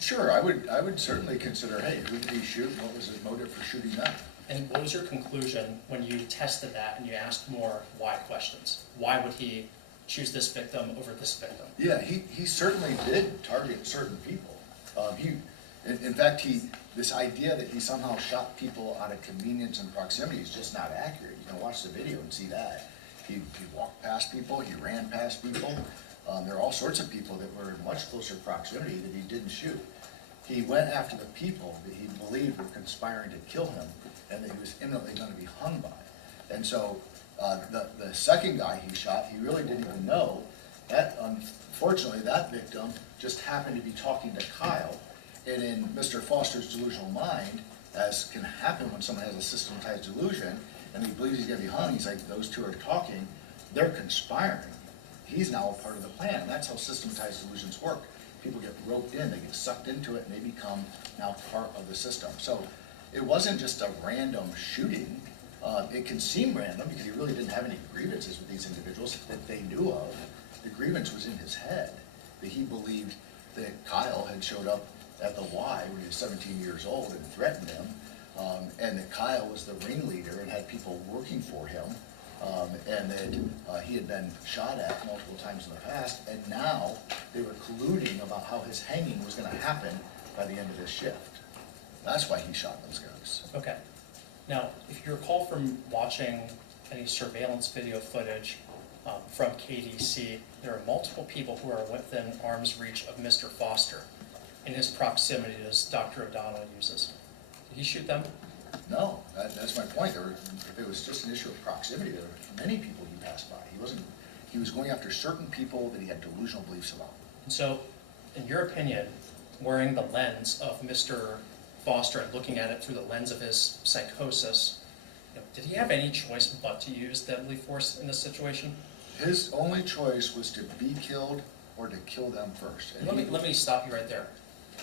Sure, I would certainly consider, hey, who did he shoot, and what was his motive for shooting them? And what was your conclusion when you tested that and you asked more why questions? Why would he choose this victim over this victim? Yeah, he certainly did target certain people. In fact, this idea that he somehow shot people out of convenience and proximity is just not accurate. You can watch the video and see that. He walked past people, he ran past people. There are all sorts of people that were in much closer proximity that he didn't shoot. He went after the people that he believed were conspiring to kill him and that he was imminently going to be hung by. And so the second guy he shot, he really didn't even know. Unfortunately, that victim just happened to be talking to Kyle. And in Mr. Foster's delusional mind, as can happen when someone has a systematized delusion, and he believes he's going to be hung, he's like, those two are talking, they're conspiring. He's now a part of the plan, and that's how systematized delusions work. People get roped in, they get sucked into it, and they become now part of the system. So it wasn't just a random shooting. It can seem random because he really didn't have any grievances with these individuals that they knew of. The grievance was in his head, that he believed that Kyle had showed up at the Y when he was 17 years old and threatened him, and that Kyle was the ringleader and had people working for him, and that he had been shot at multiple times in the past, and now they were colluding about how his hanging was going to happen by the end of his shift. That's why he shot those guys. Okay. Now, if you recall from watching any surveillance video footage from KDC, there are multiple people who are within arm's reach of Mr. Foster in his proximity, as Dr. O'Donnell uses. Did he shoot them? No, that's my point. If it was just an issue of proximity, there were many people he passed by. He was going after certain people that he had delusional beliefs about. And so, in your opinion, wearing the lens of Mr. Foster and looking at it through the lens of his psychosis, did he have any choice but to use deadly force in this situation? His only choice was to be killed or to kill them first. And Let me stop you right there.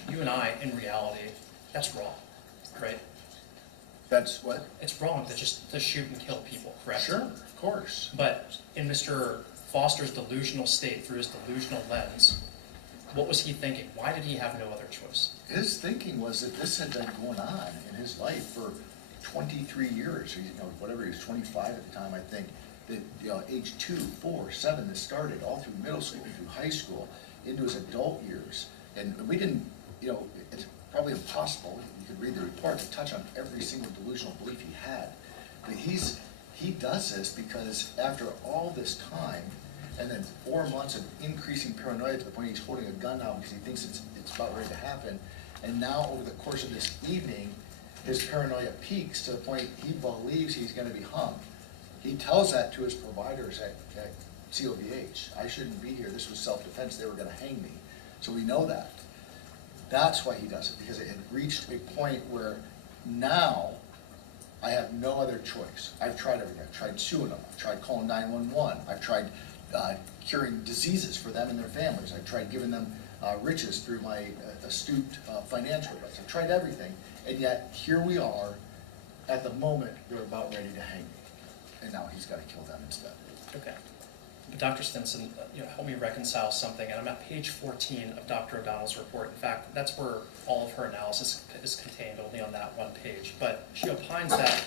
You and I, in reality, that's wrong, right? That's what? It's wrong to shoot and kill people, correct? Sure, of course. But in Mr. Foster's delusional state, through his delusional lens, what was he thinking? Why did he have no other choice? His thinking was that this had been going on in his life for 23 years. Whatever, he was 25 at the time, I think. That age 2, 4, 7, this started all through middle school, through high school, into his adult years. And we didn't, it's probably impossible, you could read the report, to touch on every single delusional belief he had. But he does this because after all this time, and then 4 months of increasing paranoia to the point he's holding a gun now because he thinks it's about ready to happen, and now over the course of this evening, his paranoia peaks to the point he believes he's going to be hung. He tells that to his providers at COVH. I shouldn't be here. This was self-defense. They were going to hang me. So we know that. That's why he does it, because it had reached a point where now I have no other choice. I've tried everything. I've tried suing them. I've tried calling 911. I've tried curing diseases for them and their families. I've tried giving them riches through my astute financial advice. I've tried everything. And yet, here we are, at the moment, they're about ready to hang me. And now he's got to kill them instead. Okay. But Dr. Stinson, help me reconcile something, and I'm at page 14 of Dr. O'Donnell's report. In fact, that's where all of her analysis is contained, only on that one page. But she opines that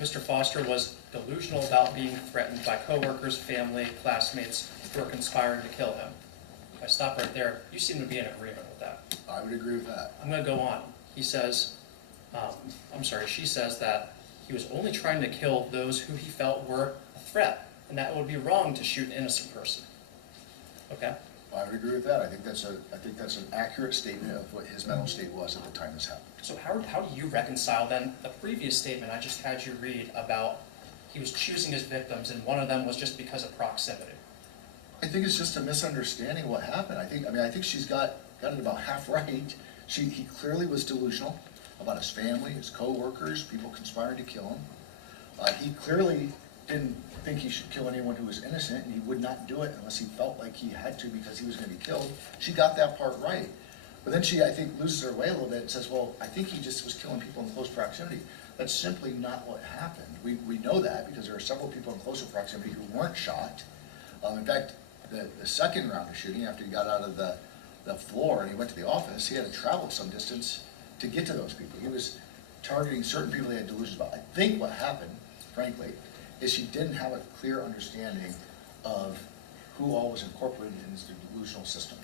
Mr. Foster was delusional about being threatened by coworkers, family, classmates who were conspiring to kill him. If I stop right there, you seem to be in agreement with that. I would agree with that. I'm going to go on. He says, she says that he was only trying to kill those who he felt were a threat, and that it would be wrong to shoot an innocent person. Okay? I would agree with that. I think that's an accurate statement of what his mental state was at the time this happened. So how do you reconcile then the previous statement I just had you read about he was choosing his victims and one of them was just because of proximity? I think it's just a misunderstanding of what happened. I think she's got it about half right. He clearly was delusional about his family, his co-workers, people conspiring to kill him. He clearly didn't think he should kill anyone who was innocent, and he would not do it unless he felt like he had to because he was gonna be killed. She got that part right. But then she, I think, loses her way a little bit and says, well, I think he just was killing people in close proximity. That's simply not what happened. We know that because there are several people in closer proximity who weren't shot. In fact, the second round of shooting, after he got out of the floor and he went to the office, he had to travel some distance to get to those people. He was targeting certain people he had delusions about. I think what happened, frankly, is she didn't have a clear understanding of who all was incorporated in his delusional system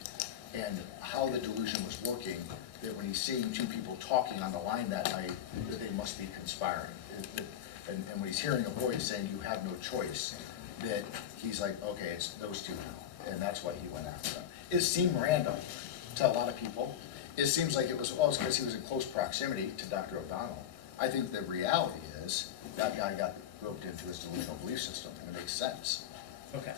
and how the delusion was working, that when he's seeing two people talking on the line that night, that they must be conspiring. And when he's hearing a voice saying, you have no choice, that he's like, okay, it's those two now. And that's why he went after them. It seemed random to a lot of people. It seems like it was, well, it's because he was in close proximity to Dr. O'Donnell. I think the reality is that guy got roped into his delusional belief system, and it makes sense. Okay.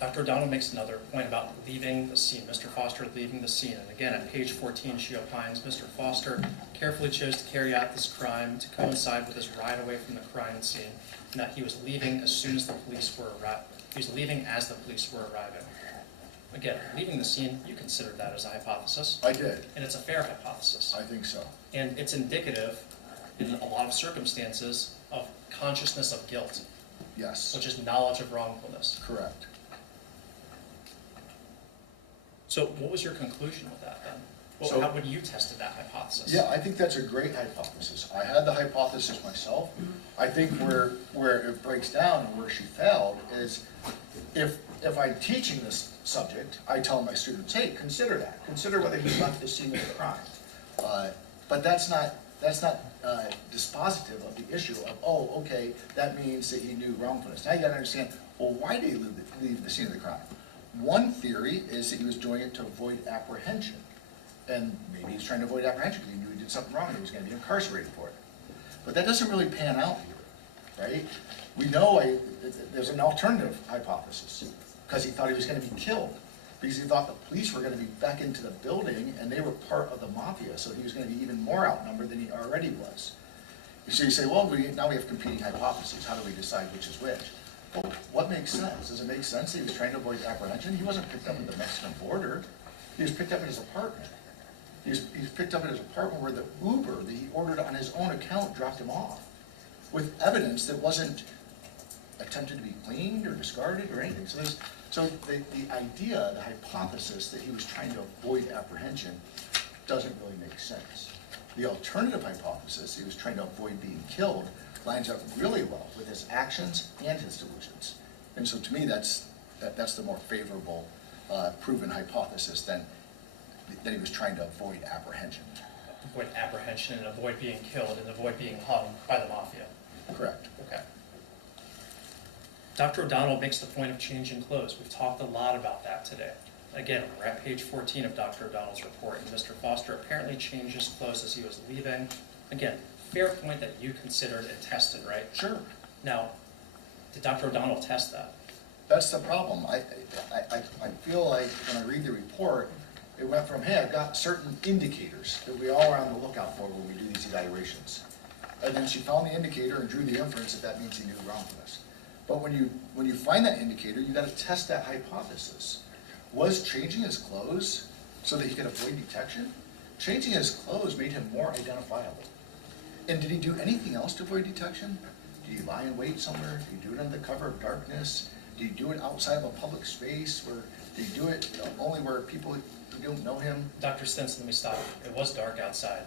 Dr. O'Donnell makes another point about leaving the scene, Mr. Foster leaving the scene. And again, at page 14, she opines, Mr. Foster carefully chose to carry out this crime to coincide with his ride away from the crime scene, and that he was leaving as soon as the police were arriving. He was leaving as the police were arriving. Again, leaving the scene, you considered that as a hypothesis. I did. And it's a fair hypothesis. I think so. And it's indicative, in a lot of circumstances, of consciousness of guilt, Yes, which is knowledge of wrongfulness. correct. So what was your conclusion with that then? Well, So- how would you tested that hypothesis? Yeah, I think that's a great hypothesis. I had the hypothesis myself. I think where it breaks down and where she failed is if I'm teaching this subject, I tell my students, hey, consider that. Consider whether he left the scene of the crime. But that's not dispositive of the issue of, oh, okay, that means that he knew wrongfulness. Now you gotta understand, well, why did he leave the scene of the crime? One theory is that he was doing it to avoid apprehension. And maybe he's trying to avoid apprehension because he knew he did something wrong and he was gonna be incarcerated for it. But that doesn't really pan out here, right? We know there's an alternative hypothesis, because he thought he was gonna be killed, because he thought the police were gonna be back into the building and they were part of the mafia, so he was gonna be even more outnumbered than he already was. So you say, well, now we have competing hypotheses, how do we decide which is which? Well, what makes sense? Does it make sense that he was trying to avoid apprehension? He wasn't picked up at the Mexican border, he was picked up at his apartment. He was picked up at his apartment where the Uber that he ordered on his own account dropped him off, with evidence that wasn't attempted to be cleaned or discarded or anything. So the idea, the hypothesis that he was trying to avoid apprehension doesn't really make sense. The alternative hypothesis, he was trying to avoid being killed, lines up really well with his actions and his delusions. And so to me, that's the more favorable proven hypothesis than that he was trying to avoid apprehension. Avoid apprehension and avoid being killed and avoid being hung by the mafia. Correct. Okay. Dr. O'Donnell makes the point of changing clothes. We've talked a lot about that today. Again, we're at page 14 of Dr. O'Donnell's report, and Mr. Foster apparently changed his clothes as he was leaving. Again, fair point that you considered and tested, right? Sure. Now, did Dr. O'Donnell test that? That's the problem. I feel like when I read the report, it went from, hey, I've got certain indicators that we all are on the lookout for when we do these evaluations. And then she found the indicator and drew the inference that that means he knew wrongfulness. But when you find that indicator, you gotta test that hypothesis. Was changing his clothes so that he could avoid detection? Changing his clothes made him more identifiable. And did he do anything else to avoid detection? Did he lie in wait somewhere? Did he do it under the cover of darkness? Did he do it outside of a public space? Did he do it only where people who don't know him? Dr. Stinson, let me stop. It was dark outside.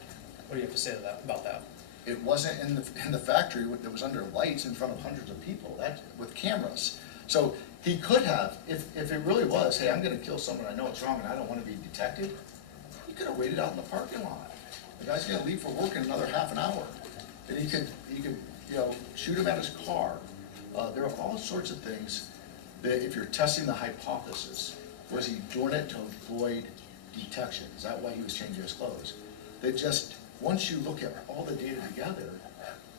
What do you have to say to that, about that? It wasn't in the factory that was under lights in front of hundreds of people, with cameras. So he could have, if it really was, hey, I'm gonna kill someone, I know it's wrong and I don't wanna be detected, he could have waited out in the parking lot. The guy's gonna leave for work in another half an hour. And he could shoot him at his car. There are all sorts of things that if you're testing the hypothesis, was he doing it to avoid detection? Is that why he was changing his clothes? That just, once you look at all the data together,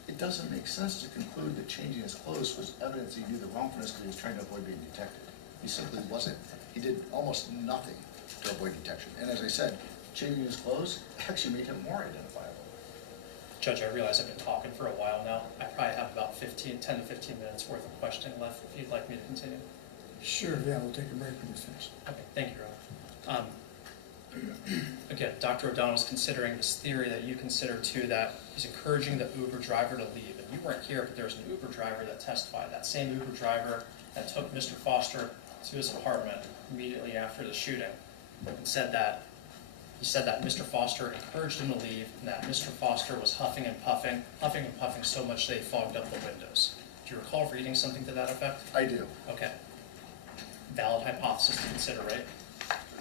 it doesn't make sense to conclude that changing his clothes was evidence he knew the wrongfulness because he was trying to avoid being detected. He simply wasn't. He did almost nothing to avoid detection. And as I said, changing his clothes actually made him more identifiable. Judge, I realize I've been talking for a while now. I probably have about 10 to 15 minutes worth of questioning left, if you'd like me to continue. Sure, yeah, we'll take a break when it's finished. Okay, thank you, Your Honor. Again, Dr. O'Donnell's considering this theory that you consider too, that he's encouraging the Uber driver to leave. And you weren't here, but there was an Uber driver that testified. That same Uber driver that took Mr. Foster to his apartment immediately after the shooting and said that Mr. Foster encouraged him to leave and that Mr. Foster was huffing and puffing so much they fogged up the windows. Do you recall reading something to that effect? I do. Okay. Valid hypothesis to consider, right?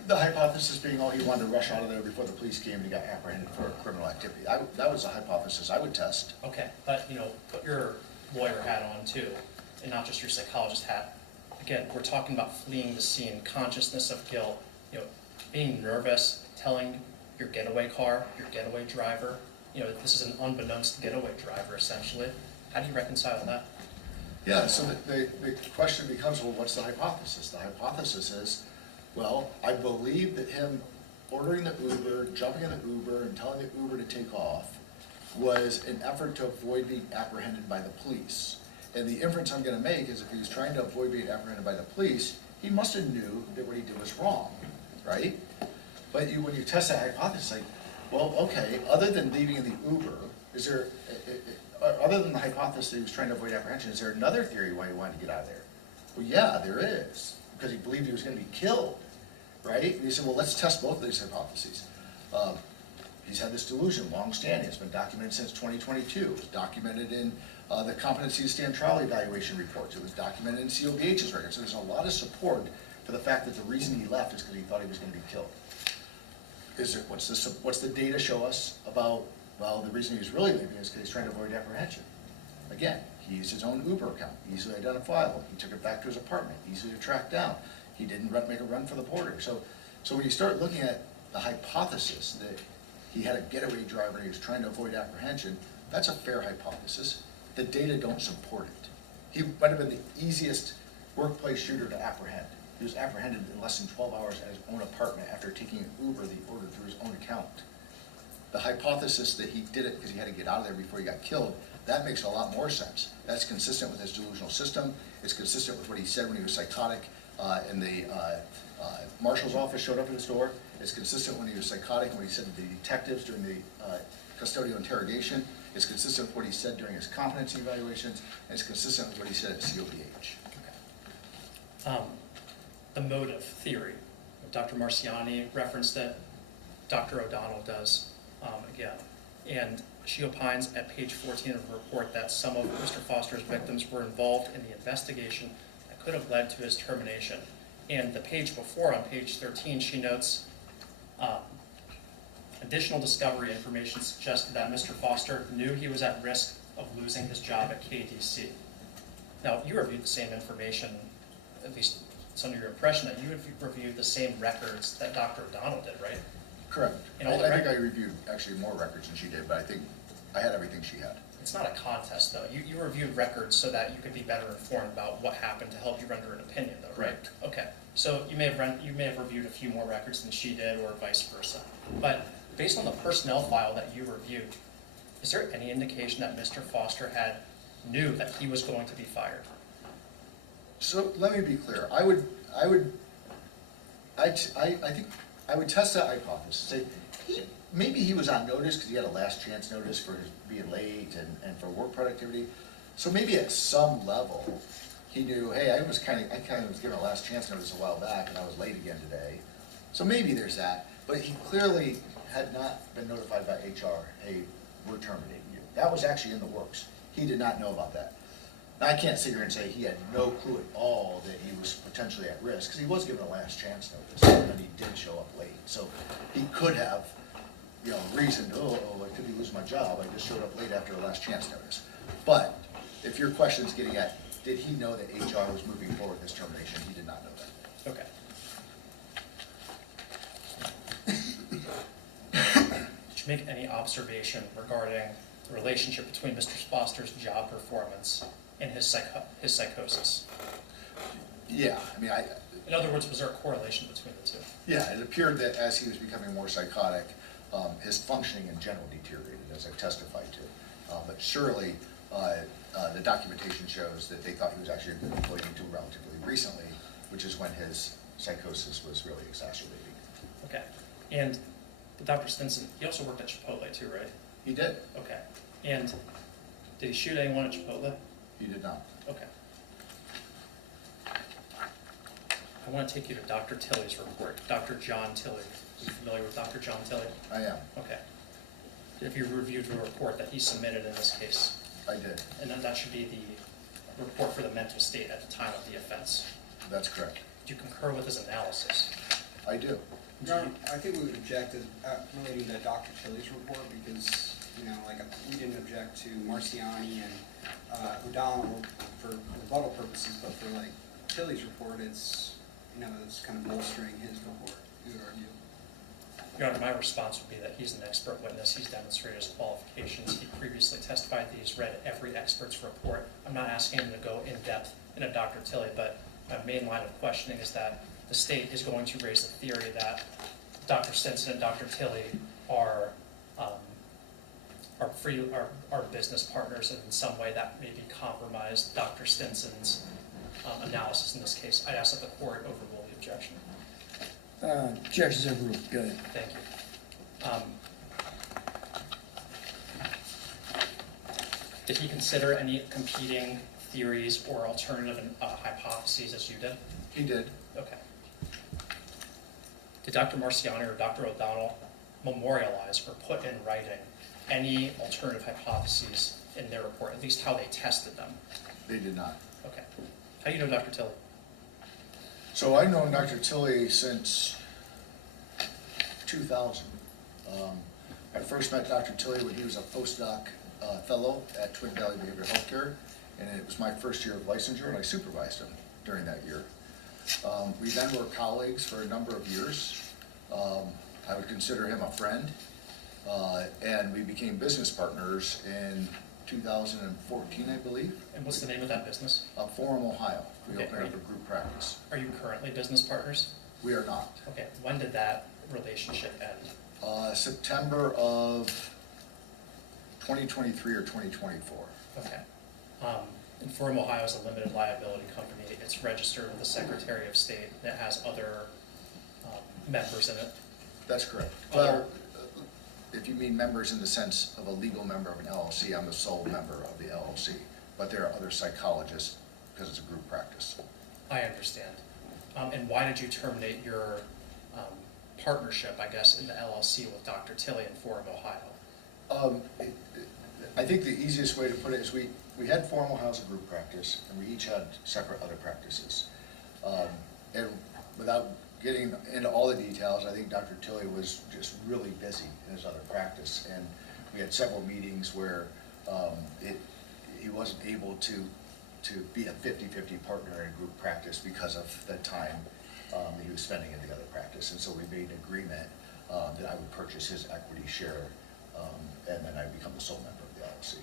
The hypothesis being, oh, he wanted to rush out of there before the police came and he got apprehended for criminal activity. That was a hypothesis I would test. Okay, but, put your lawyer hat on too, and not just your psychologist hat. Again, we're talking about fleeing the scene, consciousness of guilt, being nervous, telling your getaway car, your getaway driver, this is an unbeknownst getaway driver, essentially. How do you reconcile that? Yeah, so the question becomes, well, what's the hypothesis? The hypothesis is, well, I believe that him ordering the Uber, jumping in the Uber, and telling the Uber to take off was an effort to avoid being apprehended by the police. And the inference I'm going to make is if he was trying to avoid being apprehended by the police, he must have knew that what he did was wrong, right? But when you test that hypothesis, like, well, okay, other than leaving in the Uber, is there, other than the hypothesis that he was trying to avoid apprehension, is there another theory why he wanted to get out of there? Well, yeah, there is, because he believed he was going to be killed, right? And he said, well, let's test both of these hypotheses. He's had this delusion, long-standing. It's been documented since 2022. It was documented in the competency to stand trial evaluation reports. It was documented in COBH's records. So there's a lot of support for the fact that the reason he left is because he thought he was going to be killed. What's the data show us about, well, the reason he was really leaving is because he's trying to avoid apprehension. Again, he used his own Uber account, easily identifiable. He took it back to his apartment, easily to track down. He didn't make a run for the border. So when you start looking at the hypothesis that he had a getaway driver and he was trying to avoid apprehension, that's a fair hypothesis. The data don't support it. He might have been the easiest workplace shooter to apprehend. He was apprehended in less than 12 hours at his own apartment after taking an Uber that he ordered through his own account. The hypothesis that he did it because he had to get out of there before he got killed, that makes a lot more sense. That's consistent with his delusional system. It's consistent with what he said when he was psychotic and the marshal's office showed up at his door. It's consistent when he was psychotic and what he said to the detectives during the custodial interrogation. It's consistent with what he said during his competency evaluations. And it's consistent with what he said at COBH. Okay. The motive theory. Dr. Marciani referenced that Dr. O'Donnell does again. And she opines at page 14 of her report that some of Mr. Foster's victims were involved in the investigation that could have led to his termination. And the page before, on page 13, she notes, additional discovery information suggested that Mr. Foster knew he was at risk of losing his job at KDC. Now, you reviewed the same information, at least it's under your impression that you had reviewed the same records that Dr. O'Donnell did, right? Correct. And I all the think I reviewed actually more records than she did, but I think I had everything she had. It's not a contest, though. You reviewed records so that you could be better informed about what happened to help you render an opinion, though, right? Correct. Okay. So you may have reviewed a few more records than she did, or vice versa. But based on the personnel file that you reviewed, is there any indication that Mr. Foster knew that he was going to be fired? So let me be clear. I think I would test that hypothesis. Say maybe he was on notice because he had a last chance notice for his being late and for work productivity. So maybe at some level he knew, hey, I kind of was given a last chance notice a while back and I was late again today. So maybe there's that. But he clearly had not been notified by HR, hey, we're terminating you. That was actually in the works. He did not know about that. Now, I can't sit here and say he had no clue at all that he was potentially at risk, because he was given a last chance notice, and he did show up late. So he could have, reasoned, I could be losing my job, I just showed up late after a last chance notice. But if your question is getting at, did he know that HR was moving forward with this termination? He did not know that. Okay. Did you make any observation regarding the relationship between Mr. Foster's job performance and his psychosis? Yeah, I mean, In other words, was there a correlation between the two? yeah, it appeared that as he was becoming more psychotic, his functioning in general deteriorated, as I testified to. But surely, the documentation shows that they thought he was actually a good employee until relatively recently, which is when his psychosis was really exacerbating. Okay. And Dr. Stinson, he also worked at Chipotle too, right? He did. Okay. And did he shoot anyone at Chipotle? He did not. Okay. I want to take you to Dr. Tilley's report. Dr. John Tilley. Are you familiar with Dr. John Tilley? I am. Okay. If you reviewed the report that he submitted in this case, I did. and then that should be the report for the mental state at the time of the offense. That's correct. Do you concur with his analysis? I do. John, I think we would object to relating to Dr. Tilley's report because, we didn't object to Marciani and O'Donnell for rebuttal purposes, but for Tilley's report, it's kind of bolstering his report, you would argue. Your Honor, my response would be that he's an expert witness. He's demonstrated his qualifications. He previously testified that he's read every expert's report. I'm not asking him to go in depth in a Dr. Tilley, but my main line of questioning is that the state is going to raise the theory that Dr. Stinson and Dr. Tilley are business partners, and in some way that maybe compromised Dr. Stinson's analysis in this case. I'd ask that the court overrule the objection. Objections overruled. Go ahead. Thank you. Did he consider any competing theories or alternative hypotheses as you did? He did. Okay. Did Dr. Marciani or Dr. O'Donnell memorialize or put in writing any alternative hypotheses in their report, at least how they tested them? They did not. Okay. How do you know Dr. Tilley? So I've known Dr. Tilley since 2000. I first met Dr. Tilley when he was a postdoc fellow at Twin Valley Behavioral Healthcare, and it was my first year of licensure, and I supervised him during that year. We then were colleagues for a number of years. I would consider him a friend, and we became business partners in 2014, I believe. And what's the name of that business? Forum, Ohio. We Okay, opened up a group practice. Are you currently business partners? We are not. Okay. When did that relationship end? September of 2023 or 2024. Okay. And Forum Ohio is a limited liability company. It's registered with the Secretary of State, and it has other members in it. That's correct. Other- Well, if you mean members in the sense of a legal member of an LLC, I'm the sole member of the LLC. But there are other psychologists because it's a group practice. I understand. And why did you terminate your partnership, I guess, in the LLC with Dr. Tilley in Forum, Ohio? I think the easiest way to put it is we had Forum Ohio as a group practice, and we each had separate other practices. And without getting into all the details, I think Dr. Tilley was just really busy in his other practice, and we had several meetings where he wasn't able to be a 50-50 partner in group practice because of the time that he was spending in the other practice. And so we made an agreement that I would purchase his equity share, and then I'd become the sole member of the LLC.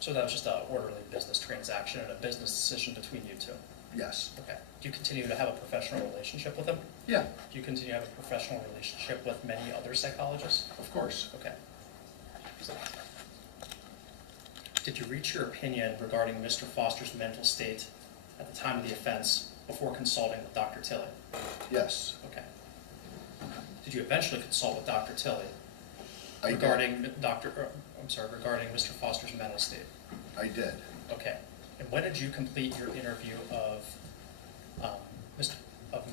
So that was just an orderly business transaction and a business decision between you two? Yes. Okay. Do you continue to have a professional relationship with him? Yeah, Do you continue to have a professional relationship with many other psychologists? of course. Okay. Did you reach your opinion regarding Mr. Foster's mental state at the time of the offense before consulting with Dr. Tilley? Yes. Okay. Did you eventually consult with Dr. Tilley I did. regarding regarding Mr. Foster's mental state? I did. Okay. And when did you complete your interview of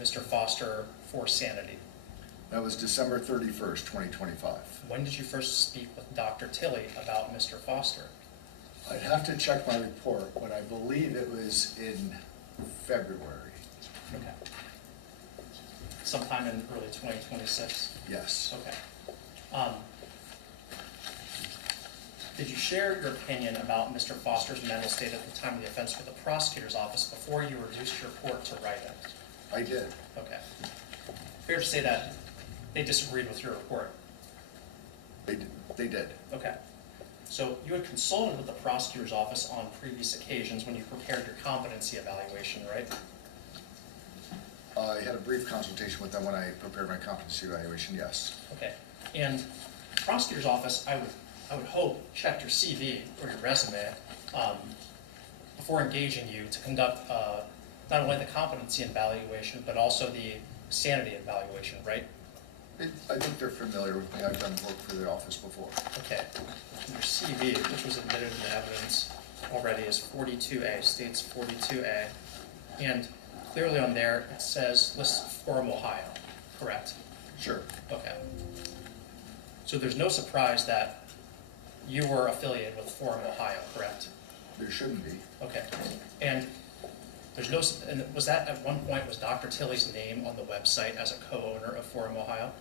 Mr. Foster for sanity? That was December 31st, 2025. When did you first speak with Dr. Tilley about Mr. Foster? I'd have to check my report, but I believe it was in February. Okay. Sometime in early 2026? Yes. Okay. Did you share your opinion about Mr. Foster's mental state at the time of the offense with the prosecutor's office before you reduced your report to writing? I did. Okay. Fair to say that they disagreed with your report? They did. Okay. So you had consulted with the prosecutor's office on previous occasions when you prepared your competency evaluation, right? I had a brief consultation with them when I prepared my competency evaluation, yes. Okay, and prosecutor's office, I would hope, checked your CV or your resume before engaging you to conduct not only the competency evaluation, but also the sanity evaluation, right? I think they're familiar with me. I've done work for the office before. Okay, your CV, which was admitted in evidence already, is 42A, states 42A, and clearly on there it says lists Forum, Ohio, correct? Sure. Okay. So there's no surprise that you were affiliated with Forum, Ohio, correct? There shouldn't be. Okay. And there's no, and was that at one point, was Dr. Tilley's name on the website as a co-owner of Forum, Ohio?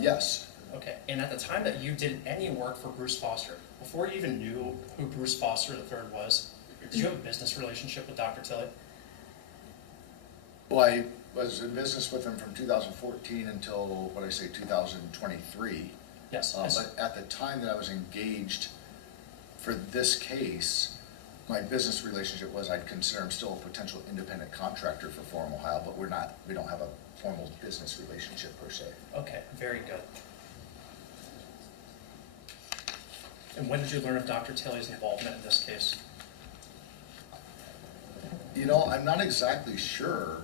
Yes. Okay. And at the time that you did any work for Bruce Foster, before you even knew who Bruce Foster III was, did you have a business relationship with Dr. Tilley? Well, I was in business with him from 2014 until, 2023. Yes. But at the time that I was engaged for this case, my business relationship was I'd consider him still a potential independent contractor for Forum, Ohio, but we don't have a formal business relationship per se. Okay, very good. And when did you learn of Dr. Tilley's involvement in this case? You know, I'm not exactly sure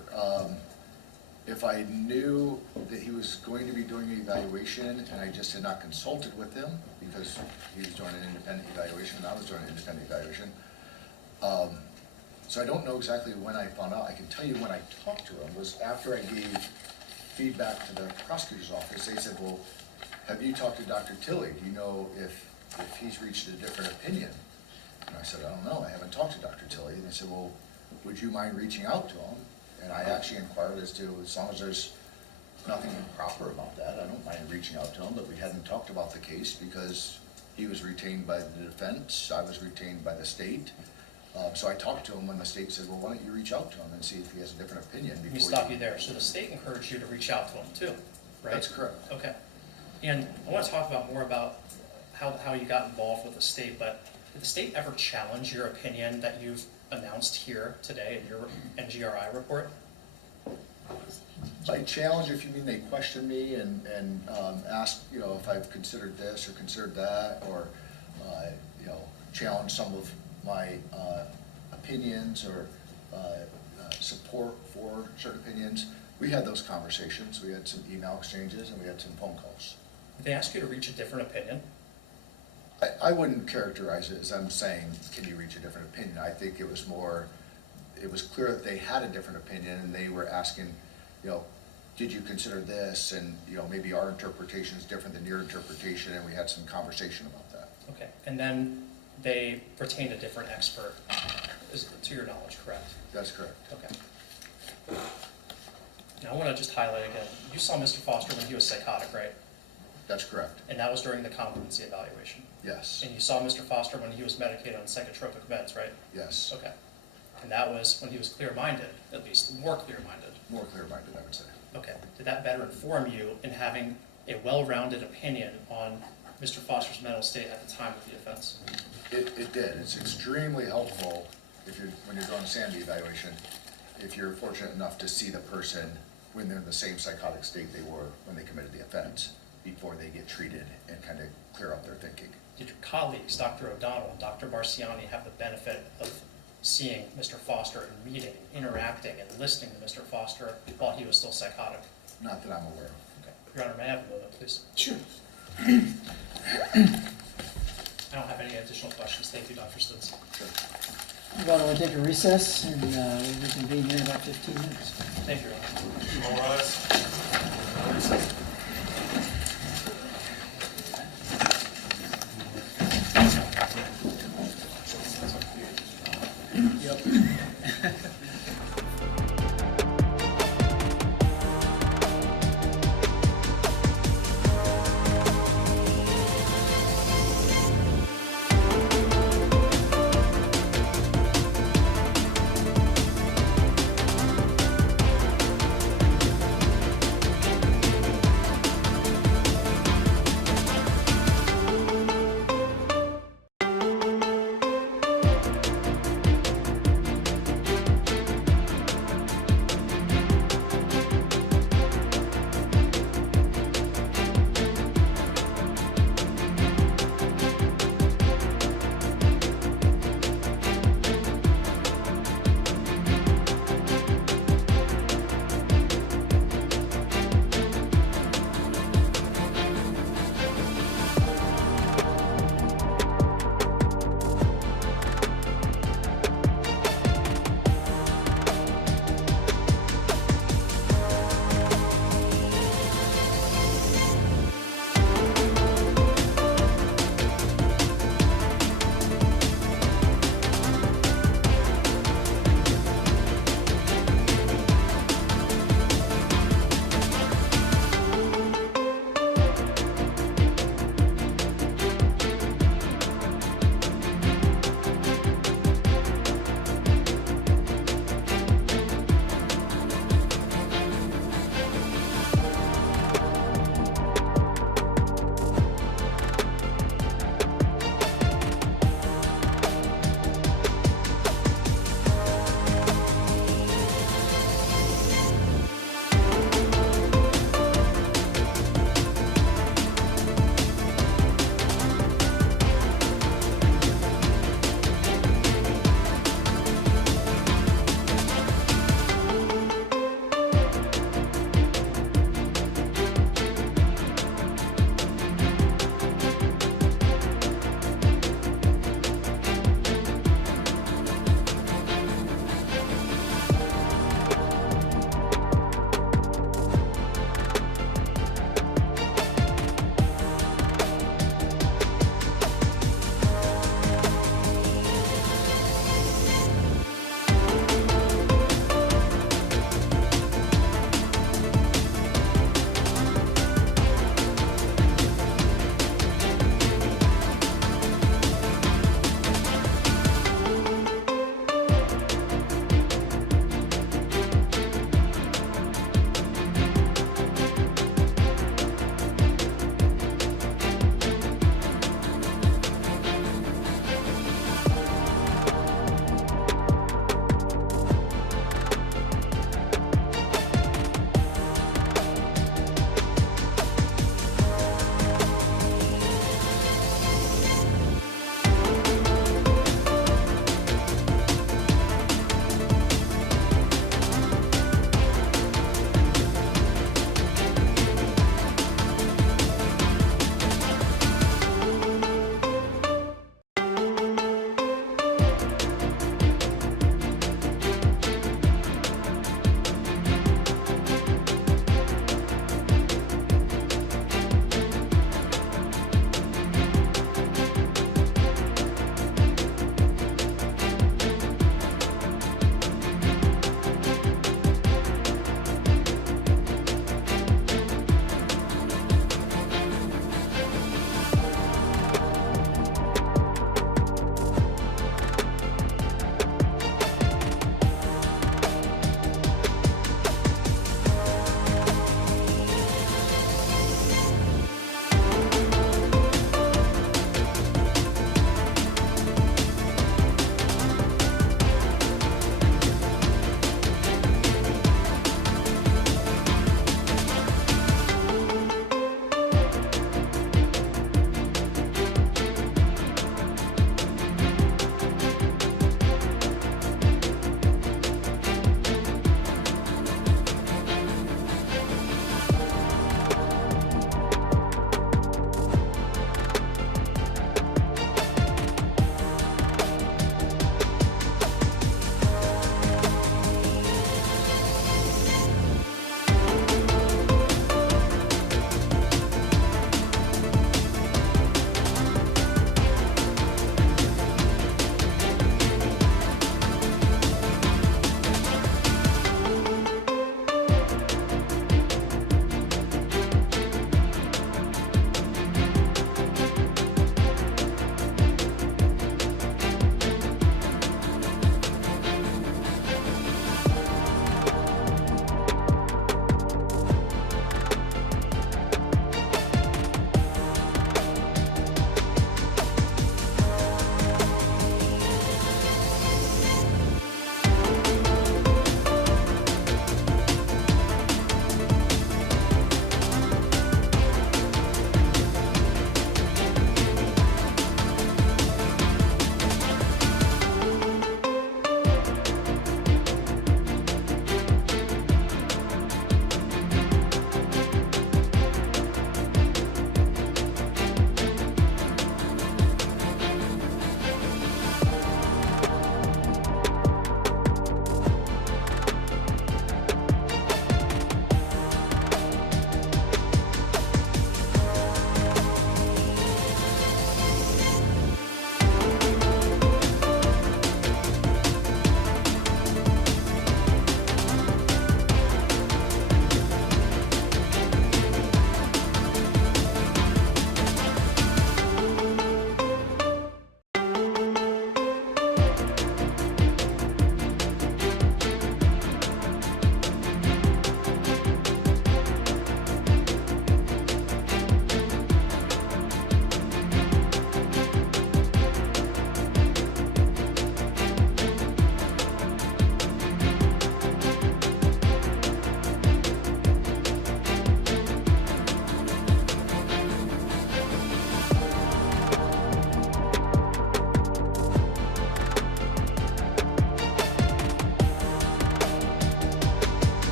if I knew that he was going to be doing an evaluation and I just had not consulted with him because he was doing an independent evaluation and I was doing an independent evaluation. So I don't know exactly when I found out. I can tell you when I talked to him was after I gave feedback to the prosecutor's office. They said, well, have you talked to Dr. Tilley? Do you know if he's reached a different opinion? And I said, I don't know. I haven't talked to Dr. Tilley. And they said, well, would you mind reaching out to him? And I actually inquired as to, as long as there's nothing improper about that, I don't mind reaching out to him, but we hadn't talked about the case because he was retained by the defense, I was retained by the state. So I talked to him when the state said, well, why don't you reach out to him and see if he has a different opinion before Let me stop you there. So the state encouraged you to reach out to him too, right? That's correct. Okay. And I want to talk more about how you got involved with the state, but did the state ever challenge your opinion that you've announced here today in your NGRI report? By challenge, if you mean they questioned me and asked, if I've considered this or considered that, or, challenge some of my opinions or support for certain opinions, we had those conversations. We had some email exchanges and we had some phone calls. Did they ask you to reach a different opinion? I wouldn't characterize it as I'm saying, can you reach a different opinion? I think it was more, it was clear that they had a different opinion and they were asking, did you consider this? And, maybe our interpretation is different than your interpretation, and we had some conversation about that. Okay. And then they retained a different expert, to your knowledge, correct? That's correct. Okay. Now I want to just highlight again, you saw Mr. Foster when he was psychotic, right? That's correct. And that was during the competency evaluation. Yes. And you saw Mr. Foster when he was medicated on psychotropic meds, right? Yes. Okay. And that was when he was clear-minded, at least more clear-minded. More clear-minded, I would say. Okay. Did that better inform you in having a well-rounded opinion on Mr. Foster's mental state at the time of the offense? It did. It's extremely helpful when you're doing a sanity evaluation, if you're fortunate enough to see the person when they're in the same psychotic state they were when they committed the offense, before they get treated and kind of clear up their thinking. Did your colleagues, Dr. O'Donnell and Dr. Marciani, have the benefit of seeing Mr. Foster and meeting, interacting, and listening to Mr. Foster while he was still psychotic? Not that I'm aware of. Okay. Your Honor, may I have a moment, please? Sure. I don't have any additional questions. Thank you, Dr. Stinson. Sure. Why don't we take a recess and we'll reconvene here in about 15 minutes. Thank you, Your Honor. All rise.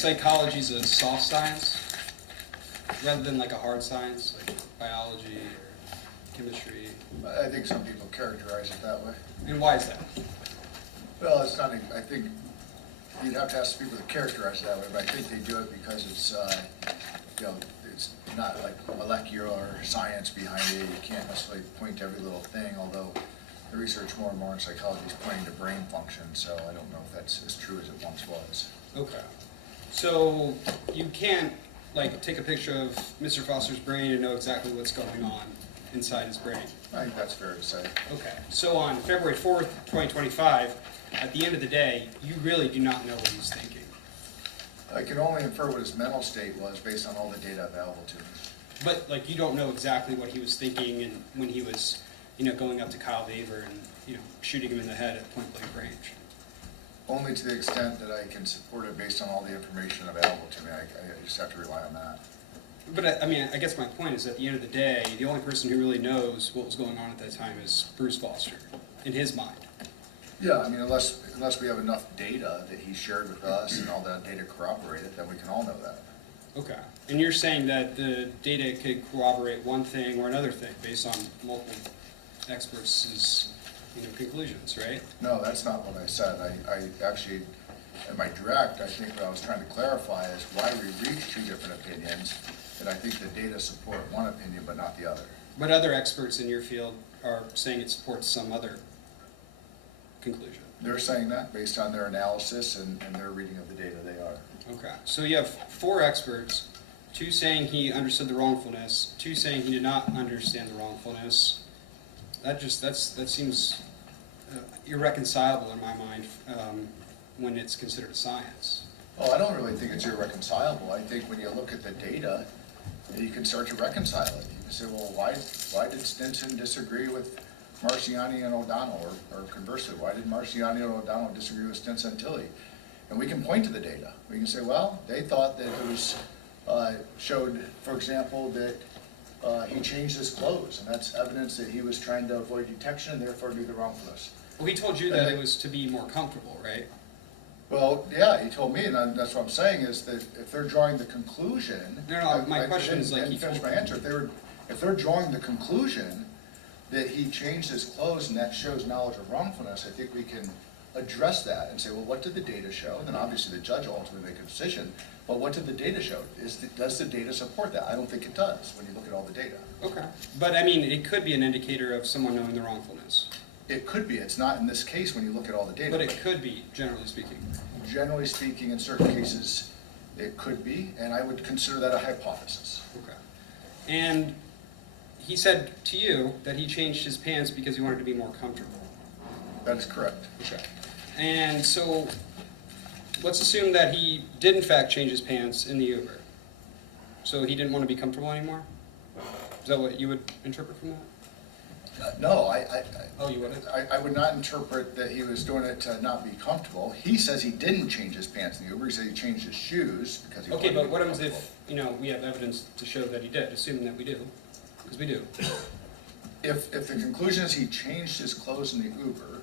psychology is a soft science rather than like a hard science, like biology or chemistry? I think some people characterize it that way. And why is that? Well, it's not, I think you'd have to ask people to characterize it that way, but I think they do it because it's, you know, it's not like molecular science behind it. You can't necessarily point to every little thing, although the research more and more in psychology is pointing to brain function, so I don't know if that's as true as it once was. Okay. So you can't like take a picture of Mr. Foster's brain and know exactly what's going on inside his brain. I think that's fair to say. Okay. So on February 4th, 2025, at the end of the day, you really do not know what he's thinking. I can only infer what his mental state was based on all the data available to me. But like you don't know exactly what he was thinking and when he was, you know, going up to Kyle Vaver and, you know, shooting him in the head at point blank range. Only to the extent that I can support it based on all the information available to me. I just have to rely on that. But I mean, I guess my point is at the end of the day, the only person who really knows what was going on at that time is Bruce Foster, in his mind. Yeah, I mean, unless we have enough data that he shared with us and all that data corroborated, then we can all know that. Okay. And you're saying that the data could corroborate one thing or another thing based on multiple experts' conclusions, right? No, that's not what I said. I actually, in my direct, I think what I was trying to clarify is why we reached two different opinions, and I think the data support one opinion but not the other. But other experts in your field are saying it supports some other conclusion. They're saying that based on their analysis and their reading of the data they are. Okay, so you have 4 experts, 2 saying he understood the wrongfulness, 2 saying he did not understand the wrongfulness. That seems irreconcilable in my mind when it's considered science. Oh, I don't really think it's irreconcilable. I think when you look at the data, you can start to reconcile it. You can say, well, why did Stinson disagree with Marciani and O'Donnell, or conversely, why did Marciani and O'Donnell disagree with Stinson and Tilley? And we can point to the data. We can say, well, they thought that it was, showed, for example, that he changed his clothes, and that's evidence that he was trying to avoid detection and therefore do the wrongfulness. Well, he told you that it was to be more comfortable, right? Well, yeah, he told me, and that's what I'm saying, is that if they're drawing the conclusion. No, my question is like. I didn't finish my answer. If they're drawing the conclusion that he changed his clothes and that shows knowledge of wrongfulness, I think we can address that and say, well, what did the data show? And then obviously the judge will ultimately make a decision, but what did the data show? Does the data support that? I don't think it does when you look at all the data. Okay, but I mean, it could be an indicator of someone knowing the wrongfulness. It could be. It's not in this case when you look at all the data. But it could be, generally speaking. Generally speaking, in certain cases, it could be, and I would consider that a hypothesis. Okay. And he said to you that he changed his pants because he wanted to be more comfortable. That is correct. Okay. And so let's assume that he did in fact change his pants in the Uber. So he didn't want to be comfortable anymore? Is that what you would interpret from that? No, Oh, you wouldn't? I would not interpret that he was doing it to not be comfortable. He says he didn't change his pants in the Uber. He said he changed his shoes because he wanted Okay, to but be what more happens comfortable. if, we have evidence to show that he did, assuming that we do? Because we do. If the conclusion is he changed his clothes in the Uber,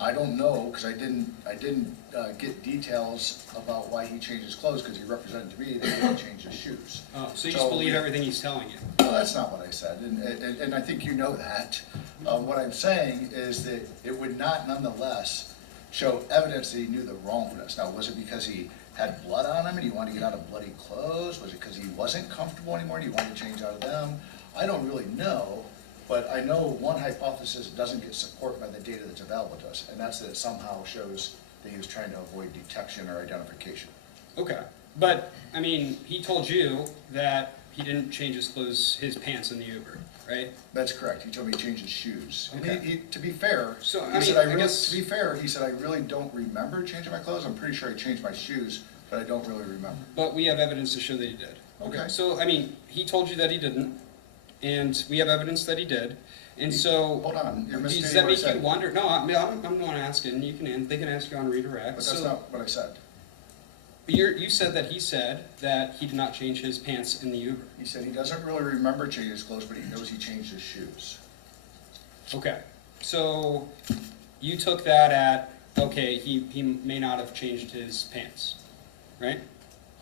I don't know, because I didn't get details about why he changed his clothes, because he represented to me that he didn't change his shoes. Oh, so you just believe everything he's telling you? No, that's not what I said, and I think you know that. What I'm saying is that it would not nonetheless show evidence that he knew the wrongfulness. Now, was it because he had blood on him and he wanted to get out of bloody clothes? Was it because he wasn't comfortable anymore and he wanted to change out of them? I don't really know, but I know one hypothesis doesn't get support by the data that's available to us, and that's that it somehow shows that he was trying to avoid detection or identification. Okay, but, I mean, he told you that he didn't change his clothes, his pants in the Uber, right? That's correct. He told me he changed his shoes. And Okay. he, to be fair, So, I he mean, said, I guess- to be fair, he said, I really don't remember changing my clothes. I'm pretty sure I changed my shoes, but I don't really remember. But we have evidence to show that he did. Okay. So, I mean, he told you that he didn't, and we have evidence that he did, and so. Hold on, you're Does misstating that what I make you said. wonder? No, I'm the one asking, they can ask you on redirect. But that's So, not what I said. you said that he said that he did not change his pants in the Uber. He said he doesn't really remember changing his clothes, but he knows he changed his shoes. Okay, so you took that at, okay, he may not have changed his pants. right?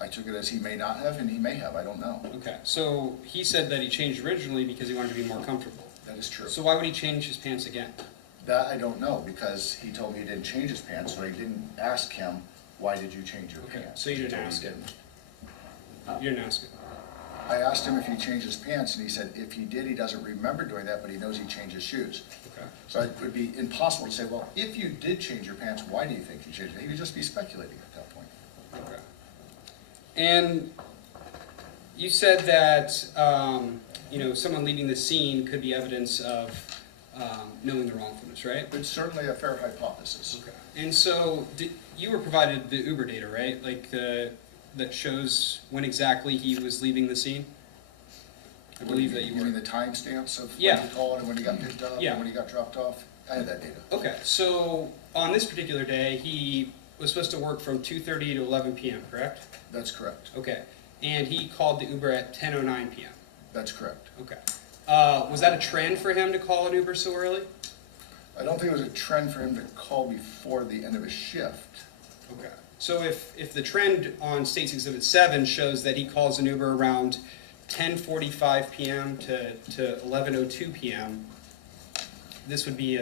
I took it as he may not have and he may have, I don't know. Okay, so he said that he changed originally because he wanted to be more comfortable. That is true. So why would he change his pants again? That I don't know, because he told me he didn't change his pants, so I didn't ask him, why did you change your Okay, pants? so you He didn't told me ask he him. didn't. You didn't ask him. I asked him if he changed his pants, and he said if he did, he doesn't remember doing that, but he knows he changed his shoes. Okay. So it would be impossible to say, well, if you did change your pants, why do you think you changed it? He would just be speculating at that point. Okay. And you said that, someone leaving the scene could be evidence of knowing the wrongfulness, right? It's certainly a fair hypothesis. Okay. And so, you were provided the Uber data, right? Like that shows when exactly he was leaving the scene? I believe that you mean were. the timestamps of Yeah. when he called and when he got picked up Yeah. and when he got dropped off? I had that data. Okay, so on this particular day, he was supposed to work from 2:30 to 11 p.m., correct? That's correct. Okay. And he called the Uber at 10:09 p.m. That's correct. Okay. Was that a trend for him to call an Uber so early? I don't think it was a trend for him to call before the end of his shift. Okay. So if the trend on State's Exhibit 7 shows that he calls an Uber around 10:45 p.m. to 11:02 p.m., this would be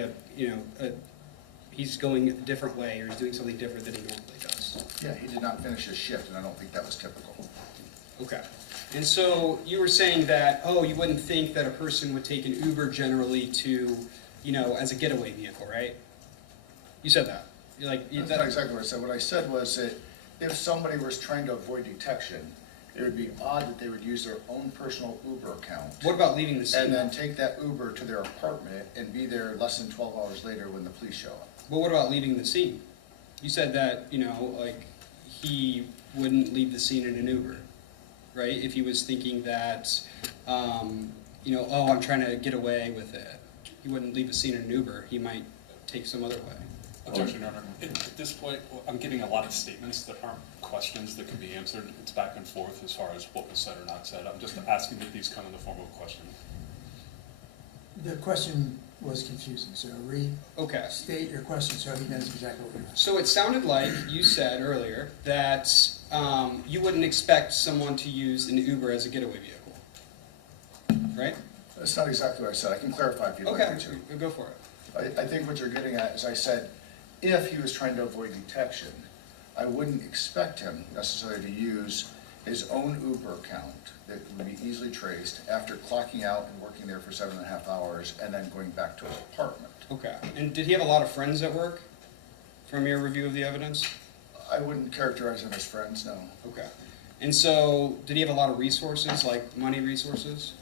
he's going a different way, or he's doing something different than he normally does. Yeah, he did not finish his shift, and I don't think that was typical. Okay. And so you were saying that, you wouldn't think that a person would take an Uber generally to, as a getaway vehicle, right? You said that. You're like, That's not exactly what I said. What I said was that if somebody was trying to avoid detection, it would be odd that they would use their own personal Uber account What about leaving the scene? and then take that Uber to their apartment and be there less than 12 hours later when the police show up. But what about leaving the scene? You said that, he wouldn't leave the scene in an Uber, right? If he was thinking that, I'm trying to get away with it. He wouldn't leave the scene in an Uber. He might take some other way. Objection, Your Honor. At this point, I'm getting a lot of statements that aren't questions that can be answered. It's back and forth as far as what was said or not said. I'm just asking that these come in the form of a question. The question was confusing, so Okay. restate your question so he knows exactly what you're asking. So it sounded like you said earlier that you wouldn't expect someone to use an Uber as a getaway vehicle, right? That's not exactly what I said. I can clarify if you'd Okay, like me to. go for it. I think what you're getting at is I said, if he was trying to avoid detection, I wouldn't expect him necessarily to use his own Uber account that would be easily traced after clocking out and working there for 7.5 hours and then going back to his apartment. Okay. And did he have a lot of friends at work from your review of the evidence? I wouldn't characterize him as friends, no. Okay. And so, did he have a lot of resources, like money resources?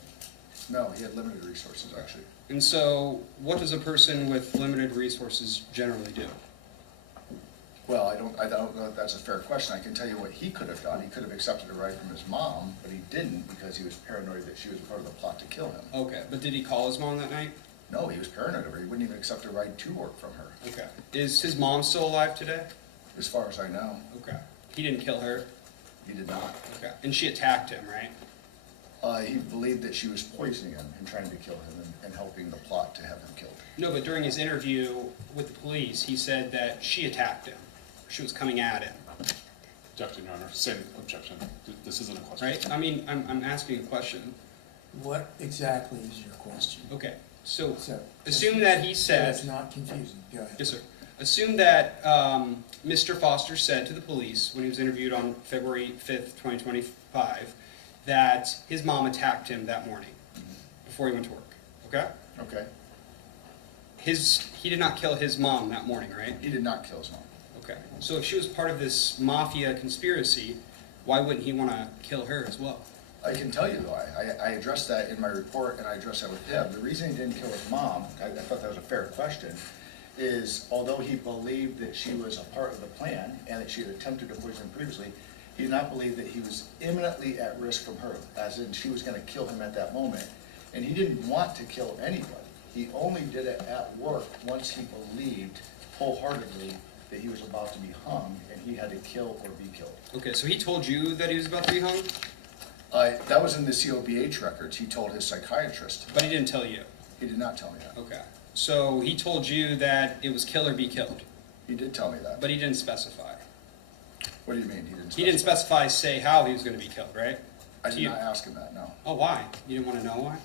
No, he had limited resources, actually. And so, what does a person with limited resources generally do? Well, I don't know if that's a fair question. I can tell you what he could have done. He could have accepted a ride from his mom, but he didn't because he was paranoid that she was part of the plot to kill him. Okay, but did he call his mom that night? No, he was paranoid of her. He wouldn't even accept a ride to work from her, Okay. Is his mom still alive today? as far as I know. Okay. He didn't kill her? He did not. Okay. And she attacked him, right? He believed that she was poisoning him and trying to kill him and helping the plot to have him killed. No, but during his interview with the police, he said that she attacked him. She was coming at him, Objection, Your Honor. Same objection. This isn't a question. right? I mean, I'm asking a question. What exactly is your question? Okay, so So. assume that he So said, it's not confusing, go ahead. yes, sir. Assume that Mr. Foster said to the police when he was interviewed on February 5th, 2025, that his mom attacked him that morning before he went to work, okay? Okay? He did not kill his mom that morning, right? He did not kill his mom. Okay, so if she was part of this mafia conspiracy, why wouldn't he want to kill her as well? I can tell you though, I addressed that in my report and I addressed that with him. The reason he didn't kill his mom, I thought that was a fair question, is although he believed that she was a part of the plan and that she had attempted to poison him previously, he did not believe that he was imminently at risk from her, as in she was gonna kill him at that moment. And he didn't want to kill anybody. He only did it at work once he believed wholeheartedly that he was about to be hung and he had to kill or be killed. Okay, so he told you that he was about to be hung, That was in the COBH records. He told his psychiatrist. but he didn't tell you. He did not tell me that. Okay, so he told you that it was kill or be killed, He did tell me that. but he didn't specify. What do you mean, He didn't specify, say how he was gonna be killed, right? I to did you. not ask him that, no. Oh, why? You didn't wanna know why?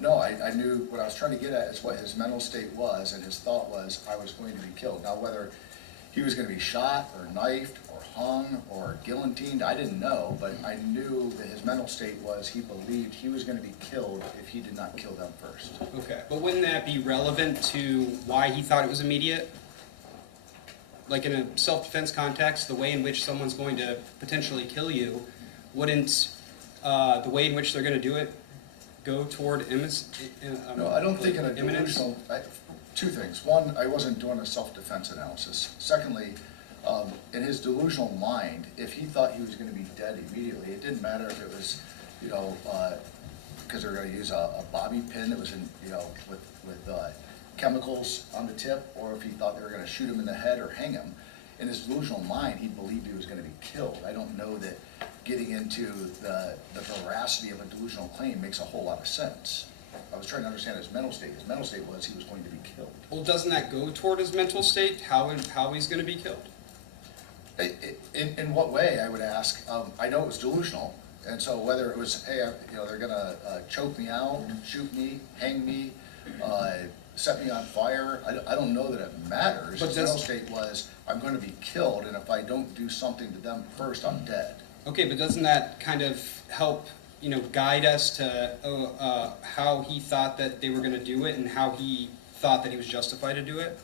No, I knew, what I was trying to get at is what his mental state was, and his thought was, I was going to be killed. Now, whether he was gonna be shot, or knifed, or hung, or guillotined, I didn't know, but I knew that his mental state was, he believed he was gonna be killed if he did not kill them first. Okay, but wouldn't that be relevant to why he thought it was immediate? Like in a self-defense context, the way in which someone's going to potentially kill you, wouldn't the way in which they're gonna do it go toward No, I don't think in a imminence? delusional, two things. One, I wasn't doing a self-defense analysis. Secondly, in his delusional mind, if he thought he was gonna be dead immediately, it didn't matter if it was, you know, because they were gonna use a bobby pin that was in, you know, with chemicals on the tip, or if he thought they were gonna shoot him in the head or hang him. In his delusional mind, he believed he was gonna be killed. I don't know that getting into the veracity of a delusional claim makes a whole lot of sense. I was trying to understand his mental state. His mental state was he was going to be killed. Well, doesn't that go toward his mental state, how he's gonna be killed? In what way, I would ask? I know it was delusional, and so whether it was, hey, you know, they're gonna choke me out, shoot me, hang me, set me on fire, I don't know that it matters. But His mental state was, I'm gonna be killed, and if I don't do something to them first, I'm dead. Okay, but doesn't that kind of help, you know, guide us to how he thought that they were gonna do it and how he thought that he was justified to do it?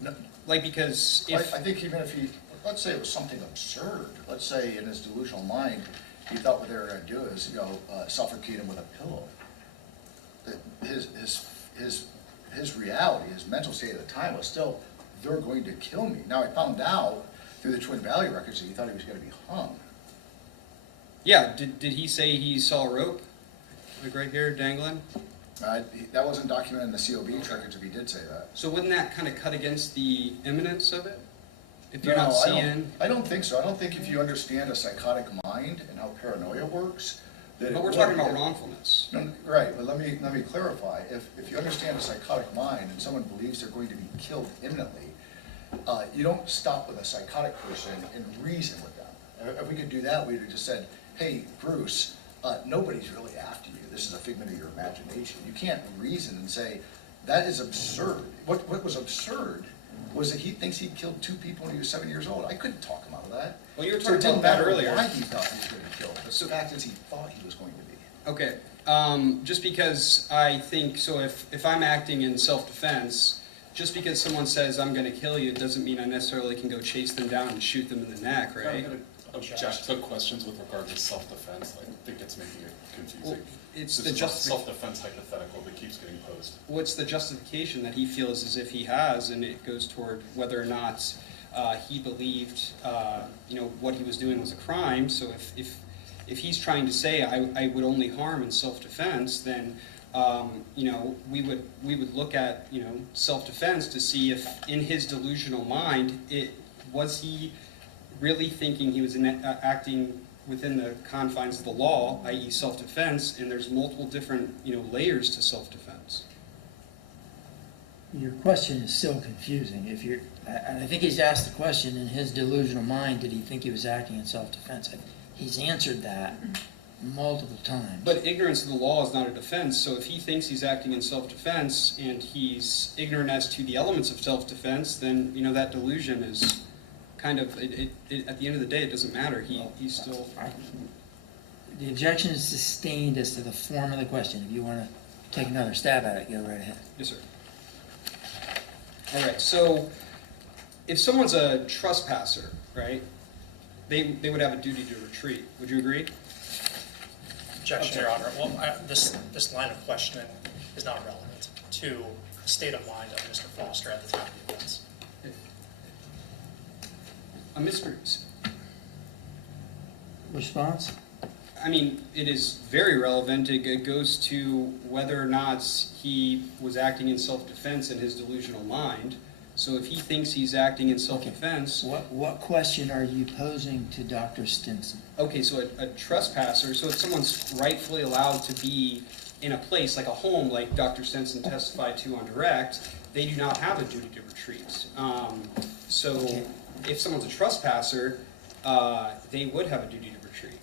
No, Like, because I if, think even if he, let's say it was something absurd, let's say in his delusional mind, he thought what they were gonna do is, you know, suffocate him with a pillow. His reality, his mental state at the time was still, they're going to kill me. Now, I found out through the Twin Valley records that he thought he was gonna be hung. yeah, did he say he saw a rope, like right here dangling? That wasn't documented in the COB records if he did say that. So wouldn't that kind of cut against the imminence of it? If you're No, not I don't- seeing, I don't think so. I don't think if you understand a psychotic mind and how paranoia works, that it but we're would- talking about wrongfulness. No, right, but let me clarify. If you understand a psychotic mind and someone believes they're going to be killed imminently, you don't stop with a psychotic person and reason with them. If we could do that, we'd have just said, hey, Bruce, nobody's really after you. This is a figment of your imagination. You can't reason and say, that is absurd. What was absurd was that he thinks he killed 2 people when he was 7 years old. I couldn't talk him out of that. Well, you were So it talking didn't about that matter earlier. why he thought he was going to be killed. The fact is he thought he was going to be. Okay, just because I think, so if I'm acting in self-defense, just because someone says I'm gonna kill you, doesn't mean I necessarily can go chase them down and shoot them in the neck, I'm right? gonna object to questions with regard to self-defense. I think it's making it confusing. Well, it's This the is a justification. self-defense hypothetical that keeps getting posed. What's the justification that he feels as if he has, and it goes toward whether or not he believed, you know, what he was doing was a crime. So if he's trying to say I would only harm in self-defense, then you know, we would look at, you know, self-defense to see if in his delusional mind was he really thinking he was acting within the confines of the law, i.e. self-defense, and there's multiple different, you know, layers to self-defense. Your question is still confusing. And I think he's asked the question, in his delusional mind, did he think he was acting in self-defense? He's answered that multiple times. But ignorance of the law is not a defense, so if he thinks he's acting in self-defense and he's ignorant as to the elements of self-defense, then, you know, that delusion is kind of, at the end of the day, it doesn't matter. He's still... The objection is sustained as to the form of the question. If you want to take another stab at it, go right ahead. Yes, sir. All right, so if someone's a trespasser, right, they would have a duty to retreat. Would you agree? Objection, Your Honor. Well, this line of questioning is not relevant to the state of mind of Mr. Foster at the time of the events. Response? I mean, it is very relevant. It goes to whether or not he was acting in self-defense in his delusional mind. So if he thinks he's acting in self-defense... What question are you posing to Dr. Stinson? Okay, so a trespasser, so if someone's rightfully allowed to be in a place like a home, like Dr. Stinson testified to on direct, they do not have a duty to retreat. So if someone's a trespasser, they would have a duty to retreat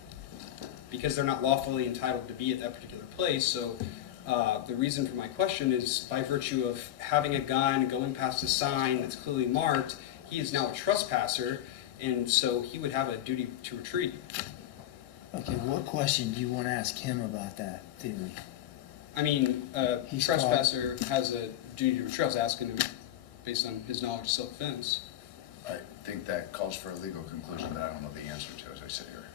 because they're not lawfully entitled to be at that particular place. So the reason for my question is by virtue of having a gun, going past a sign that's clearly marked, he is now a trespasser, and so he would have a duty to retreat. Okay, what question do you want to ask him about that theory? I mean, a He's trespasser has a duty to retreat. I was asking him based on his knowledge of self-defense. I think that calls for a legal conclusion that I don't know the answer to as I sit here.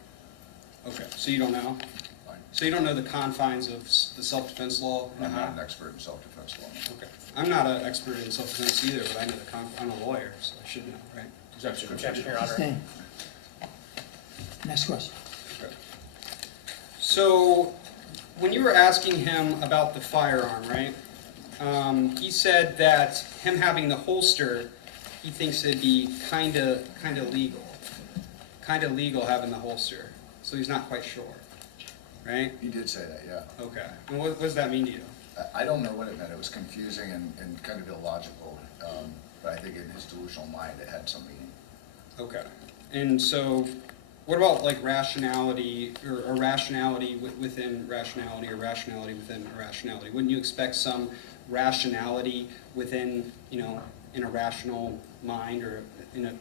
Okay, so you don't know? Fine. So you don't know the confines of the self-defense law? I'm not an expert in self-defense law. Okay. I'm not an expert in self-defense either, but I know I'm a lawyer, so I should know, right? Objection, Your Honor. Sustained. Next question. Okay. So, when you were asking him about the firearm, right? He said that him having the holster, he thinks it'd be kind of legal. Kind of legal having the holster. So he's not quite sure, right? He did say that, yeah. Okay. And what does that mean to you? I don't know what it meant. It was confusing and kind of illogical. But I think in his delusional mind, it had some meaning. Okay. And so, what about like rationality or rationality within rationality or rationality within irrationality? Wouldn't you expect some rationality within, in a rational mind, or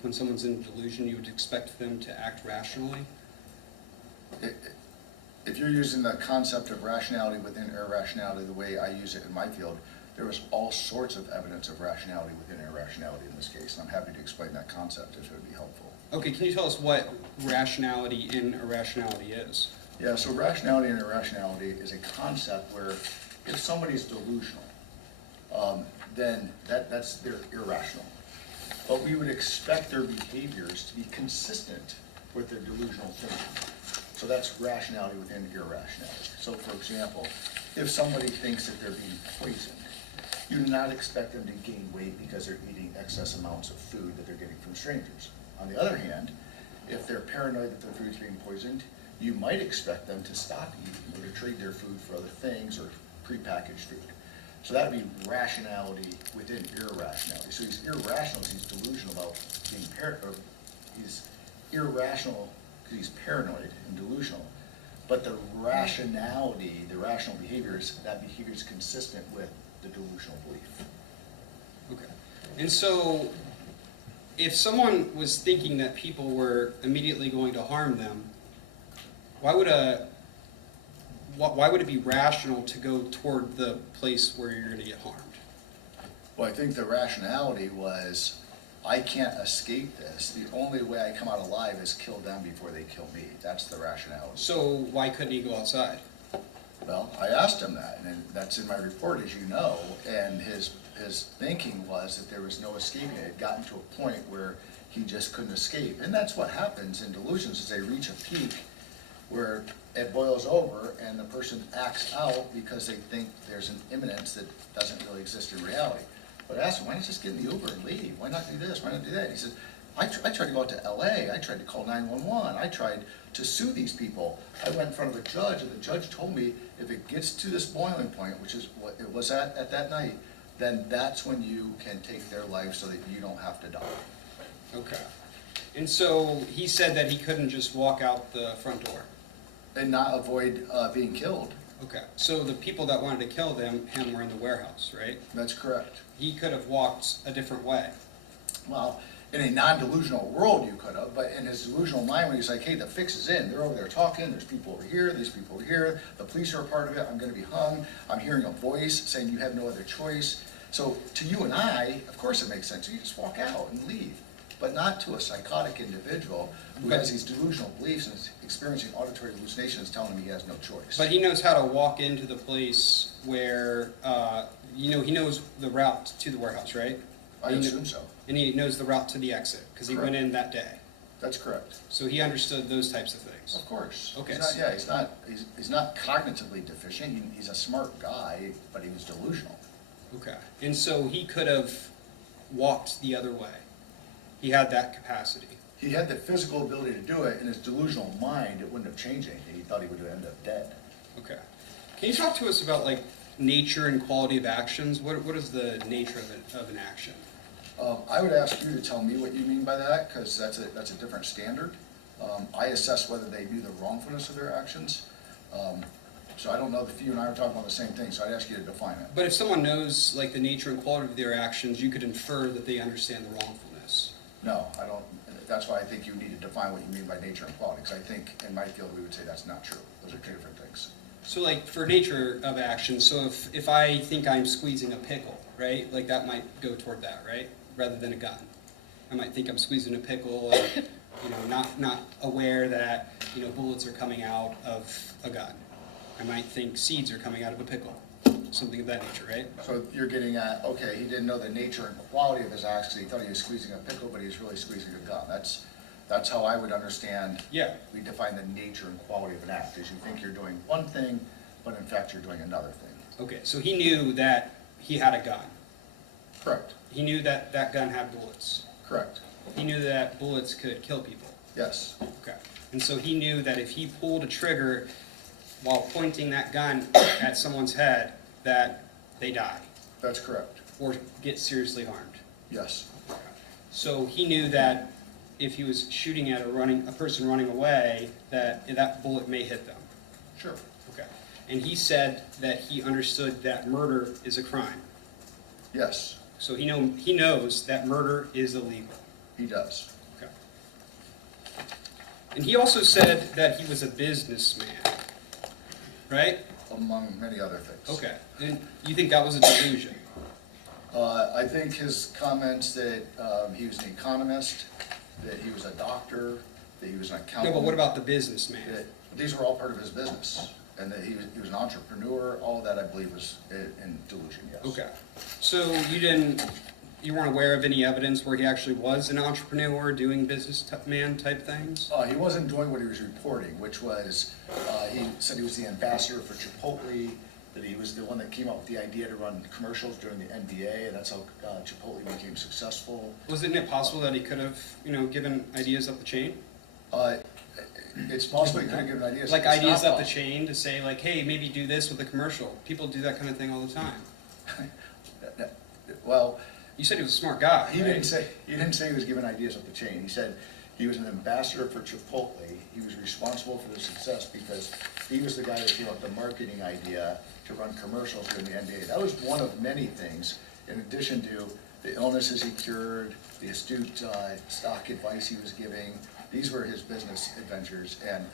when someone's in delusion, you would expect them to act rationally? If you're using the concept of rationality within irrationality the way I use it in my field, there was all sorts of evidence of rationality within irrationality in this case, and I'm happy to explain that concept if it would be helpful. Okay, can you tell us what rationality in irrationality is? Yeah, so rationality and irrationality is a concept where if somebody's delusional, then they're irrational. But we would expect their behaviors to be consistent with their delusional thinking. So that's rationality within irrationality. So for example, if somebody thinks that they're being poisoned, you do not expect them to gain weight because they're eating excess amounts of food that they're getting from strangers. On the other hand, if they're paranoid that their food's being poisoned, you might expect them to stop eating or to trade their food for other things or prepackaged food. So that would be rationality within irrationality. So he's irrational because he's delusional about being paranoid. He's irrational because he's paranoid and delusional. But the rationality, the rational behaviors, that behavior is consistent with the delusional belief. Okay. And so, if someone was thinking that people were immediately going to harm them, why would it be rational to go toward the place where you're going to get harmed? Well, I think the rationality was, I can't escape this. The only way I come out alive is kill them before they kill me. That's the rationality. So why couldn't he go outside? Well, I asked him that, and that's in my report, as you know, and his thinking was that there was no escaping it. It had gotten to a point where he just couldn't escape. And that's what happens in delusions, is they reach a peak where it boils over and the person acts out because they think there's an imminence that doesn't really exist in reality. But I asked him, why not just get in the Uber and leave? Why not do this? Why not do that? And he said, I tried to go out to LA. I tried to call 911. I tried to sue these people. I went in front of a judge, and the judge told me if it gets to this boiling point, which is what it was at that night, then that's when you can take their life so that you don't have to die. Okay. And so he said that he couldn't just walk out the front door. And not avoid being killed. Okay. So the people that wanted to kill him were in the warehouse, right? That's correct. He could have walked a different way. Well, in a non-delusional world, you could have, but in his delusional mind, when he's like, hey, the fix is in, they're over there talking, there's people over here, there's people over here, the police are a part of it, I'm gonna be hung, I'm hearing a voice saying you have no other choice. So to you and I, of course it makes sense, you just walk out and leave, but not to a psychotic individual who has these delusional beliefs and is experiencing auditory hallucinations telling him he has no choice. But he knows how to walk into the place where, he knows the route to the warehouse, right? I assume so. And he knows the route to the exit, because he went in that day. That's correct. So he understood those types of things. Of course. Okay. He's not cognitively deficient, he's a smart guy, but he was delusional. Okay. And so he could have walked the other way. He had that capacity. He had the physical ability to do it. In his delusional mind, it wouldn't have changed anything. He thought he would end up dead. Okay. Can you talk to us about, like, nature and quality of actions? What is the nature of an action? I would ask you to tell me what you mean by that, because that's a different standard. I assess whether they knew the wrongfulness of their actions. So I don't know if you and I are talking about the same thing, so I'd ask you to define it. But if someone knows like the nature and quality of their actions, you could infer that they understand the wrongfulness. No, I don't, that's why I think you need to define what you mean by nature and quality, because I think in my field, we would say that's not true. Those are two different things. So like for nature of action, so if I think I'm squeezing a pickle, right? Like that might go toward that, right? Rather than a gun. I might think I'm squeezing a pickle and, not aware that, bullets are coming out of a gun. I might think seeds are coming out of a pickle, something of that nature, right? So you're getting at, okay, he didn't know the nature and quality of his actions, he thought he was squeezing a pickle, but he was really squeezing a gun. That's how I would understand. Yeah. We define the nature and quality of an act, is you think you're doing one thing, but in fact you're doing another thing. Okay, so he knew that he had a gun. Correct, He knew that that gun had bullets. correct, He knew that bullets could kill people. yes, Okay. And so he knew that if he pulled a trigger while pointing that gun at someone's head, that they die that's correct, or get seriously harmed. yes, So he knew that if he was shooting at a person running away, that bullet may hit them. sure, Okay. And he said that he understood that murder is a crime. yes, So he knows that murder is illegal. he does, Okay. And he also said that he was a businessman, right? among many other things. Okay. And you think that was a delusion? I think his comments that he was an economist, that he was a doctor, that he was an No, accountant. but what about the businessman? that These were all part of his business, and that he was an entrepreneur, all of that I believe was in delusion, yes. Okay. So you weren't aware of any evidence where he actually was an entrepreneur doing businessman type things? He wasn't doing what he was reporting, which was, he said he was the ambassador for Chipotle, that he was the one that came up with the idea to run commercials during the NBA, and that's how Chipotle became successful. Wasn't it possible that he could have, given ideas up the chain? It's possible he could have given ideas. Like It's ideas not up the chain to say like, hey, maybe do this with a commercial. People do that kind of thing all the time. Well, You said he was a smart guy, he right? didn't say he was giving ideas up the chain. He said he was an ambassador for Chipotle. He was responsible for the success because he was the guy that came up with the marketing idea to run commercials during the NBA. That was one of many things, in addition to the illnesses he cured, the astute stock advice he was giving. These were his business adventures, and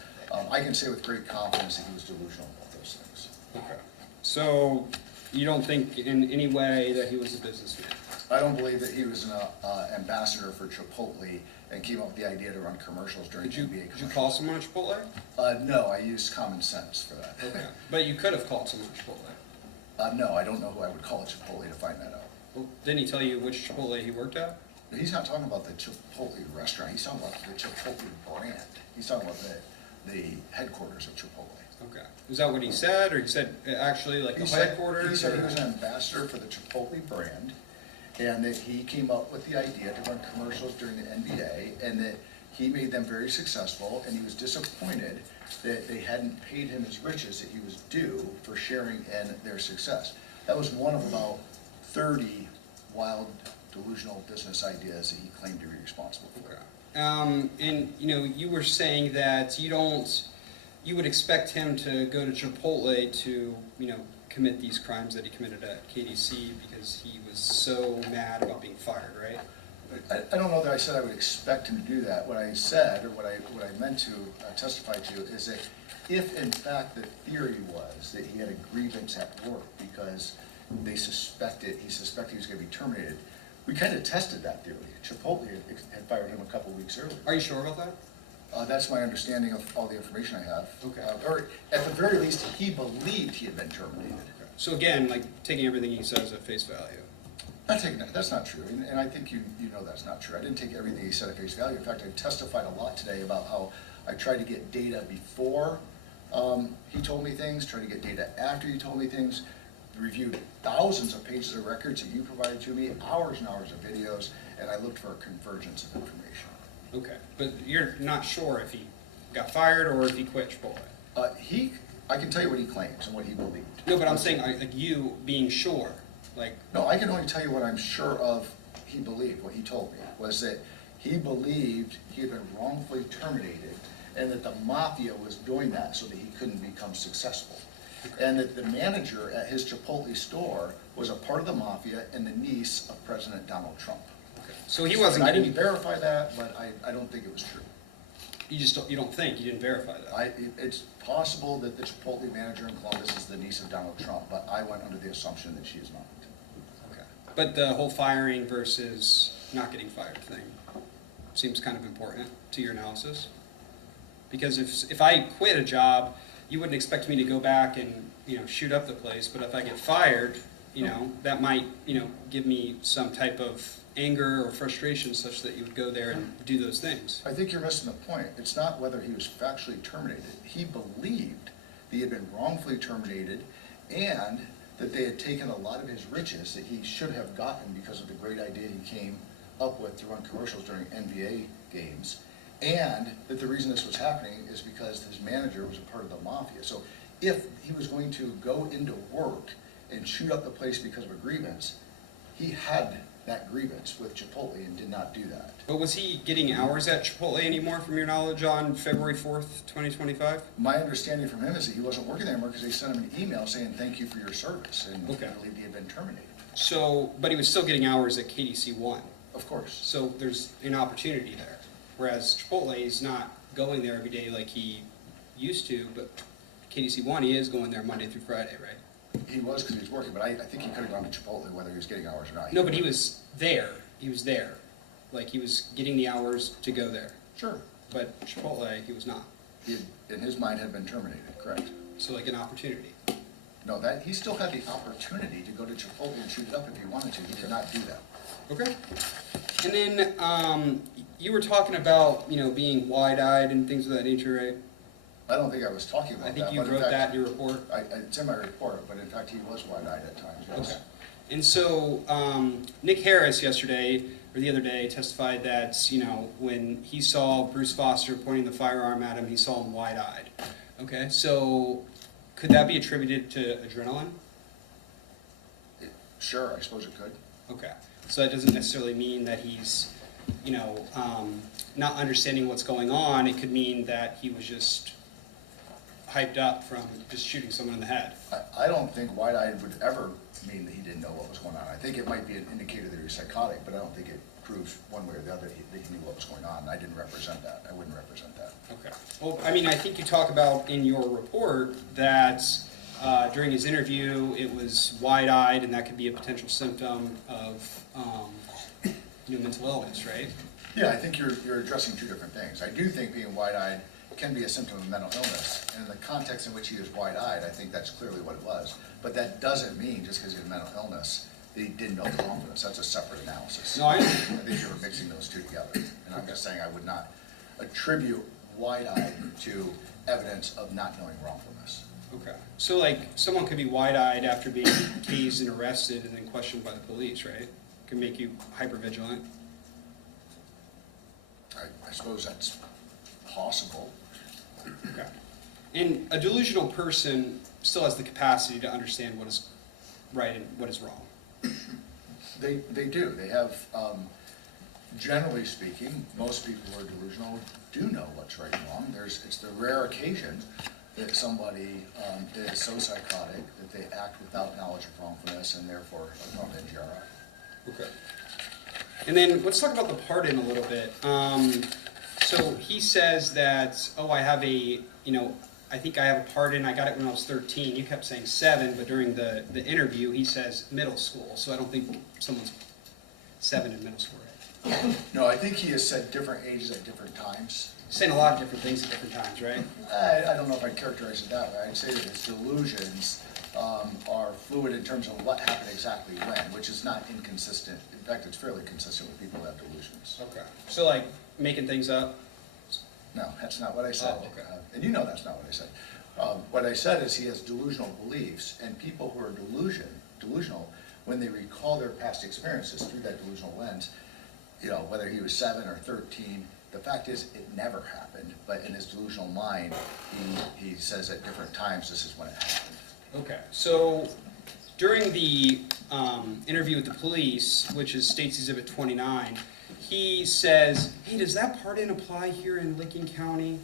I can say with great confidence that he was delusional about those things. Okay. So you don't think in any way that he was a businessman? I don't believe that he was an ambassador for Chipotle and came up with the idea to run commercials during Did you, NBA commercials. did you call someone Chipotle? No, I used common sense for that. Okay. But you could have called someone Chipotle. No, I don't know who I would call at Chipotle to find that out. Well, didn't he tell you which Chipotle he worked at? He's not talking about the Chipotle restaurant, he's talking about the Chipotle brand. He's talking about the headquarters of Chipotle. Okay. Is that what he said, or he said actually like He the said headquarters? he was or- an ambassador for the Chipotle brand, and that he came up with the idea to run commercials during the NBA, and that he made them very successful, and he was disappointed that they hadn't paid him his riches that he was due for sharing in their success. That was one of about 30 wild, delusional business ideas that he claimed to be responsible for. Okay. And you were saying that you would expect him to go to Chipotle to, commit these crimes that he committed at KDC because he was so mad about being fired, right? I don't know that I said I would expect him to do that. What I said, or what I meant to testify to, is that if in fact the theory was that he had a grievance at work because he suspected he was going to be terminated, we kind of tested that theory. Chipotle had fired him a couple weeks earlier. Are you sure about that? That's my understanding of all the information I have. Okay. Or at the very least, he believed he had been terminated. So again, like taking everything he says at face value. Not taking that, that's not true, and I think you know that's not true. I didn't take everything he said at face value. In fact, I testified a lot today about how I tried to get data before he told me things, tried to get data after he told me things, reviewed thousands of pages of records that you provided to me, hours and hours of videos, and I looked for a convergence of information. Okay, but you're not sure if he got fired or if he quit Chipotle. I can tell you what he claims and what he believed. No, but I'm saying like you being sure, like No, I can only tell you what I'm sure of he believed, what he told me, was that he believed he had been wrongfully terminated and that the mafia was doing that so that he couldn't become successful. And that the manager at his Chipotle store was a part of the mafia and the niece of President Donald Trump. So he wasn't And I didn't getting, verify that, but I don't think it was true. you don't think, you didn't verify that? It's possible that the Chipotle manager in Columbus is the niece of Donald Trump, but I went under the assumption that she is not. Okay. But the whole firing versus not getting fired thing seems kind of important to your analysis? Because if I quit a job, you wouldn't expect me to go back and, shoot up the place, but if I get fired, that might, give me some type of anger or frustration such that you would go there and do those things. I think you're missing the point. It's not whether he was factually terminated. He believed that he had been wrongfully terminated and that they had taken a lot of his riches that he should have gotten because of the great idea he came up with to run commercials during NBA games, and that the reason this was happening is because his manager was a part of the mafia. So if he was going to go into work and shoot up the place because of a grievance, he had that grievance with Chipotle and did not do that. But was he getting hours at Chipotle anymore, from your knowledge, on February 4th, 2025? My understanding from him is that he wasn't working there anymore because they sent him an email saying, thank you for your service, and Okay. I believe he had been terminated. So, but he was still getting hours at KDC 1. Of course. So there's an opportunity there. Whereas Chipotle is not going there every day like he used to, but KDC 1, he is going there Monday through Friday, right? He was because he was working, but I think he could have gone to Chipotle whether he was getting hours or not. No, but he was there. He was there. Like, he was getting the hours to go there. Sure. But Chipotle, he was not. He, in his mind, had been terminated, correct? So like an opportunity. No, that, he still had the opportunity to go to Chipotle and shoot it up if he wanted to. He did not do that. Okay. And then you were talking about, being wide-eyed and things of that nature, right? I don't think I was talking about I that. think you but in wrote fact, that in your report. It's in my report, but in fact, he was wide-eyed at times, yes. Okay. And so Nick Harris yesterday, or the other day, testified that, when he saw Bruce Foster pointing the firearm at him, he saw him wide-eyed. Okay, so could that be attributed to adrenaline? Sure, I suppose it could. Okay, so that doesn't necessarily mean that he's, not understanding what's going on. It could mean that he was just hyped up from just shooting someone in the head. I don't think wide-eyed would ever mean that he didn't know what was going on. I think it might be an indicator that he was psychotic, but I don't think it proves one way or the other that he knew what was going on. I didn't represent that. I wouldn't represent that. Okay. Well, I mean, I think you talk about in your report that during his interview, it was wide-eyed, and that could be a potential symptom of mental illness, right? Yeah, I think you're addressing two different things. I do think being wide-eyed can be a symptom of mental illness, and in the context in which he was wide-eyed, I think that's clearly what it was. But that doesn't mean, just because he had mental illness, that he didn't know the wrongfulness. That's a separate analysis. No, I think you're mixing those two together. And I'm just saying I would not attribute wide-eyed to evidence of not knowing wrongfulness. Okay. So, like, someone could be wide-eyed after being tased and arrested and then questioned by the police, right? Can make you hypervigilant. I suppose that's possible. Okay. And a delusional person still has the capacity to understand what is right and what is wrong. They do. They have, generally speaking, most people who are delusional do know what's right and wrong. It's the rare occasion that somebody is so psychotic that they act without knowledge of wrongfulness and therefore are prone to NGRI. Okay. And then let's talk about the pardon a little bit. So he says that, I have I think I have a pardon, I got it when I was 13. You kept saying 7, but during the interview, he says middle school. So I don't think someone's 7 in middle school, right? No, I think he has said different ages at different times. He's saying a lot of different things at different times, right? I don't know if I'd characterize it that way. I'd say that his delusions are fluid in terms of what happened exactly when, which is not inconsistent. In fact, it's fairly consistent with people who have delusions. Okay. So like making things up? No, that's not what I said. Oh, okay. And you know that's not what I said. What I said is he has delusional beliefs, and people who are delusional, when they recall their past experiences through that delusional lens, whether he was 7 or 13, the fact is it never happened, but in his delusional mind, he says at different times this is when it happened. Okay. So during the interview with the police, which is State's Exhibit 29, he says, hey, does that pardon apply here in Licking County?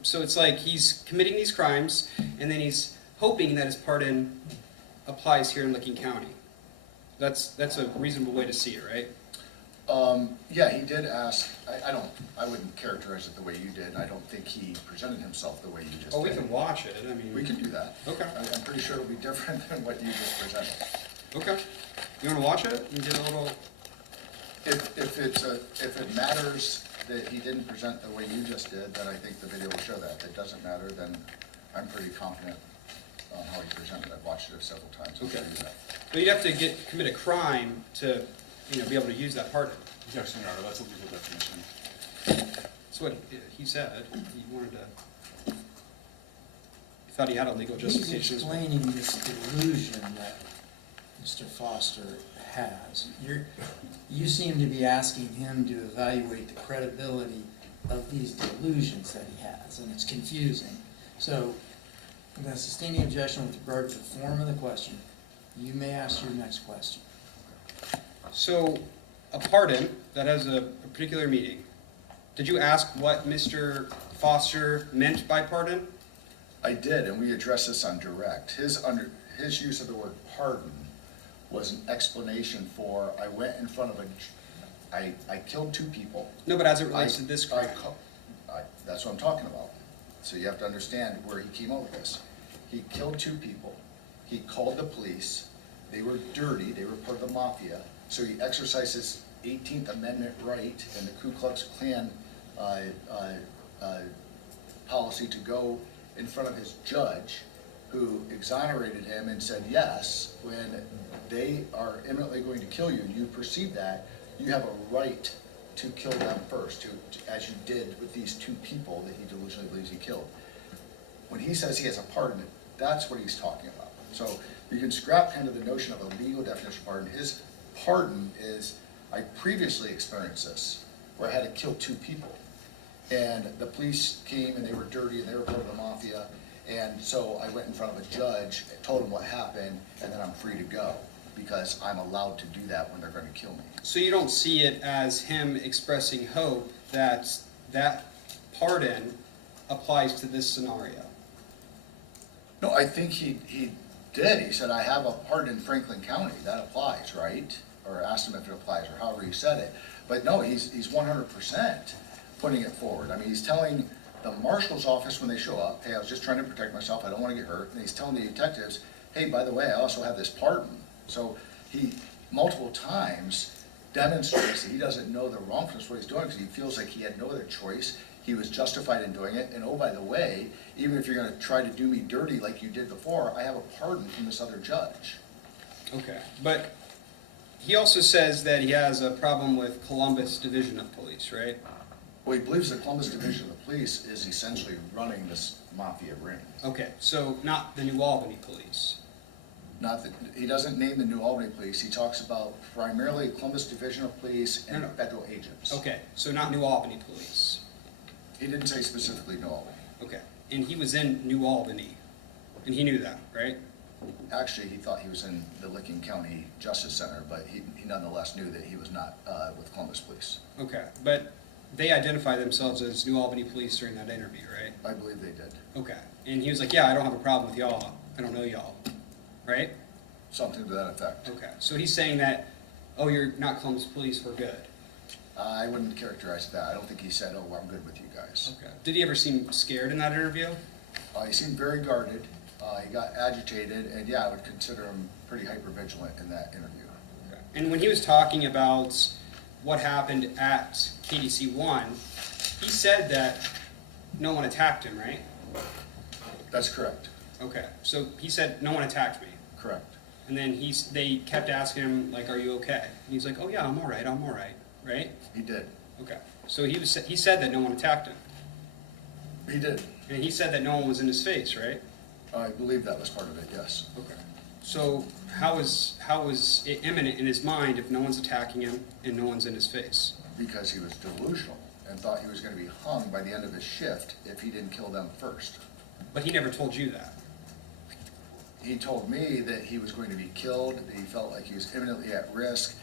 So it's like he's committing these crimes, and then he's hoping that his pardon applies here in Licking County. That's a reasonable way to see it, right? Yeah, he did ask, I wouldn't characterize it the way you did. I don't think he presented himself the way you just did. Oh, we can watch it, I mean. We can do that. Okay. I'm pretty sure it'll be different than what you just presented. Okay. You wanna watch it and get a little, If it matters that he didn't present the way you just did, then I think the video will show that. If it doesn't matter, then I'm pretty confident on how he presented it. I've watched it several times. I'll show Okay. you that. but you'd have to commit a crime to, be able to use that pardon. Yes, Your Honor, that's a legal definition. That's what he said. He wanted to, he thought he had a legal He's justification. explaining this delusion that Mr. Foster has. You seem to be asking him to evaluate the credibility of these delusions that he has, and it's confusing. So, I'm gonna sustain the objection with regard to the form of the question. You may ask your next question. So, a pardon that has a particular meaning. Did you ask what Mr. Foster meant by pardon? I did, and we addressed this on direct. His use of the word pardon was an explanation for, I went in front of I killed two people. No, but as it relates to this crime. That's what I'm talking about. So you have to understand where he came up with this. He killed two people. He called the police. They were dirty. They were part of the mafia. So he exercised his 18th Amendment right and the Ku Klux Klan policy to go in front of his judge, who exonerated him and said, yes, when they are imminently going to kill you and you perceive that, you have a right to kill them first, as you did with these two people that he delusionally believes he killed. When he says he has a pardon, that's what he's talking about. So you can scrap kind of the notion of a legal definition of pardon. His pardon is, I previously experienced this, where I had to kill two people. And the police came and they were dirty and they were part of the mafia. And so I went in front of a judge, told him what happened, and then I'm free to go because I'm allowed to do that when they're going to kill me. So you don't see it as him expressing hope that that pardon applies to this scenario? No, I think he did. He said, I have a pardon in Franklin County. That applies, right? Or asked him if it applies, or however he said it. But no, he's 100% putting it forward. I mean, he's telling the marshal's office when they show up, hey, I was just trying to protect myself. I don't want to get hurt. And he's telling the detectives, hey, by the way, I also have this pardon. So he multiple times demonstrates that he doesn't know the wrongfulness of what he's doing because he feels like he had no other choice. He was justified in doing it. And oh, by the way, even if you're going to try to do me dirty like you did before, I have a pardon from this other judge. Okay, but he also says that he has a problem with Columbus Division of Police, right? Well, he believes the Columbus Division of the Police is essentially running this mafia ring. Okay, so not the New Albany Police. Not that, he doesn't name the New Albany Police. He talks about primarily Columbus Division of Police and No. federal agents. Okay, so not New Albany Police. He didn't say specifically New Albany. Okay, and he was in New Albany, and he knew that, right? Actually, he thought he was in the Licking County Justice Center, but he nonetheless knew that he was not with Columbus Police. Okay, but they identify themselves as New Albany Police during that interview, right? I believe they did. Okay, and he was like, yeah, I don't have a problem with y'all, I don't know y'all, right? Something to that effect. Okay, so he's saying that, oh, you're not Columbus Police, we're good. I wouldn't characterize that. I don't think he said, oh, I'm good with you guys. Okay. Did he ever seem scared in that interview? He seemed very guarded. He got agitated, and yeah, I would consider him pretty hypervigilant in that interview. Okay. And when he was talking about what happened at KDC 1, he said that no one attacked him, right? That's correct. Okay, so he said, no one attacked me. Correct. And then they kept asking him, like, are you okay? And he's like, oh yeah, I'm all right, right? He did. Okay, so he said that no one attacked him. He did. And he said that no one was in his face, right? I believe that was part of it, yes. Okay. So how is it imminent in his mind if no one's attacking him and no one's in his face? Because he was delusional and thought he was going to be hung by the end of his shift if he didn't kill them first. But he never told you that. he told me that he was going to be killed, that he felt like he was imminently at risk.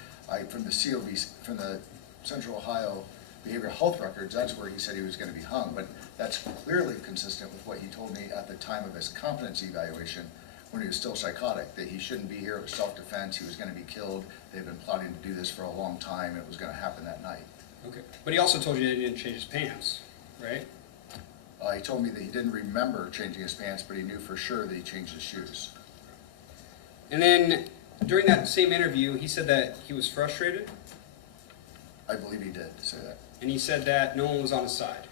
From the from the Central Ohio Behavioral Health Records, that's where he said he was gonna be hung, but that's clearly consistent with what he told me at the time of his competency evaluation, when he was still psychotic, that he shouldn't be here, it was self-defense, he was gonna be killed, they'd been plotting to do this for a long time, it was gonna happen that night. Okay, but he also told you that he didn't change his pants, right? He told me that he didn't remember changing his pants, but he knew for sure that he changed his shoes. And then during that same interview, he said that he was frustrated, I believe he did say that. and he said that no one was on his side.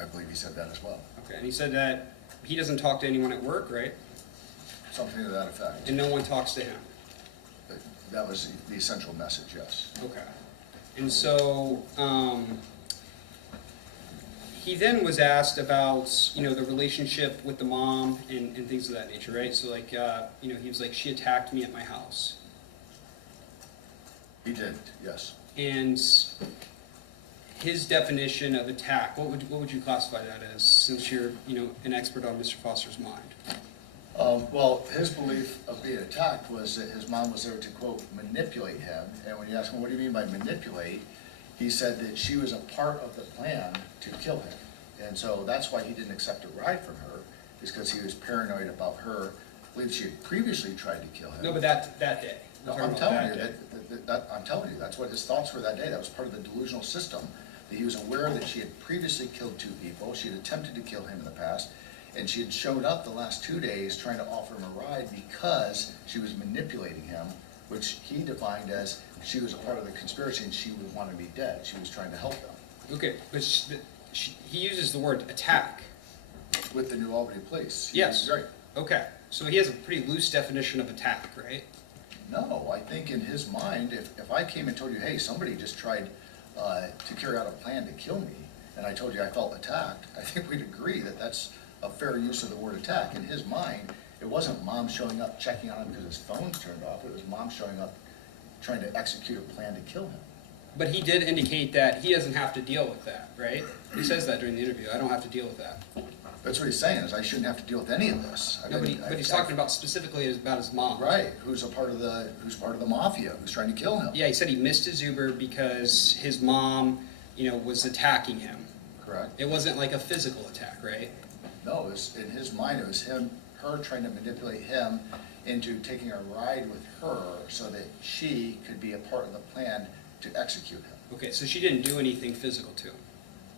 I believe he said that as well. Okay, and he said that he doesn't talk to anyone at work, right? Something to that effect. And no one talks to him. That was the essential message, yes. Okay. And so, he then was asked about, the relationship with the mom and things of that nature, right? So like, he was like, she attacked me at my house. He did, yes. And his definition of attack, what would you classify that as, since you're, an expert on Mr. Foster's mind? Well, his belief of being attacked was that his mom was there to, quote, manipulate him. And when you ask him, what do you mean by manipulate? He said that she was a part of the plan to kill him. And so that's why he didn't accept a ride from her, is because he was paranoid about her, believed she had previously tried to kill him. No, but that day. No, I'm telling you, I'm telling you, that's what his thoughts were that day. That was part of the delusional system. That he was aware that she had previously killed 2 people, she had attempted to kill him in the past, and she had showed up the last 2 days trying to offer him a ride because she was manipulating him, which he defined as she was a part of the conspiracy and she would want to be dead. She was trying to help them. Okay, but he uses the word attack. With the New Albany police. Yes. Right. Okay, so he has a pretty loose definition of attack, right? No, I think in his mind, if I came and told you, hey, somebody just tried to carry out a plan to kill me, and I told you I felt attacked, I think we'd agree that that's a fair use of the word attack. In his mind, it wasn't mom showing up checking on him because his phone's turned off, it was mom showing up trying to execute a plan to kill him. But he did indicate that he doesn't have to deal with that, right? He says that during the interview, I don't have to deal with that. That's what he's saying, is I shouldn't have to deal with any of this. No, but he's talking about specifically about his mom. Right, who's part of the mafia, who's trying to kill him. Yeah, he said he missed his Uber because his mom, was attacking him. Correct. It wasn't like a physical attack, right? No, it was, in his mind, it was her trying to manipulate him into taking a ride with her so that she could be a part of the plan to execute him. Okay, so she didn't do anything physical to him.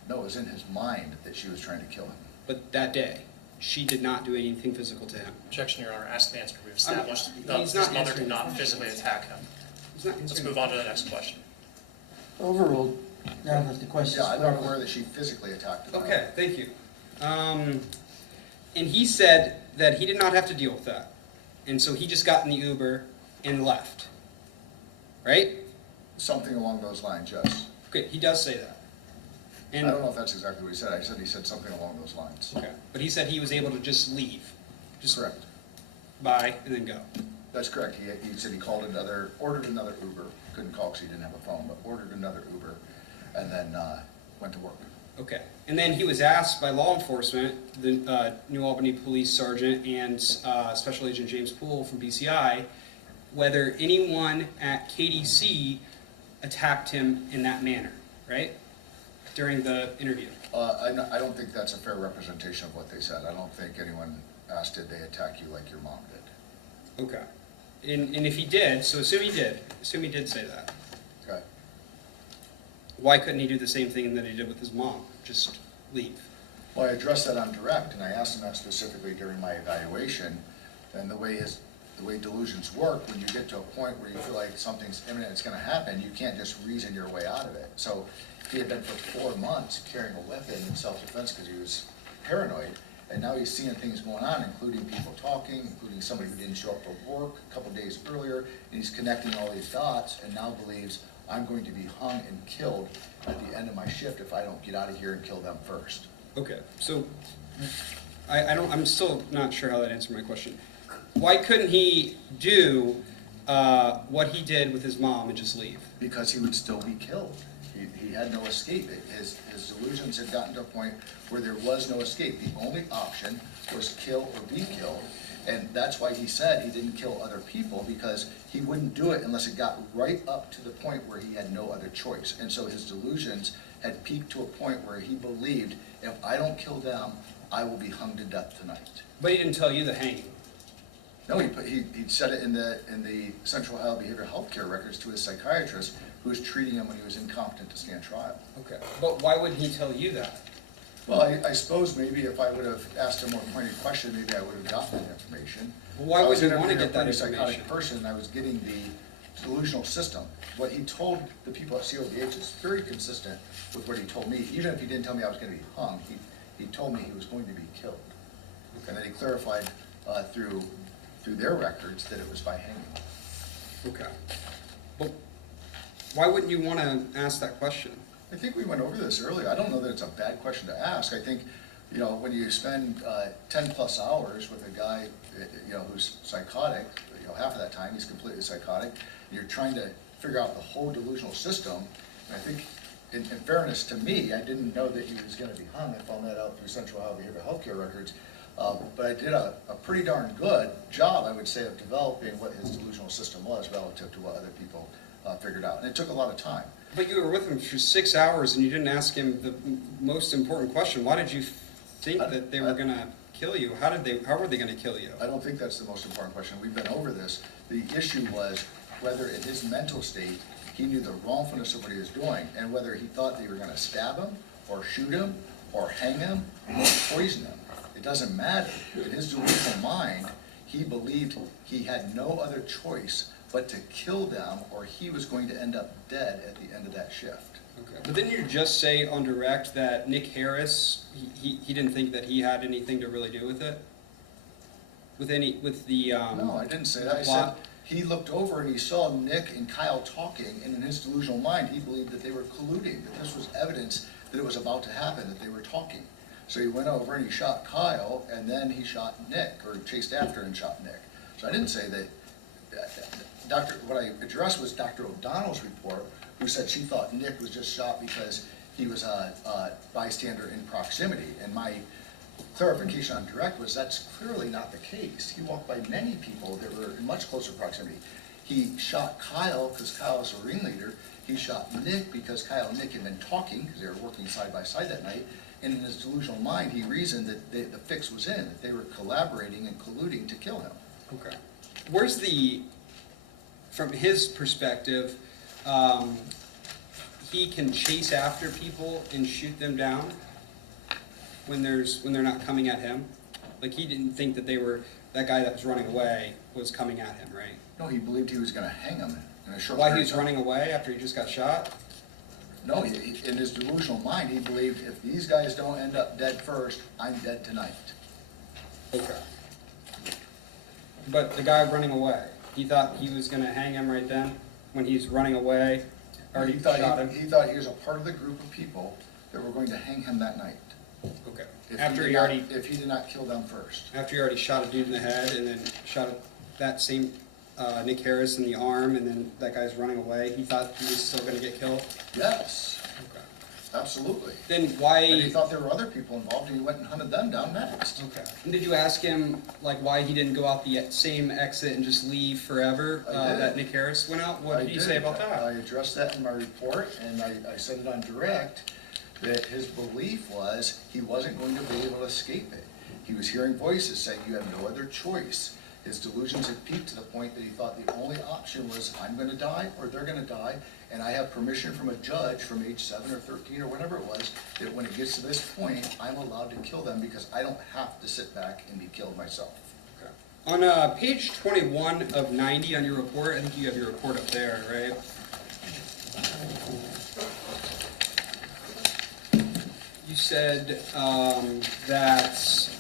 No, it was in his mind that she was trying to kill him. But that day, she did not do anything physical to him. Objection, Your Honor. Ask the answer. We've established he's that his not mother answering did not the question. physically attack him. He's not Let's answering move the on to the next question. Overruled. Now that the question Yeah, is I'm not aware that she physically attacked him. Okay, thank you. And he said that he did not have to deal with that. And so he just got in the Uber and left. Right? Something along those lines, yes. Okay, he does say that. I don't know if that's exactly what he said. He said something along those lines. Okay, but he said he was able to just leave. Just Correct. buy and then go. That's correct. He said he ordered another Uber, couldn't call because he didn't have a phone, but ordered another Uber and then went to work. Okay, and then he was asked by law enforcement, the New Albany Police Sergeant and Special Agent James Poole from BCI, whether anyone at KDC attacked him in that manner, right? During the interview. I don't think that's a fair representation of what they said. I don't think anyone asked, did they attack you like your mom did? Okay. And if he did, so assume he did say that. Okay. Why couldn't he do the same thing that he did with his mom? Just leave. Well, I addressed that on direct, and I asked him that specifically during my evaluation. And the way delusions work, when you get to a point where you feel like something's imminent, it's gonna happen, you can't just reason your way out of it. So he had been for 4 months carrying a weapon in self-defense because he was paranoid, and now he's seeing things going on, including people talking, including somebody who didn't show up for work a couple days earlier, and he's connecting all these dots, and now believes I'm going to be hung and killed at the end of my shift if I don't get out of here and kill them first. Okay, so I'm still not sure how that answered my question. Why couldn't he do what he did with his mom and just leave? Because he would still be killed. He had no escape. His delusions had gotten to a point where there was no escape. The only option was kill or be killed. And that's why he said he didn't kill other people, because he wouldn't do it unless it got right up to the point where he had no other choice. And so his delusions had peaked to a point where he believed, if I don't kill them, I will be hung to death tonight. But he didn't tell you the hanging. No, he said it in the Central Ohio Behavioral Health Care records to his psychiatrist, who was treating him when he was incompetent to stand trial. Okay. But why wouldn't he tell you that? Well, I suppose maybe if I would have asked a more pointed question, maybe I would have gotten that information. Well, why would you want to I was get that interviewing a pretty information? psychotic person, I was getting the delusional system. What he told the people at COBH is very consistent with what he told me. Even if he didn't tell me I was gonna be hung, he told me he was going to be killed. And then he clarified through their records that it was by hanging. Okay. But why wouldn't you want to ask that question? I think we went over this earlier. I don't know that it's a bad question to ask. I think, when you spend 10+ hours with a guy, who's psychotic, half of that time he's completely psychotic, and you're trying to figure out the whole delusional system, and I think, in fairness to me, I didn't know that he was gonna be hung. I found that out through Central Ohio Behavioral Health Care records. But I did a pretty darn good job, I would say, of developing what his delusional system was relative to what other people figured out. And it took a lot of time. But you were with him for 6 hours and you didn't ask him the most important question. Why did you think that they were going to kill you? How were they going to kill you? I don't think that's the most important question. We've been over this. The issue was whether in his mental state, he knew the wrongfulness of what he was doing, and whether he thought they were gonna stab him, or shoot him, or hang him, or poison him. It doesn't matter. In his delusional mind, he believed he had no other choice but to kill them, or he was going to end up dead at the end of that shift. Okay. But didn't you just say on direct that Nick Harris, he didn't think that he had anything to really do with it? With the No, I didn't say that. I said, plot? he looked over and he saw Nick and Kyle talking, and in his delusional mind, he believed that they were colluding, that this was evidence that it was about to happen, that they were talking. So he went over and he shot Kyle, and then he shot Nick, or chased after and shot Nick. So I didn't say that, what I addressed was Dr. O'Donnell's report, who said she thought Nick was just shot because he was a bystander in proximity. And my clarification on direct was that's clearly not the case. He walked by many people that were in much closer proximity. He shot Kyle because Kyle was a ringleader. He shot Nick because Kyle and Nick had been talking, because they were working side by side that night. And in his delusional mind, he reasoned that the fix was in, that they were collaborating and colluding to kill him. Okay. Where's from his perspective, he can chase after people and shoot them down when they're not coming at him? Like, he didn't think that that guy that was running away was coming at him, right? No, he believed he was gonna hang him in a short While he period was of time. running away after he just got shot? No, in his delusional mind, he believed if these guys don't end up dead first, I'm dead tonight. Okay. But the guy running away, he thought he was gonna hang him right then, when he's running away, already He thought shot him? he thought he was a part of the group of people that were going to hang him that night. Okay. If After he did not kill them first. he already shot a dude in the head and then shot that same Nick Harris in the arm, and then that guy's running away, he thought he was still gonna get killed? Yes, Okay. absolutely. Then And he why, thought there were other people involved, and he went and hunted them down next. okay. And did you ask him, like, why he didn't go out the same exit and just leave forever, I did. that Nick Harris went out? What did he say about I that? addressed that in my report, and I said it on direct, that his belief was he wasn't going to be able to escape it. He was hearing voices saying, you have no other choice. His delusions had peaked to the point that he thought the only option was, I'm gonna die, or they're gonna die, and I have permission from a judge from age 7 or 13 or whatever it was, that when it gets to this point, I'm allowed to kill them because I don't have to sit back and be killed myself. Okay. On page 21 of 90 on your report, I think you have your report up there, right? You said that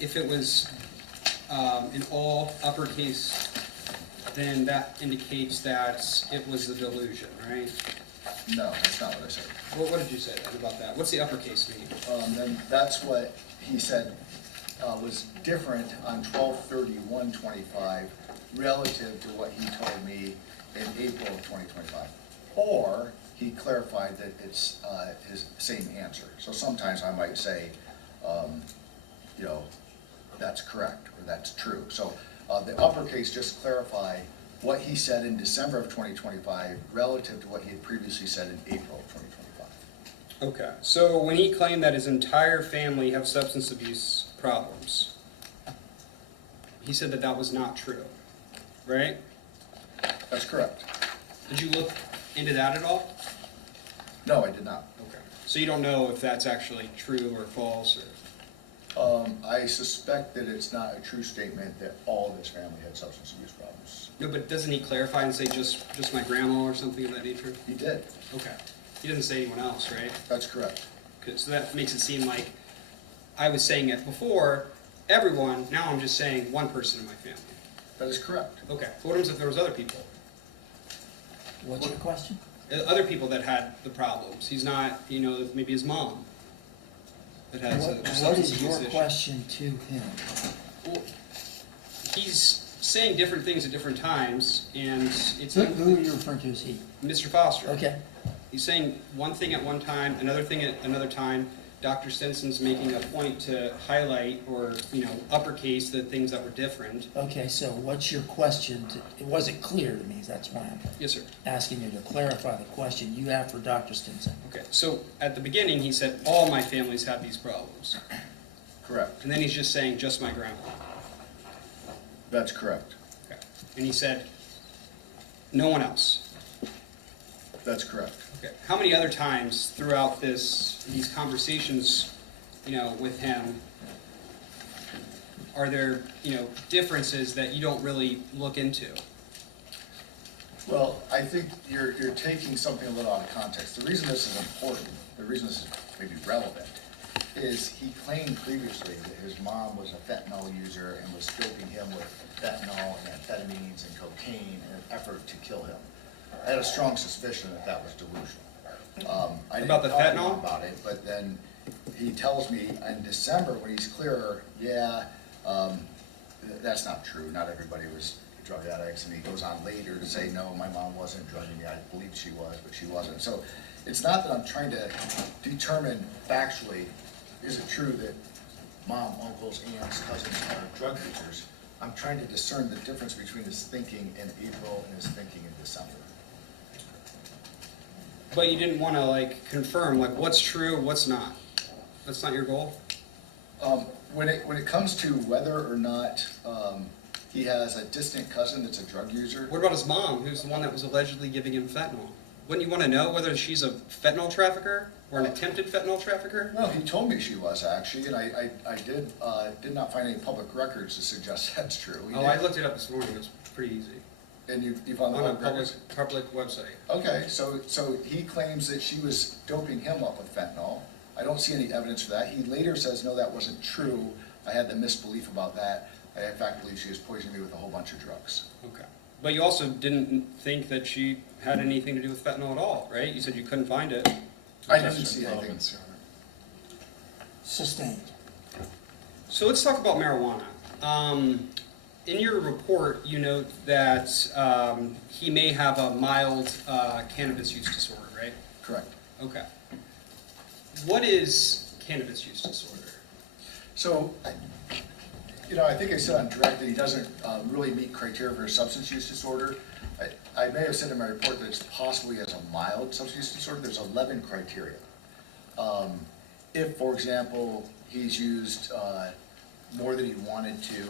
if it was in all uppercase, then that indicates that it was the delusion, right? No, that's not what I said. What did you say then about that? What's the uppercase mean? Then that's what he said was different on 12/31/25 relative to what he told me in April of 2025. or he clarified that it's his same answer. So sometimes I might say, you know, that's correct, or that's true. So the uppercase just clarify what he said in December of 2025 relative to what he had previously said in April of 2025. Okay, so when he claimed that his entire family have substance abuse problems, he said that that was not true, right? That's correct. Did you look into that at all? No, I did not. Okay. So you don't know if that's actually true or false, or? I suspect that it's not a true statement that all of his family had substance abuse problems. No, but doesn't he clarify and say just my grandma or something of that nature? He did. Okay. He doesn't say anyone else, right? That's correct. So that makes it seem like I was saying it before, everyone, now I'm just saying one person in my family. That is correct. Okay. What happens if there was other people? What's your question? Other people that had the problems. He's not, you know, maybe his mom that has a What substance is your abuse issue. question to him? Well, he's saying different things at different times, and it's Who are you referring to as he? Mr. Foster. Okay. He's saying one thing at one time, another thing at another time. Dr. Stinson's making a point to highlight or, you know, uppercase the things that were different. Okay, so what's your question? It wasn't clear to me, that's why I'm Yes, sir. asking you to clarify the question you have for Dr. Stinson. Okay, so at the beginning, he said, all my families have these problems. Correct. And then he's just saying, just my grandma. That's correct. Okay. And he said, no one else. That's correct. Okay. How many other times throughout these conversations, you know, with him, are there, you know, differences that you don't really look into? Well, I think you're taking something a little out of context. The reason this is important, the reason this is maybe relevant, is he claimed previously that his mom was a fentanyl user and was doping him with fentanyl and amphetamines and cocaine in an effort to kill him. I had a strong suspicion that that was delusional. I didn't About the tell him fentanyl? about it, but then he tells me in December when he's clearer, yeah, that's not true. Not everybody was drug addicts, and he goes on later to say, no, my mom wasn't drugging me. I believed she was, but she wasn't. So it's not that I'm trying to determine factually, is it true that mom, uncles, aunts, cousins are drug users? I'm trying to discern the difference between his thinking in April and his thinking in December. But you didn't want to, like, confirm, like, what's true, what's not. That's not your goal? When it comes to whether or not he has a distant cousin that's a drug user, What about his mom, who's the one that was allegedly giving him fentanyl? Wouldn't you want to know whether she's a fentanyl trafficker or an attempted fentanyl trafficker? no, he told me she was actually, and I did not find any public records to suggest that's true. He Oh, did. I looked it up this morning, it was pretty easy. And you found the On a public records? public website. Okay, so he claims that she was doping him up with fentanyl. I don't see any evidence for that. He later says, no, that wasn't true. I had the misbelief about that. I in fact believe she was poisoning me with a whole bunch of drugs. Okay. But you also didn't think that she had anything to do with fentanyl at all, right? You said you couldn't find it. I didn't see anything. Sustained. So let's talk about marijuana. In your report, you note that he may have a mild cannabis use disorder, right? Correct. Okay. What is cannabis use disorder? So, I think I said on direct that he doesn't really meet criteria for a substance use disorder. I may have said in my report that it's possibly has a mild substance use disorder. There's 11 criteria. If, for example, he's used more than he wanted to,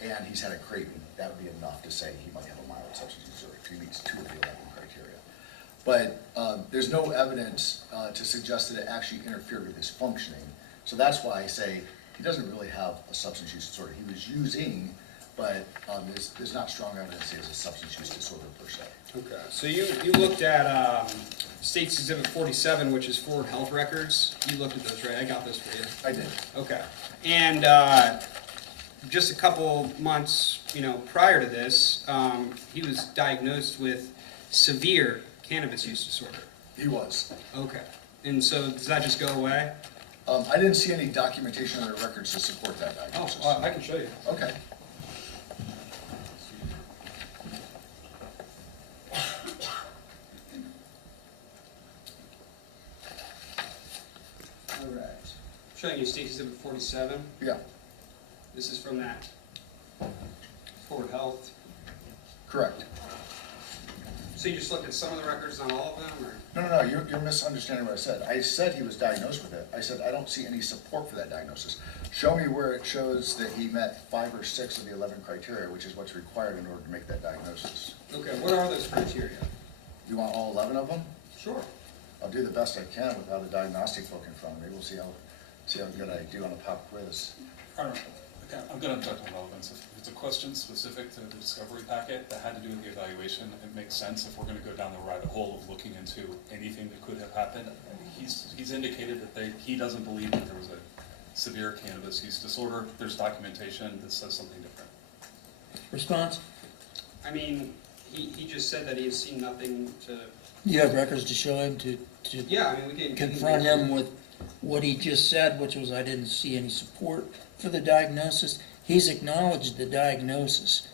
and he's had a craving, that would be enough to say he might have a mild substance use disorder if he meets 2 of the 11 criteria. But there's no evidence to suggest that it actually interfered with his functioning. So that's why I say he doesn't really have a substance use disorder. He was using, but there's not strong evidence he has a substance use disorder per se. Okay. So you looked at State's Exhibit 47, which is Forward Health Records. You looked at those, right? I got those for you. I did. Okay. And just a couple months, prior to this, he was diagnosed with severe cannabis use disorder. He was. Okay. And so does that just go away? I didn't see any documentation on the records to support that diagnosis. Oh, I can show you. Okay. Showing you State Exhibit 47. Yeah, This is from that Forward Health. correct. So you just looked at some of the records, not all of them, or? No, you're misunderstanding what I said. I said he was diagnosed with it. I said, I don't see any support for that diagnosis. Show me where it shows that he met 5 or 6 of the 11 criteria, which is what's required in order to make that diagnosis. Okay, what are those criteria? You want all 11 of them? Sure. I'll do the best I can without a diagnostic book in front of me. We'll see how good I do on a pop quiz. All right. Okay, I'm gonna object on relevance. If it's a question specific to the discovery packet that had to do with the evaluation, it makes sense if we're gonna go down the rabbit hole of looking into anything that could have happened. He's indicated that he doesn't believe that there was a severe cannabis use disorder. There's documentation that says something different. Response? I mean, he just said that he has seen nothing to, You have records to show him to yeah, I mean, we can. confront him with what he just said, which was, I didn't see any support for the diagnosis. He's acknowledged the diagnosis.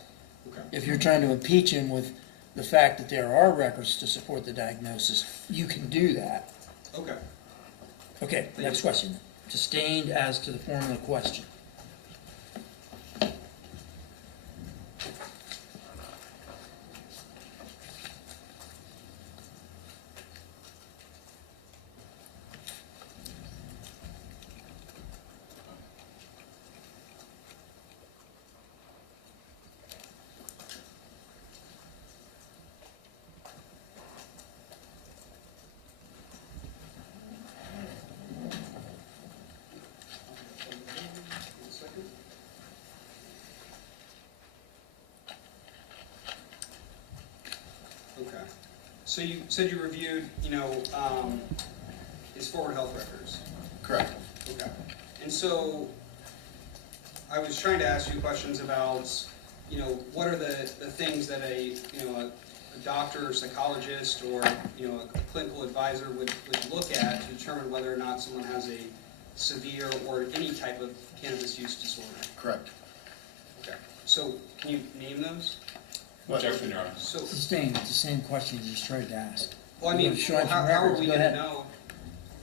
Okay. If you're trying to impeach him with the fact that there are records to support the diagnosis, you can do that. Okay. Okay, next question. Sustained as to the form of the question. One second. Okay. So you said you reviewed, his Forward Health records. Correct. Okay. And so I was trying to ask you questions about, what are the things that a doctor or psychologist or, a clinical advisor would look at to determine whether or not someone has a severe or any type of cannabis use disorder? Correct. Okay. So can you name those? Objection, Your Honor. So, Sustained, it's the same question you just tried to ask. well, I mean, You're showing how some are records. we Go gonna ahead. know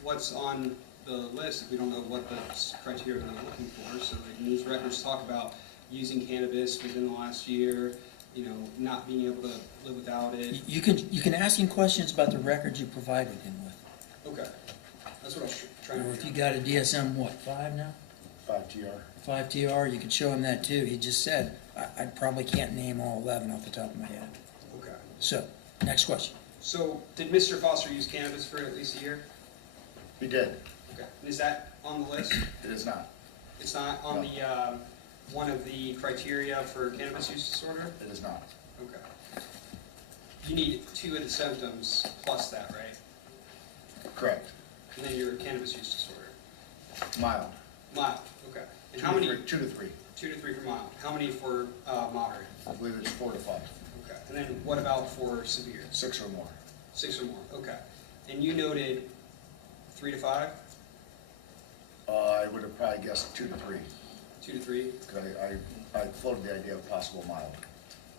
what's on the list if we don't know what the criteria they're looking for? So like news records talk about using cannabis within the last year, not being able to live without it. You can ask him questions about the records you provided him with. Okay, that's what I was trying Or to if you figure out. got a DSM, what, 5 now? 5 TR. 5 TR, you can show him that too. He just said, I probably can't name all 11 off the top of my head. Okay, So, next question. so did Mr. Foster use cannabis for at least a year? He did. Okay, and is that on the list? It is not. It's not on the, one of the criteria for cannabis use disorder? It is not. Okay. You need 2 of the symptoms plus that, right? Correct. And then your cannabis use disorder. Mild. Mild, okay. And how many? 2 to 3. 2 to 3 for mild. How many for moderate? I believe it's 4 to 5. Okay. And then what about for severe? 6 or more. 6 or more, okay. And you noted 3 to 5? I would have probably guessed 2 to 3. 2 to 3? Because I floated the idea of possible mild.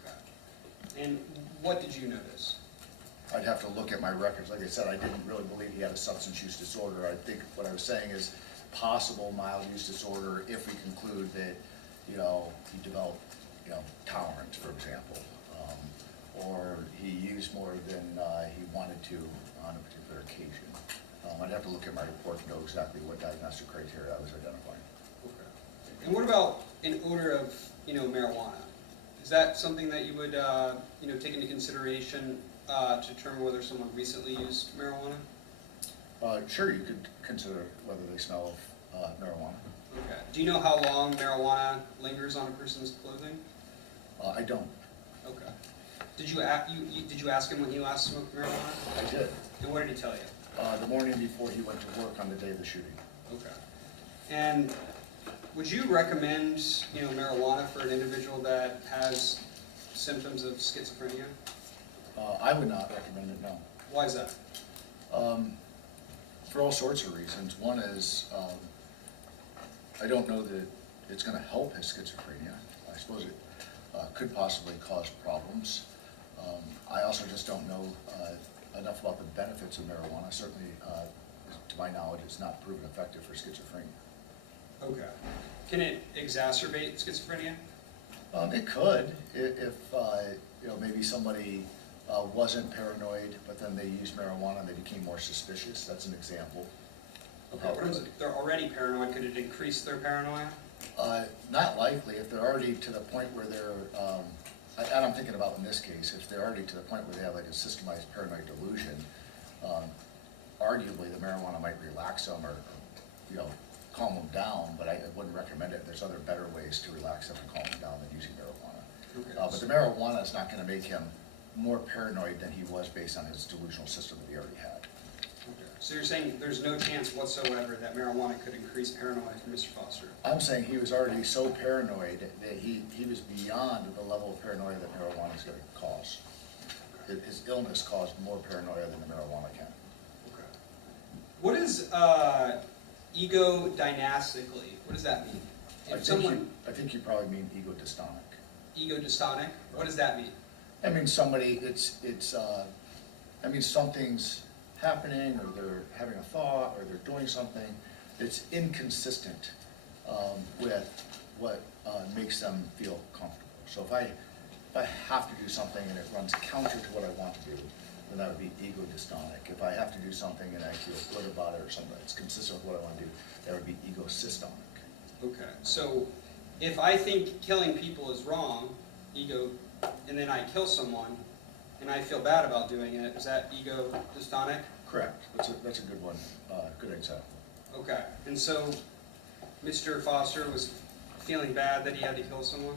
Okay. And what did you notice? I'd have to look at my records. Like I said, I didn't really believe he had a substance use disorder. I think what I was saying is possible mild use disorder if we conclude that, he developed, tolerance, for example. Or he used more than he wanted to on a particular occasion. I'd have to look at my report to know exactly what diagnostic criteria I was identifying. Okay. And what about an odor of, marijuana? Is that something that you would, take into consideration to determine whether someone recently used marijuana? Sure, you could consider whether they smell of marijuana. Okay. Do you know how long marijuana lingers on a person's clothing? I don't. Okay. Did you ask him when he last smoked marijuana? I did. And what did he tell you? The morning before he went to work on the day of the shooting. Okay. And would you recommend, marijuana for an individual that has symptoms of schizophrenia? I would not recommend it, no. Why is that? For all sorts of reasons. One is, I don't know that it's gonna help his schizophrenia. I suppose it could possibly cause problems. I also just don't know enough about the benefits of marijuana. Certainly, to my knowledge, it's not proven effective for schizophrenia. Okay. Can it exacerbate schizophrenia? It could, if, maybe somebody wasn't paranoid, but then they used marijuana and they became more suspicious. That's an example of how Okay, it what could. if they're already paranoid, could it increase their paranoia? Not likely, if they're already to the point where they're, and I'm thinking about in this case, if they're already to the point where they have like a systemized paranoid delusion, arguably the marijuana might relax them or, calm them down, but I wouldn't recommend it. There's other better ways to relax them and calm them down than using marijuana. Okay. But the marijuana is not gonna make him more paranoid than he was based on his delusional system that he already had. Okay. So you're saying there's no chance whatsoever that marijuana could increase paranoia for Mr. Foster? I'm saying he was already so paranoid that he was beyond the level of paranoia that marijuana is gonna cause. His illness caused more paranoia than the marijuana can. Okay. What is ego dynastically? What does that mean? If someone I think you probably mean ego dystonic. ego dystonic, what does that mean? I mean, somebody, something's happening, or they're having a thought, or they're doing something that's inconsistent with what makes them feel comfortable. So if I have to do something and it runs counter to what I want to do, then that would be ego dystonic. If I have to do something and I feel good about it, or something that's consistent with what I want to do, that would be ego systemic. Okay, so if I think killing people is wrong, ego, and then I kill someone, and I feel bad about doing it, is that ego dystonic? Correct. That's a good one, good example. Okay, and so Mr. Foster was feeling bad that he had to kill someone?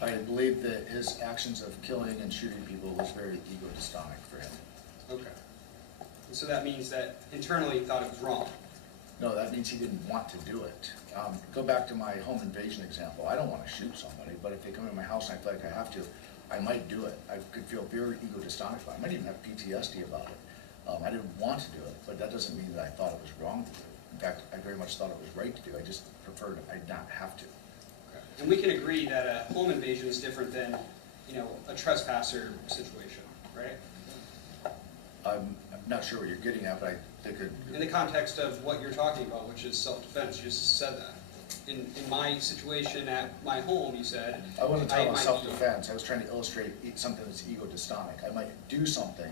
I believe that his actions of killing and shooting people was very ego dystonic for him. Okay. And so that means that internally he thought it was wrong? No, that means he didn't want to do it. Go back to my home invasion example. I don't want to shoot somebody, but if they come in my house and I feel like I have to, I might do it. I could feel very ego dystonic about it. I might even have PTSD about it. I didn't want to do it, but that doesn't mean that I thought it was wrong to do. In fact, I very much thought it was right to do. I just preferred I not have to. Okay. And we can agree that a home invasion is different than, a trespasser situation, right? I'm not sure what you're getting at, but they could. In the context of what you're talking about, which is self-defense, you just said that. In my situation at my home, you said. I wasn't talking about might be- self-defense. I was trying to illustrate something that's ego dystonic. I might do something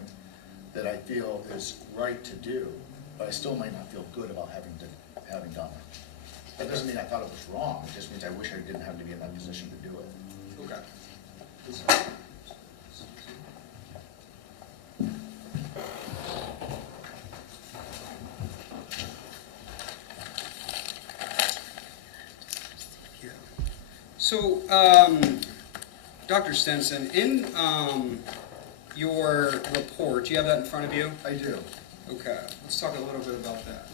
that I feel is right to do, but I still might not feel good about having done it. That doesn't mean I thought it was wrong. It just means I wish I didn't have to be in that position to do it. Okay. So, Dr. Stenson, in your report, do you have that in front of you? I do. Okay, let's talk a little bit about that.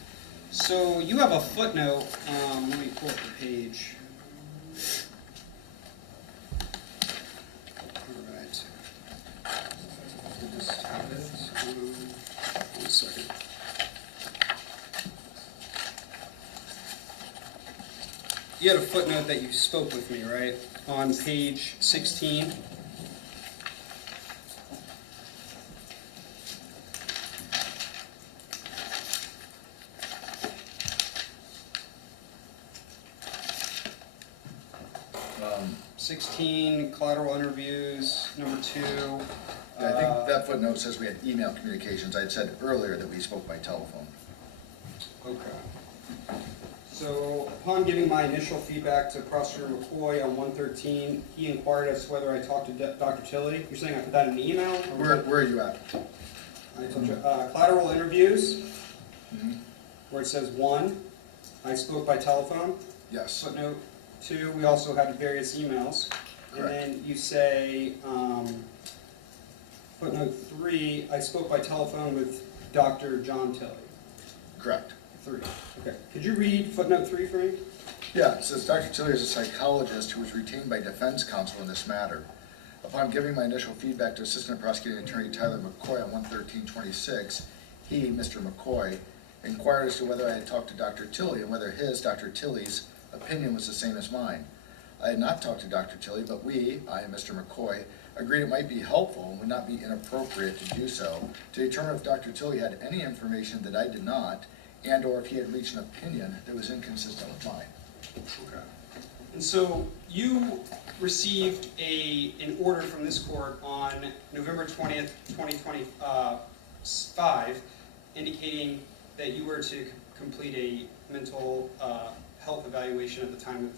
So you have a footnote, let me pull up the page. All right. I just have it. 1 second. You had a footnote that you spoke with me, right? On page 16. Um, 16, collateral interviews, number 2. I think that footnote says we had email communications. I had said earlier that we spoke by telephone. Okay. So upon giving my initial feedback to Prosecutor McCoy on 113, he inquired as to whether I talked to Dr. Tilley. You're saying I put that in the email? Or Where are you at? I told you, collateral interviews, Mhm. where it says 1, I spoke by telephone. Yes. Footnote 2, we also had various emails. And Correct. then you say, footnote 3, I spoke by telephone with Dr. John Tilley. Correct. 3. Okay. Could you read footnote 3 for me? Yeah, it says Dr. Tilley is a psychologist who was retained by defense counsel in this matter. Upon giving my initial feedback to Assistant Prosecuting Attorney Tyler McCoy on 11326, he, Mr. McCoy, inquired as to whether I had talked to Dr. Tilley and whether his, Dr. Tilley's, opinion was the same as mine. I had not talked to Dr. Tilley, but I and Mr. McCoy, agreed it might be helpful and would not be inappropriate to do so to determine if Dr. Tilley had any information that I did not, and or if he had reached an opinion that was inconsistent with mine. Okay. And so you received an order from this court on November 20th, 2025, indicating that you were to complete a mental health evaluation at the time that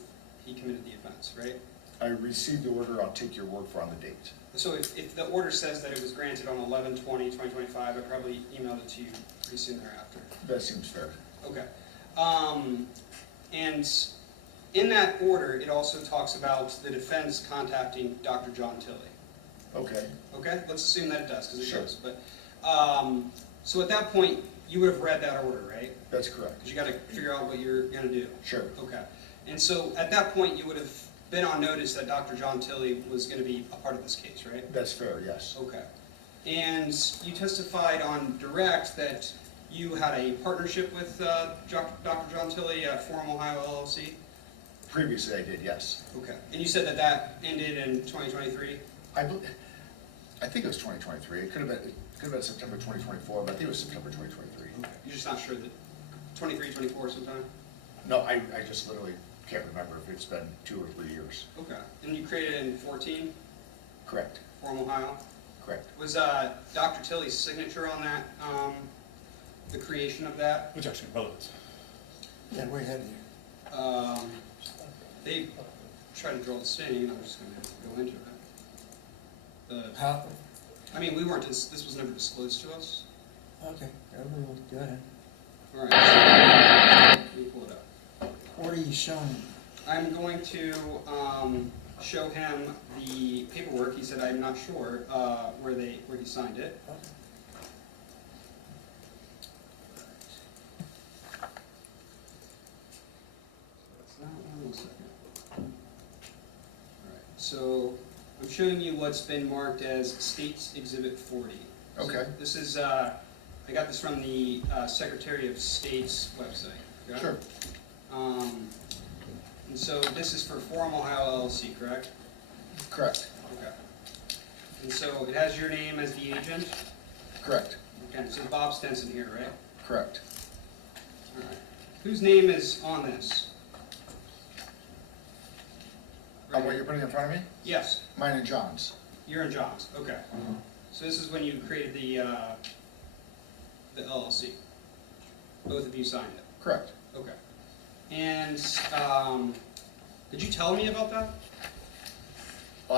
he committed the offense, right? I received the order, I'll take your word for on the date. So if the order says that it was granted on 11/20/2025, I probably emailed it to you pretty soon thereafter. That seems fair. Okay. And in that order, it also talks about the defense contacting Dr. John Tilley. Okay, Okay, let's assume that it does, because it Sure. does. But so at that point, you would have read that order, right? that's correct. Because you got to figure out what you're going to do. Sure, Okay. And so at that point, you would have been on notice that Dr. John Tilley was going to be a part of this case, right? that's fair, yes. Okay. And you testified on direct that you had a partnership with Dr. John Tilley at Forum Ohio LLC? Previously I did, yes. Okay. And you said that that ended in 2023? I think it was 2023. It could have been September 2024, but I think it was September 2023. Okay. You're just not sure that 23, 24 sometime? No, I just literally can't remember if it's been 2 or 3 years. Okay. And you created it in 14, Correct, Forum Ohio? correct. Was Dr. Tilley's signature on that, the creation of that? Which actually relevant. Yeah, we're ahead of you. They tried to draw the sting, and I'm just going to go into it. How, I mean, we weren't, this was never disclosed to us. okay, overruled, go ahead. All right, so let me pull it up. What are you showing? I'm going to show him the paperwork. He said, I'm not sure where he signed it. One second. All right, so I'm showing you what's been marked as States Exhibit 40. So Okay. this is, I got this from the Secretary of State's website. Okay? Sure, And so this is for Forum Ohio LLC, correct? correct, Okay. And so it has your name as the agent? correct, Okay, so Bob Stenson here, right? correct. All right. Whose name is on this? What you're putting in front of me? Yes, Mine and John's. you're in John's, okay. So this is when you created the LLC. Both of you signed it, Correct. okay. And did you tell me about that?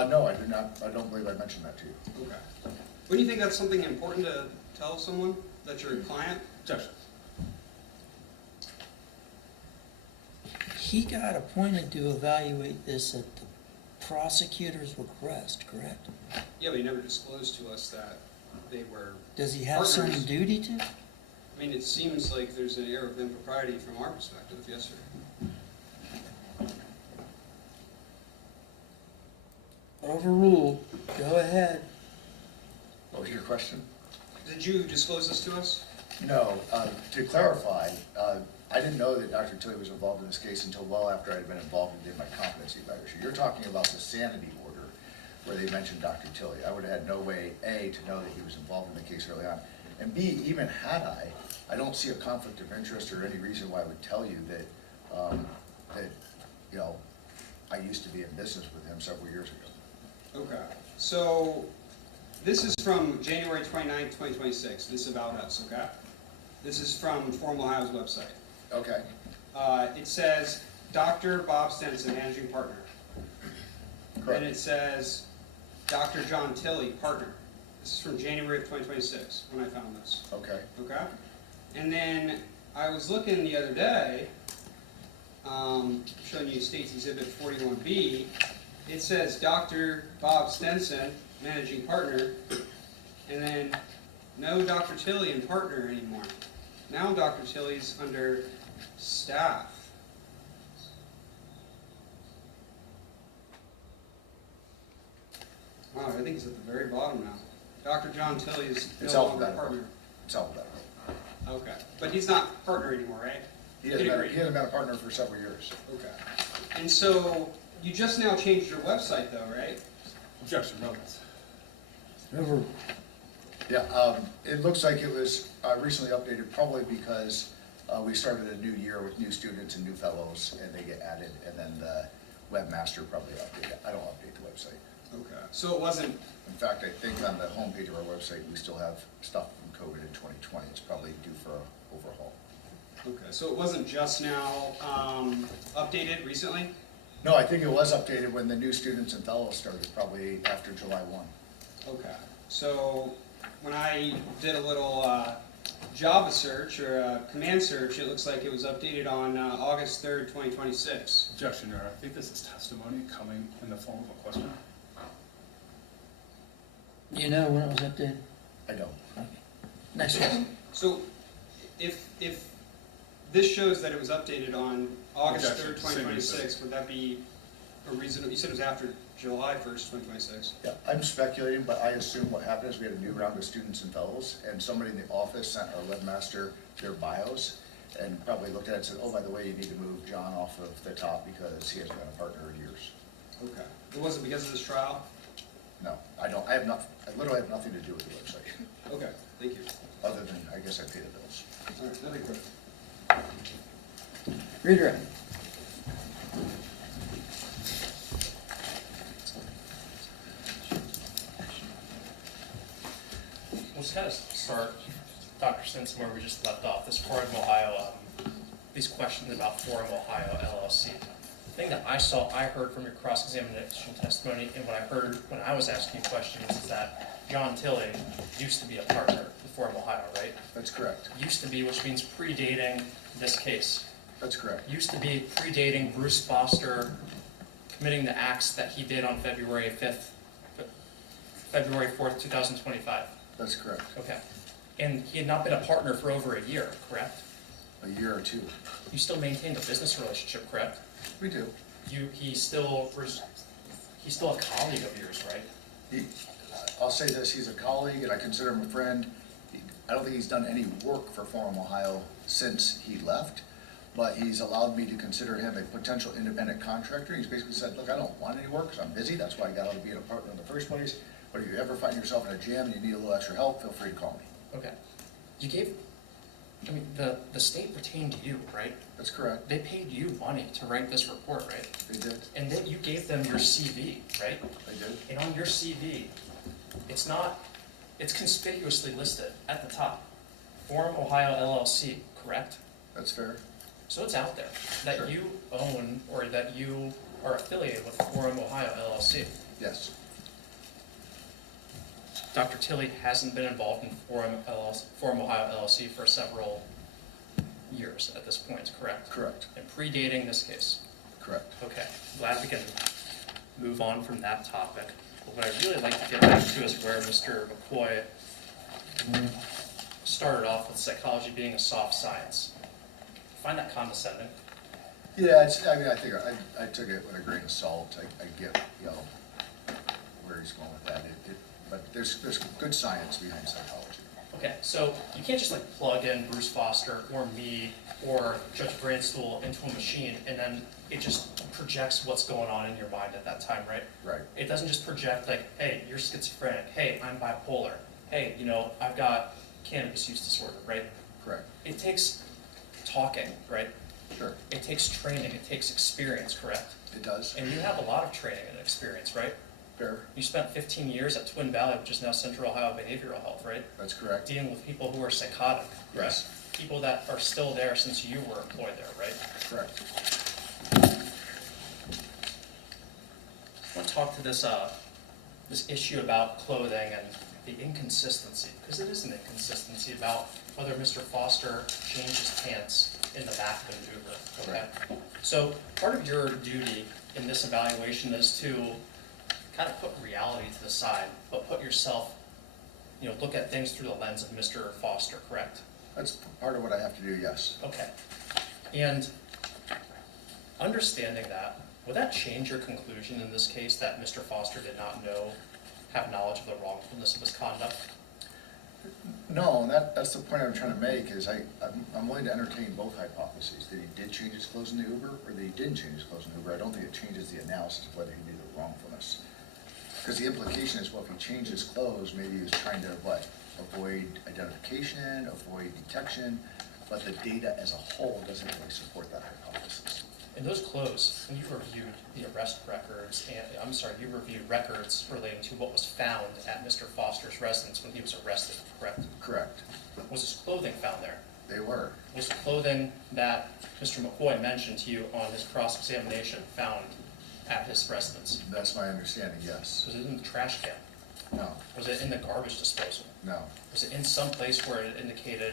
No, I did not. I don't believe I mentioned that to you. Okay. Wouldn't you think that's something important to tell someone, that you're a client? Objection. He got appointed to evaluate this at the prosecutor's request, correct? Yeah, but he never disclosed to us that they were, Does he have some Partners. duty to? I mean, it seems like there's an air of impropriety from our perspective, yes, sir. Overruled, go ahead. What was your question? Did you disclose this to us? No, to clarify, I didn't know that Dr. Tilley was involved in this case until well after I'd been involved and did my competency evaluation. You're talking about the sanity order where they mentioned Dr. Tilley. I would have had no way, A, to know that he was involved in the case early on, and B, even had I don't see a conflict of interest or any reason why I would tell you that, you know, I used to be in business with him several years ago. Okay. So, this is from January 29th, 2026, this is about us, okay? This is from Forum Ohio's website. Okay, It says, Dr. Bob Stenson, managing partner. And correct. it says, Dr. John Tilley, partner. This is from January of 2026, when I found this. Okay, Okay? And then I was looking the other day, showing you States Exhibit 41B. It says Dr. Bob Stenson, managing partner, and then no Dr. Tilley and partner anymore. Now Dr. Tilley's under staff. Wow, I think it's at the very bottom now. Dr. John Tilley is It's no longer alphabetical. partner. It's alphabetical. Okay, but he's not partner anymore, right? He hasn't been a partner for several years. Okay. And so, you just now changed your website though, right? Objection, relevant. Over, Yeah, it looks like it was recently updated probably because We started a new year with new students and new fellows, and they get added, and then the webmaster probably update it. I don't update the website. Okay, so it wasn't, In fact, I think on the homepage of our website, we still have stuff from COVID in 2020. It's probably due for an overhaul. okay, so it wasn't just now, updated recently? No, I think it was updated when the new students and fellows started, probably after July 1. Okay, so when I did a little Java search or a command search, it looks like it was updated on August 3rd, 2026. Objection, Your Honor. I think this is testimony coming in the form of a question. You know when it was updated? I don't. Okay. Next one. So if this shows that it was updated on August Objection. 3rd, 2026, would that be a reason, you said it was after July 1st, 2026? Yeah, I'm speculating, but I assume what happened is we had a new round of students and fellows, and somebody in the office sent our webmaster their bios, and probably looked at it and said, oh, by the way, you need to move John off of the top because he hasn't been a partner in years. Okay. It wasn't because of this trial? No, I don't, I literally have nothing to do with the website, Okay, thank you. other than, I guess I pay the bills. All right, nothing further. Redirect. We'll just kind of start, Dr. Stinson, where we just left off, this Forum Ohio, these questions about Forum Ohio LLC. The thing that I heard from your cross-examination testimony, and what I heard when I was asking you questions, is that John Tilley used to be a partner with Forum Ohio, right? That's correct. Used to be, which means predating this case. That's correct. Used to be predating Bruce Foster committing the acts that he did on February 4th, 2025. That's correct. Okay. And he had not been a partner for over a year, correct? A year or two. You still maintained a business relationship, correct? We do. He's still a colleague of yours, right? I'll say this, he's a colleague and I consider him a friend. I don't think he's done any work for Forum Ohio since he left, but he's allowed me to consider him a potential independent contractor. He's basically said, look, I don't want any work because I'm busy. That's why I got out of being a partner in the first place. But if you ever find yourself in a jam and you need a little extra help, feel free to call me. Okay. The state retained you, right? That's correct. They paid you money to write this report, right? They did. And then you gave them your CV, right? They did. And on your CV, it's conspicuously listed at the top. Forum Ohio LLC, correct? That's fair. So it's out there that Sure. you own or that you are affiliated with Forum Ohio LLC. Yes. Dr. Tilley hasn't been involved in Forum Ohio LLC for several years at this point, correct? Correct. And predating this case. Correct. Okay, glad we can move on from that topic. But what I'd really like to get back to is where Mr. McCoy started off with psychology being a soft science. Find that condescending. Yeah, I think I took it with a grain of salt. I get, where he's going with that. But there's good science behind psychology. Okay, so you can't just plug in Bruce Foster or me or Judge Brandstool into a machine and then it just projects what's going on in your mind at that time, right? Right. It doesn't just project hey, you're schizophrenic, hey, I'm bipolar, hey, I've got cannabis use disorder, right? Correct. It takes talking, right? Sure. It takes training, it takes experience, correct? It does. And you have a lot of training and experience, right? Fair. You spent 15 years at Twin Valley, which is now Central Ohio Behavioral Health, right? That's correct. Dealing with people who are psychotic, right? Yes. People that are still there since you were employed there, right? Correct. I want to talk to this issue about clothing and the inconsistency, because it is an inconsistency about whether Mr. Foster changed his pants in the back of an Uber, okay? So part of your duty in this evaluation is to kind of put reality to the side, but put yourself, look at things through the lens of Mr. Foster, correct? That's part of what I have to do, yes. Okay. And understanding that, would that change your conclusion in this case that Mr. Foster did not have knowledge of the wrongfulness of his conduct? No, and that's the point I'm trying to make, is I'm willing to entertain both hypotheses, that he did change his clothes in the Uber, or that he didn't change his clothes in the Uber. I don't think it changes the analysis of whether he knew the wrongfulness. Because the implication is, well, if he changed his clothes, maybe he was trying to, avoid identification, avoid detection. but the data as a whole doesn't really support that hypothesis. In those clothes, when you reviewed the arrest records, and, I'm sorry, you reviewed records relating to what was found at Mr. Foster's residence when he was arrested, correct? Correct. Was his clothing found there? They were. Was the clothing that Mr. McCoy mentioned to you on his cross-examination found at his residence? That's my understanding, yes. Was it in the trash can? No, Was it in the garbage disposal? no, Was it in some place where it indicated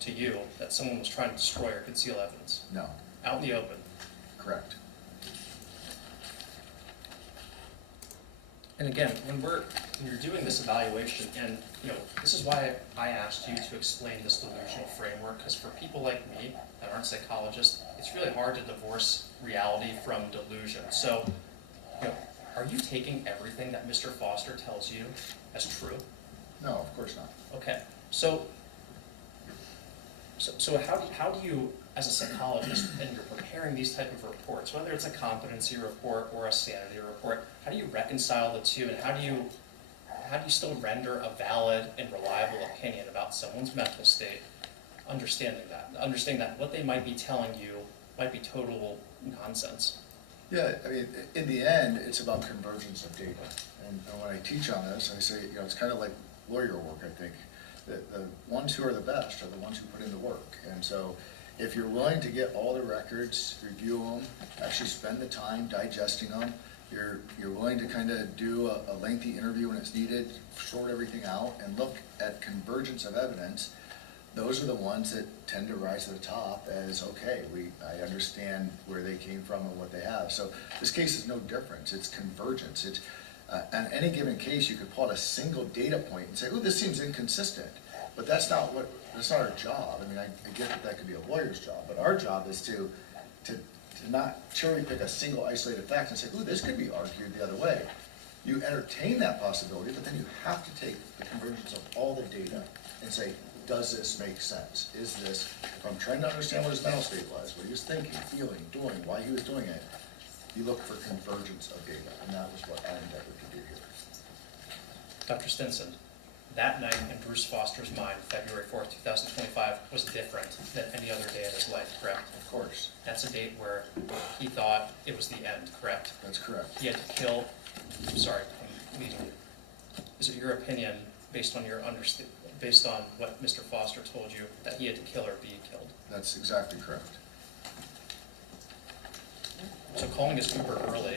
to you that someone was trying to destroy or conceal evidence? no, Out in the open? correct. And again, when you're doing this evaluation, and, this is why I asked you to explain this delusional framework, because for people like me that aren't psychologists, it's really hard to divorce reality from delusion. So, are you taking everything that Mr. Foster tells you as true? No, of course not. Okay, so how do you, as a psychologist, and you're preparing these type of reports, whether it's a competency report or a sanity report, how do you reconcile the two, and how do you still render a valid and reliable opinion about someone's mental state, understanding that what they might be telling you might be total nonsense? Yeah, I mean, in the end, it's about convergence of data. And when I teach on this, I say, it's kind of like lawyer work, I think. The ones who are the best are the ones who put in the work. And so if you're willing to get all the records, review them, actually spend the time digesting them, you're willing to kind of do a lengthy interview when it's needed, sort everything out, and look at convergence of evidence, those are the ones that tend to rise to the top as, okay, I understand where they came from and what they have. So this case is no different. It's convergence. It's, on any given case, you could pull out a single data point and say, oh, this seems inconsistent. But that's not our job. I mean, I get that could be a lawyer's job, but our job is to not cherry pick a single isolated fact and say, oh, this could be argued the other way. You entertain that possibility, but then you have to take the convergence of all the data and say, does this make sense? Is this, if I'm trying to understand what his mental state was, what he was thinking, feeling, doing, why he was doing it, you look for convergence of data, and that was what I endeavored to do here. Dr. Stinson, that night in Bruce Foster's mind, February 4th, 2025, was different than any other day in his life, correct? Of course, That's a date where he thought it was the end, correct? that's correct. He had to kill, I'm sorry, I'm leading you. Is it your opinion, based on based on what Mr. Foster told you, that he had to kill or be killed? That's exactly correct. So calling his Uber early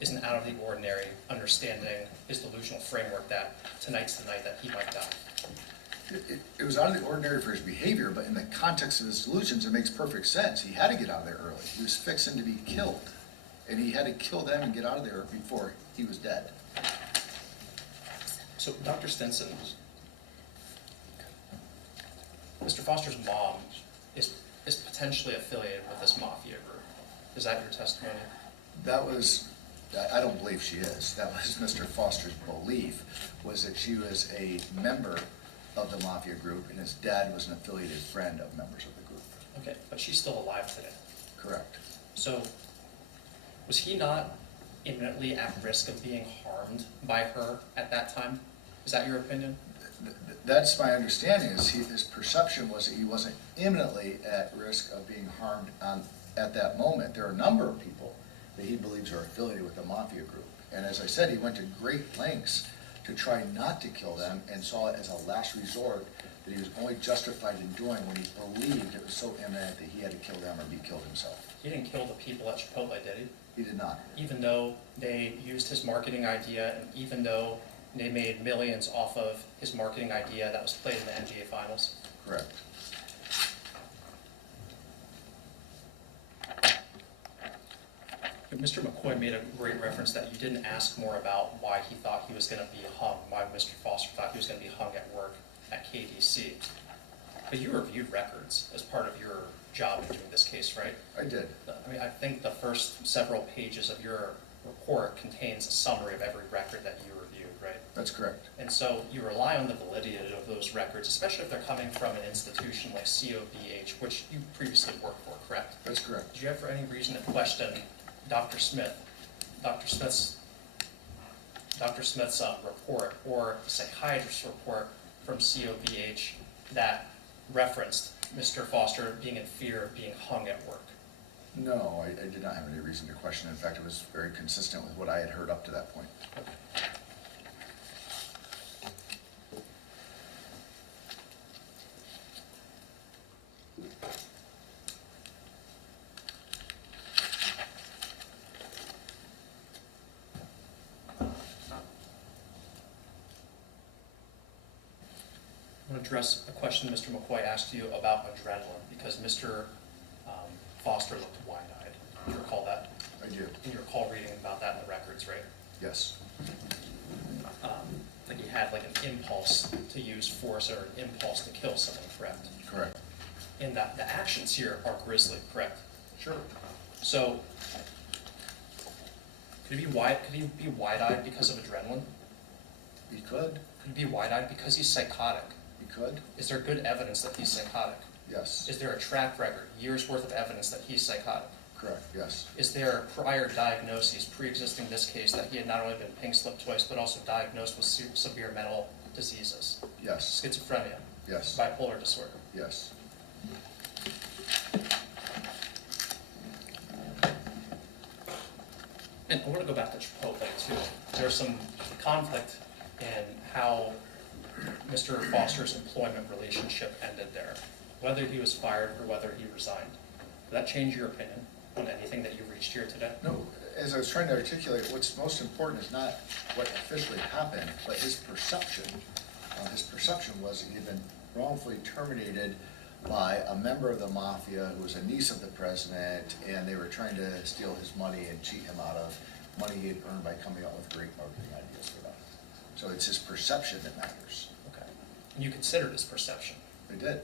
isn't out of the ordinary, understanding his delusional framework that tonight's the night that he might die. It was out of the ordinary for his behavior, but in the context of his delusions, it makes perfect sense. He had to get out of there early. He was fixing to be killed, and he had to kill them and get out of there before he was dead. So, Dr. Stinson, Mr. Foster's mom is potentially affiliated with this mafia group. Is that your testimony? That was, I don't believe she is. That was Mr. Foster's belief, was that she was a member of the mafia group, and his dad was an affiliated friend of members of the group. Okay, but she's still alive today. Correct. So, was he not imminently at risk of being harmed by her at that time? Is that your opinion? That's my understanding, is his perception was that he wasn't imminently at risk of being harmed at that moment. There are a number of people that he believes are affiliated with the mafia group. And as I said, he went to great lengths to try not to kill them, and saw it as a last resort that he was only justified in doing when he believed it was so imminent that he had to kill them or be killed himself. He didn't kill the people at Chipotle, did he? He did not. Even though they used his marketing idea, and even though they made millions off of his marketing idea that was played in the NBA Finals? Correct. Mr. McCoy made a great reference that you didn't ask more about why he thought he was going to be hung, why Mr. Foster thought he was going to be hung at work at KDC. But you reviewed records as part of your job in doing this case, right? I did. I mean, I think the first several pages of your report contains a summary of every record that you reviewed, right? That's correct. And so you rely on the validity of those records, especially if they're coming from an institution like COBH, which you previously worked for, correct? That's correct. Did you have any reason to question Dr. Smith's report, or the psychiatrist's report from COBH that referenced Mr. Foster being in fear of being hung at work? No, I did not have any reason to question. In fact, it was very consistent with what I had heard up to that point. I'm going to address a question Mr. McCoy asked you about adrenaline, because Mr. Foster looked wide-eyed. Do you recall that? I do, And you recall reading about that in the records, right? yes, Like he had like an impulse to use force or an impulse to kill someone, correct? correct. And that the actions here are grisly, correct? Sure. So, could he be wide-eyed because of adrenaline? He could, Could he be wide-eyed because he's psychotic? he could, Is there good evidence that he's psychotic? yes, Is there a track record, years' worth of evidence that he's psychotic? correct, yes, Is there prior diagnoses pre-existing this case that he had not only been pink slipped twice, but also diagnosed with severe mental diseases? yes, Schizophrenia, yes, bipolar disorder. yes. And I want to go back to Chipotle too. There's some conflict in how Mr. Foster's employment relationship ended there, whether he was fired or whether he resigned. Did that change your opinion on anything that you reached here today? No, as I was trying to articulate, what's most important is not what officially happened, but his perception. His perception was that he had been wrongfully terminated by a member of the mafia who was a niece of the president, and they were trying to steal his money and cheat him out of money he had earned by coming up with great marketing ideas for them. So it's his perception that matters. Okay. And you considered his perception. They did.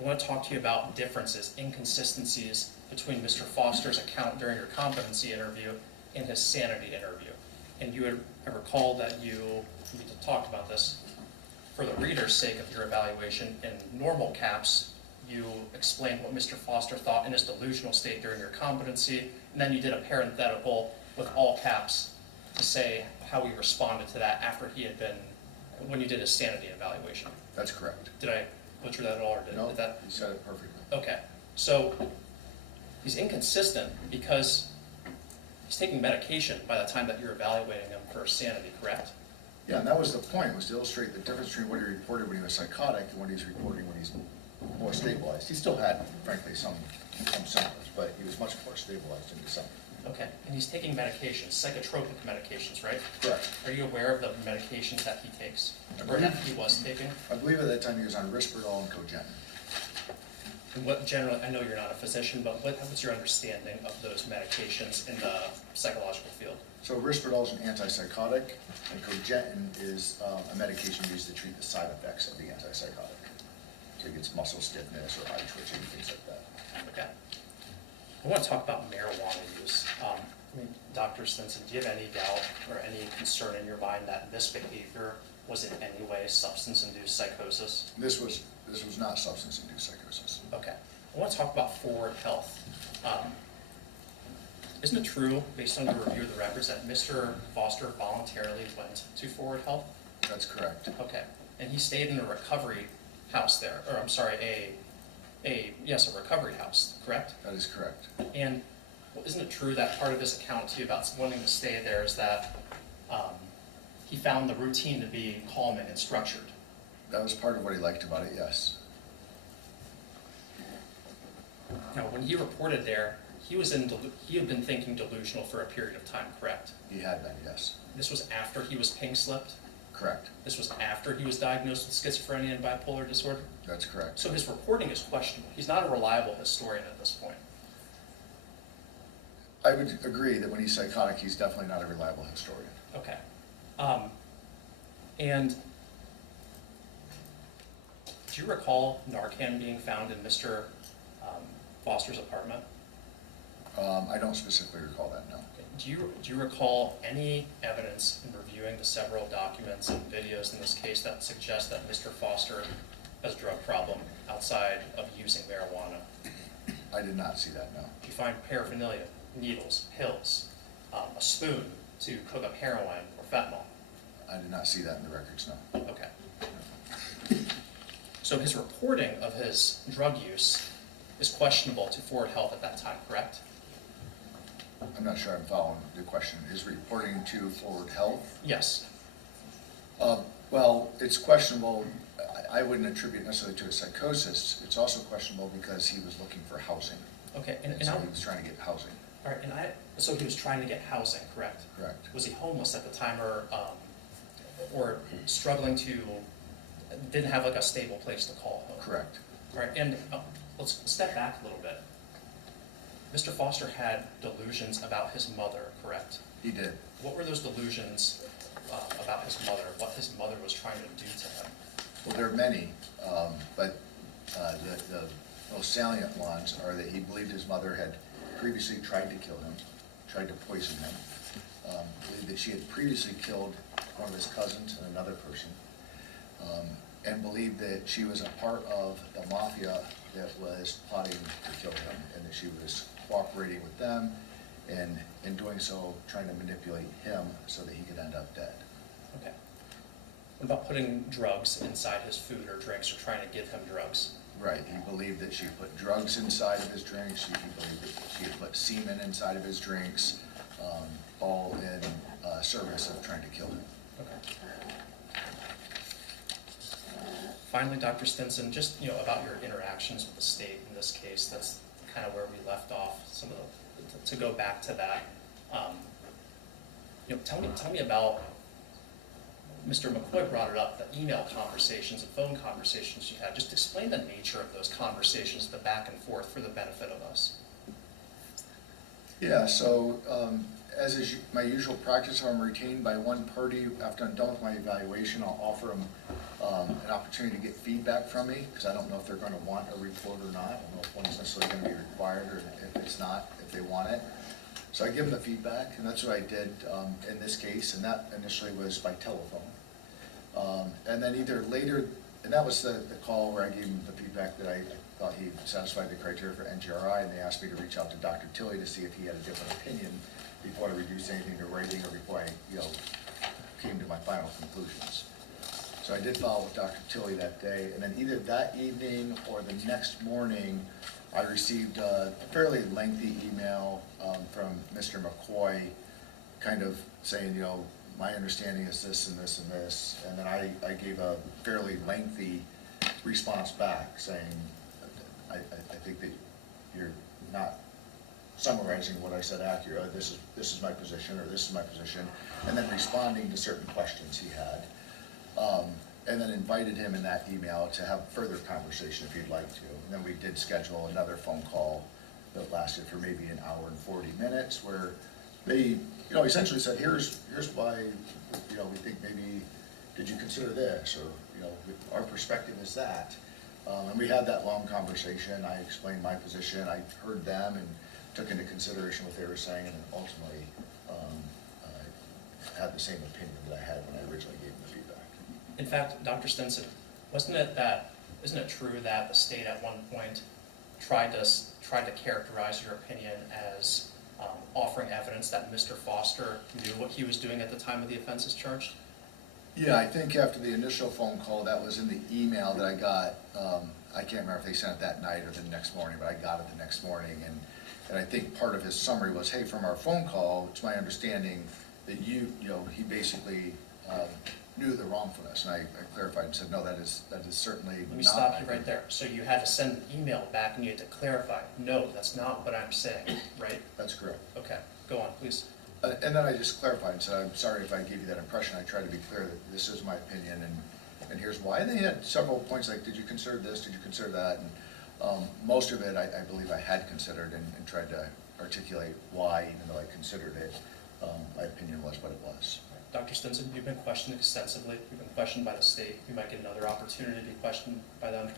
I want to talk to you about differences, inconsistencies between Mr. Foster's account during your competency interview and his sanity interview. And I recall that we talked about this, for the reader's sake of your evaluation, in normal caps, you explained what Mr. Foster thought in his delusional state during your competency, and then you did a parenthetical with all caps to say how he responded to that after he had been, when you did his sanity evaluation. That's correct. Did I butcher that at all, or No, did that? you said it perfectly. Okay, so he's inconsistent because he's taking medication by the time that you're evaluating him for sanity, correct? Yeah, and that was the point, was to illustrate the difference between what he reported when he was psychotic and what he's reporting when he's more stabilized. He still had, frankly, some symptoms, but he was much more stabilized in December. Okay, and he's taking medications, psychotropic medications, right? Correct. Are you aware of the medications that he takes, or that he was taking? I believe at that time he was on Risperdal and Cogen. And what generally, I know you're not a physician, but what's your understanding of those medications in the psychological field? So Risperdal is an antipsychotic, and Cogentin is a medication used to treat the side effects of the antipsychotic. So he gets muscle stiffness or eye twitching, things like that. Okay. I want to talk about marijuana use. Dr. Stinson, do you have any doubt or any concern in your mind that this behavior was in any way substance-induced psychosis? This was not substance-induced psychosis. Okay. I want to talk about forward health. Isn't it true, based on your review of the records, that Mr. Foster voluntarily went to forward health? That's correct. Okay. And he stayed in a recovery house there, or I'm sorry, a recovery house, correct? That is correct. And isn't it true that part of his account to you about wanting to stay there is that he found the routine to be calming and structured? That was part of what he liked about it, yes. Now, when he reported there, he had been thinking delusional for a period of time, correct? He had been, yes. This was after he was pink slipped? Correct. This was after he was diagnosed with schizophrenia and bipolar disorder? That's correct. So his reporting is questionable. He's not a reliable historian at this point. I would agree that when he's psychotic, he's definitely not a reliable historian. Okay. And do you recall Narcan being found in Mr. Foster's apartment? I don't specifically recall that, no. Do you recall any evidence in reviewing the several documents and videos in this case that suggest that Mr. Foster has a drug problem outside of using marijuana? I did not see that, no. Do you find paraphernalia, needles, pills, a spoon to cook up heroin or fentanyl? I did not see that in the records, no. Okay. So his reporting of his drug use is questionable to Forward Health at that time, correct? I'm not sure I'm following the question. Is reporting to Forward Health? Yes. Well, it's questionable. I wouldn't attribute necessarily to a psychosis. It's also questionable because he was looking for housing. Okay, and So I, he was trying to get housing, all right, so he was trying to get housing, correct? correct? Was he homeless at the time, or struggling to, didn't have like a stable place to call home? Correct. All right, and let's step back a little bit. Mr. Foster had delusions about his mother, correct? He did. What were those delusions about his mother, what his mother was trying to do to him? Well, there are many, but the most salient ones are that he believed his mother had previously tried to kill him, tried to poison him, believed that she had previously killed one of his cousins and another person, and believed that she was a part of the mafia that was plotting to kill him, and that she was cooperating with them, and in doing so, trying to manipulate him so that he could end up dead. Okay. What about putting drugs inside his food or drinks, or trying to give him drugs? Right, he believed that she put drugs inside of his drinks, he believed that she had put semen inside of his drinks, all in service of trying to kill him. Okay. Finally, Dr. Stinson, just, about your interactions with the state in this case, that's kind of where we left off, to go back to that. Tell me about, Mr. McCoy brought it up, the email conversations and phone conversations you had. Just explain the nature of those conversations, the back and forth, for the benefit of us. Yeah, so as is my usual practice, if I'm retained by one party, after I'm done with my evaluation, I'll offer them an opportunity to get feedback from me, because I don't know if they're going to want a report or not. I don't know if one's necessarily going to be required, or if it's not, if they want it. So I give them the feedback, and that's what I did in this case, and that initially was by telephone. And then either later, and that was the call where I gave him the feedback that I thought he satisfied the criteria for NGRI, and they asked me to reach out to Dr. Tilley to see if he had a different opinion before I reduced anything to writing, or before I, came to my final conclusions. So I did follow with Dr. Tilley that day, and then either that evening or the next morning, I received a fairly lengthy email from Mr. McCoy, kind of saying, my understanding is this and this and this, and then I gave a fairly lengthy response back saying, I think that you're not summarizing what I said accurately. This is my position, or this is my position, and then responding to certain questions he had. And then invited him in that email to have further conversation if he'd like to. And then we did schedule another phone call that lasted for maybe an hour and 40 minutes, where they, essentially said, here's why, we think maybe, did you consider this? Or, our perspective is that. And we had that long conversation. I explained my position. I heard them and took into consideration what they were saying, and then ultimately had the same opinion that I had when I originally gave them the feedback. In fact, Dr. Stinson, isn't it true that the state at one point tried to characterize your opinion as offering evidence that Mr. Foster knew what he was doing at the time of the offenses charged? Yeah, I think after the initial phone call, that was in the email that I got. I can't remember if they sent it that night or the next morning, but I got it the next morning. And I think part of his summary was, hey, from our phone call, it's my understanding that he basically knew the wrongfulness. And I clarified and said, no, that is certainly not. Let me stop you right there. So you had to send an email back and you had to clarify, no, that's not what I'm saying, right? That's correct. Okay, go on, please. And then I just clarified and said, I'm sorry if I gave you that impression. I tried to be clear that this is my opinion, and here's why. And they had several points like, did you consider this, did you consider that? And most of it, I believe I had considered, and tried to articulate why, even though I considered it, my opinion was what it was. Dr. Stinson, you've been questioned extensively. You've been questioned by the state. You might get another opportunity to be questioned by them.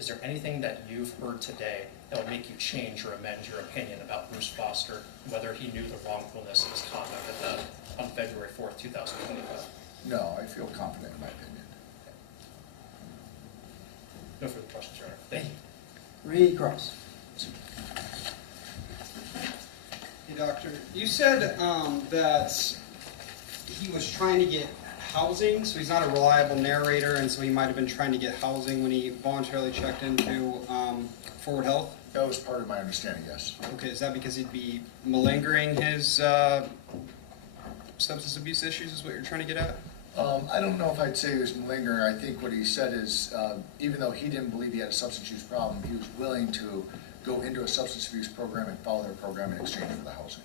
Is there anything that you've heard today that would make you change or amend your opinion about Bruce Foster, whether he knew the wrongfulness of his conduct on February 4th, 2025? No, I feel confident in my opinion. No further questions, Your Honor. Thank you. Reed Cross. Hey, Doctor, you said that he was trying to get housing, so he's not a reliable narrator, and so he might have been trying to get housing when he voluntarily checked into Forward Health? That was part of my understanding, yes. Okay, is that because he'd be malingering his substance abuse issues is what you're trying to get at? I don't know if I'd say he was malingering. I think what he said is, even though he didn't believe he had a substance use problem, he was willing to go into a substance abuse program and follow their program in exchange for the housing.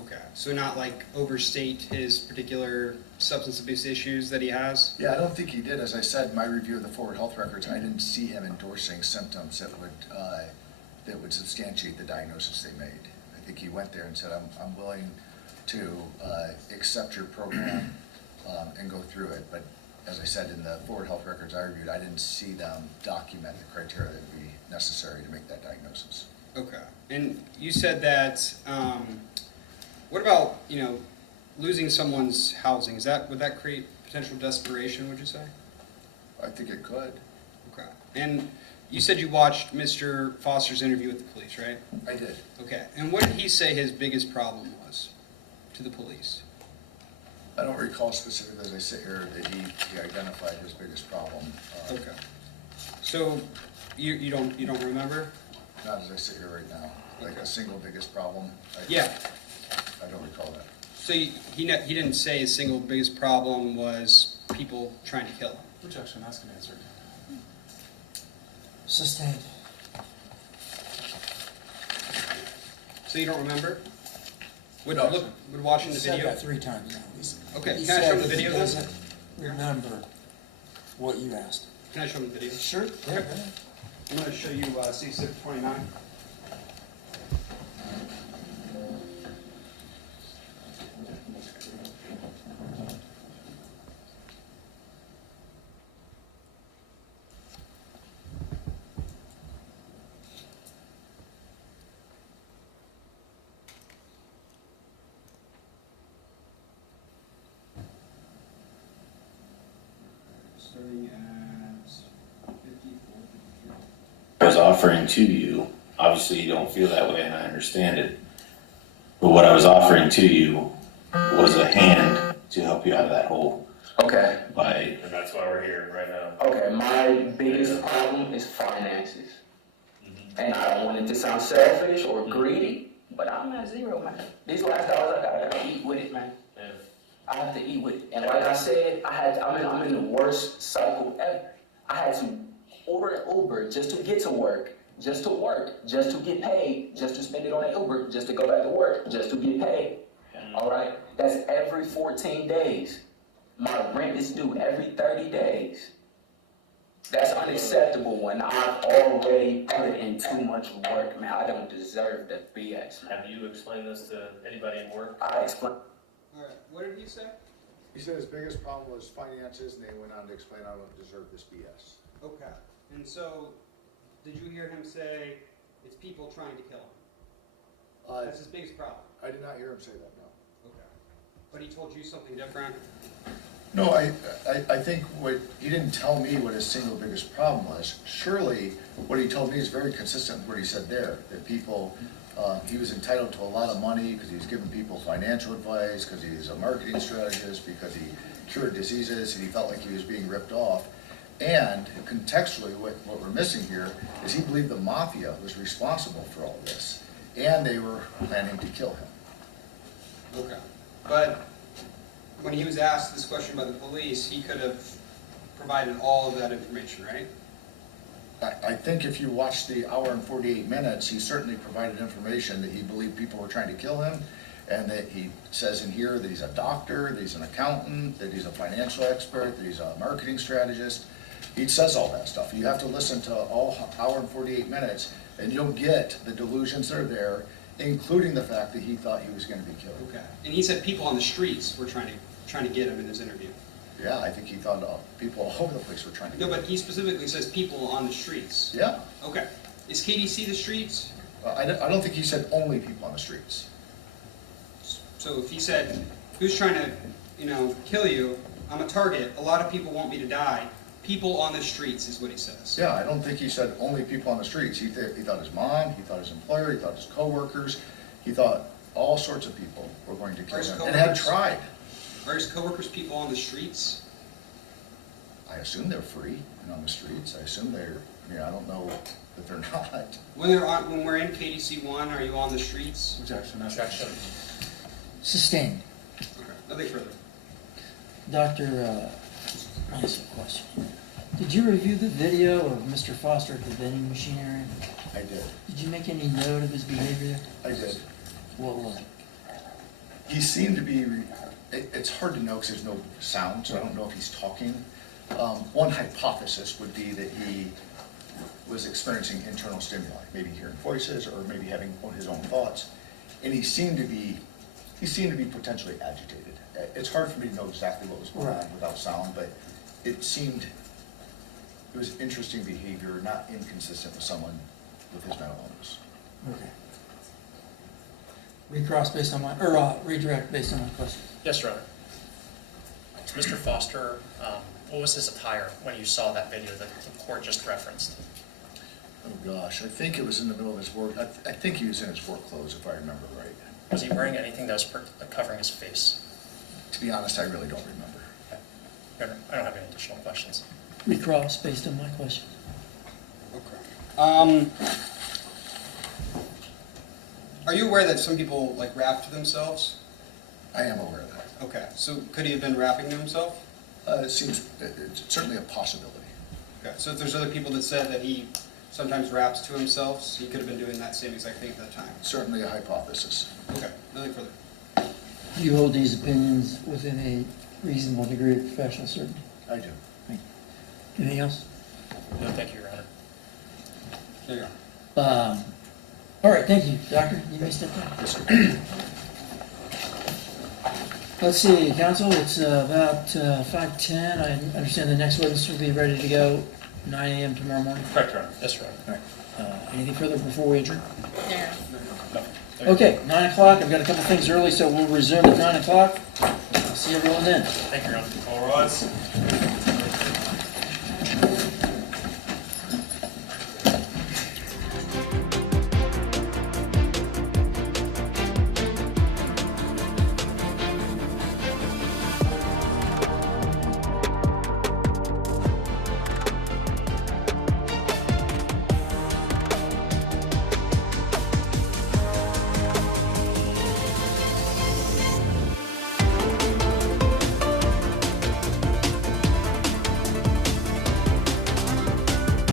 Okay, so not like overstate his particular substance abuse issues that he has? Yeah, I don't think he did. As I said, in my review of the Forward Health records, I didn't see him endorsing symptoms that would substantiate the diagnosis they made. I think he went there and said, I'm willing to accept your program and go through it. But as I said, in the Forward Health records I reviewed, I didn't see them document the criteria that would be necessary to make that diagnosis. Okay, and you said that, what about, losing someone's housing? Would that create potential desperation, would you say? I think it could. Okay, and you said you watched Mr. Foster's interview with the police, right? I did. Okay, and what did he say his biggest problem was to the police? I don't recall specifically as I sit here that he identified his biggest problem. Okay, so you don't remember? Not as I sit here right now. Like a single biggest problem. Yeah. I don't recall that. So he didn't say his single biggest problem was people trying to kill him? Rejection, ask and answer. Sustained. So you don't remember? Would No. watching He the said video? that 3 times now. Okay, He can I show said him the that he video then? doesn't remember what you asked. Can I show him the video? Sure. Yeah, go ahead. I'm going to show you C629. Starting at 54. I was offering to you, obviously you don't feel that way and I understand it, but what I was offering to you was a hand to help you out of that hole Okay, and that's why we're here right now. okay, my biggest problem is finances. And I don't want it to sound selfish or greedy, but I'm at zero, man. These last dollars I gotta eat with it, man. I have to eat with it. And like I said, I'm in the worst cycle ever. I had to order an Uber just to get to work, just to get paid, just to spend it on an Uber, just to go back to work, just to get paid. All right? That's every 14 days. My rent is due every 30 days. That's unacceptable when I've already put in too much work, man. I don't deserve the BS, man. Have you explained this to anybody in work? I explain. All right, what did he say? He said his biggest problem was finances, and they went on to explain I don't deserve this BS. Okay, and so, did you hear him say it's people trying to kill him? That's his biggest problem? I did not hear him say that, no. Okay. But he told you something different? No, I think he didn't tell me what his single biggest problem was. Surely, what he told me is very consistent with what he said there, that people, he was entitled to a lot of money because he was giving people financial advice, because he's a marketing strategist, because he cured diseases, and he felt like he was being ripped off. And contextually, what we're missing here is he believed the mafia was responsible for all this, and they were planning to kill him. Okay. But when he was asked this question by the police, he could have provided all of that information, right? I think if you watch the hour and 48 minutes, he certainly provided information that he believed people were trying to kill him, and that he says in here that he's a doctor, that he's an accountant, that he's a financial expert, that he's a marketing strategist. He says all that stuff. You have to listen to all hour and 48 minutes, and you'll get the delusions that are there, including the fact that he thought he was going to be killed. Okay. And he said people on the streets were trying to get him in this interview. Yeah, I think he thought people all over the place were trying to No, get him. but he specifically says people on the streets. Yeah. Okay. Is KDC the streets? I don't think he said only people on the streets. So if he said, who's trying to, kill you, I'm a target, a lot of people want me to die, people on the streets is what he says. Yeah, I don't think he said only people on the streets. He thought his mom, he thought his employer, he thought his coworkers, he thought all sorts of people were going to kill His him, and had coworkers? tried. Are his coworkers people on the streets? I assume they're free and on the streets. I assume they're, I don't know that they're not. When we're in KDC 1, are you on the streets? Objection. Objection. Sustained. Okay, nothing further. Doctor, I ask a question. Did you review the video of Mr. Foster at the vending machine area? I did. Did you make any note of his behavior there? I did. What was it? He seemed to be, it's hard to know because there's no sound, so I don't know if he's talking. One hypothesis would be that he was experiencing internal stimuli, maybe hearing voices or maybe having his own thoughts. And he seemed to be potentially agitated. It's hard for me to know exactly what was going on without sound, but it was interesting behavior, not inconsistent with someone with his mental illness. Okay. Recross based on my, or redirect based on my question. Yes, Your Honor. Mr. Foster, what was his attire when you saw that video that the court just referenced? Oh gosh, I think it was in the middle of his work. I think he was in his work clothes, if I remember right. Was he wearing anything that was covering his face? To be honest, I really don't remember. Your Honor, I don't have any additional questions. Recross based on my question. Okay. Are you aware that some people like rap to themselves? I am aware of that. Okay, so could he have been rapping to himself? It's certainly a possibility. Okay, so if there's other people that said that he sometimes raps to himself, so he could have been doing that same exact thing at that time. Certainly a hypothesis. Okay, nothing further. Do you hold these opinions within a reasonable degree of professional certainty? I do. Anything else? No, thank you, Your Honor. There you go. All right, thank you, Doctor. You may step down. Yes, sir. Let's see, counsel, it's about 5:10. I understand the next witness will be ready to go 9 a.m. tomorrow morning. Correct, Your Honor. Yes, Your Honor. All right. Anything further before we adjourn? No. Okay, 9 o'clock. I've got a couple things early, so we'll resume at 9 o'clock. I'll see everyone then. Thank you, Your Honor. All rise.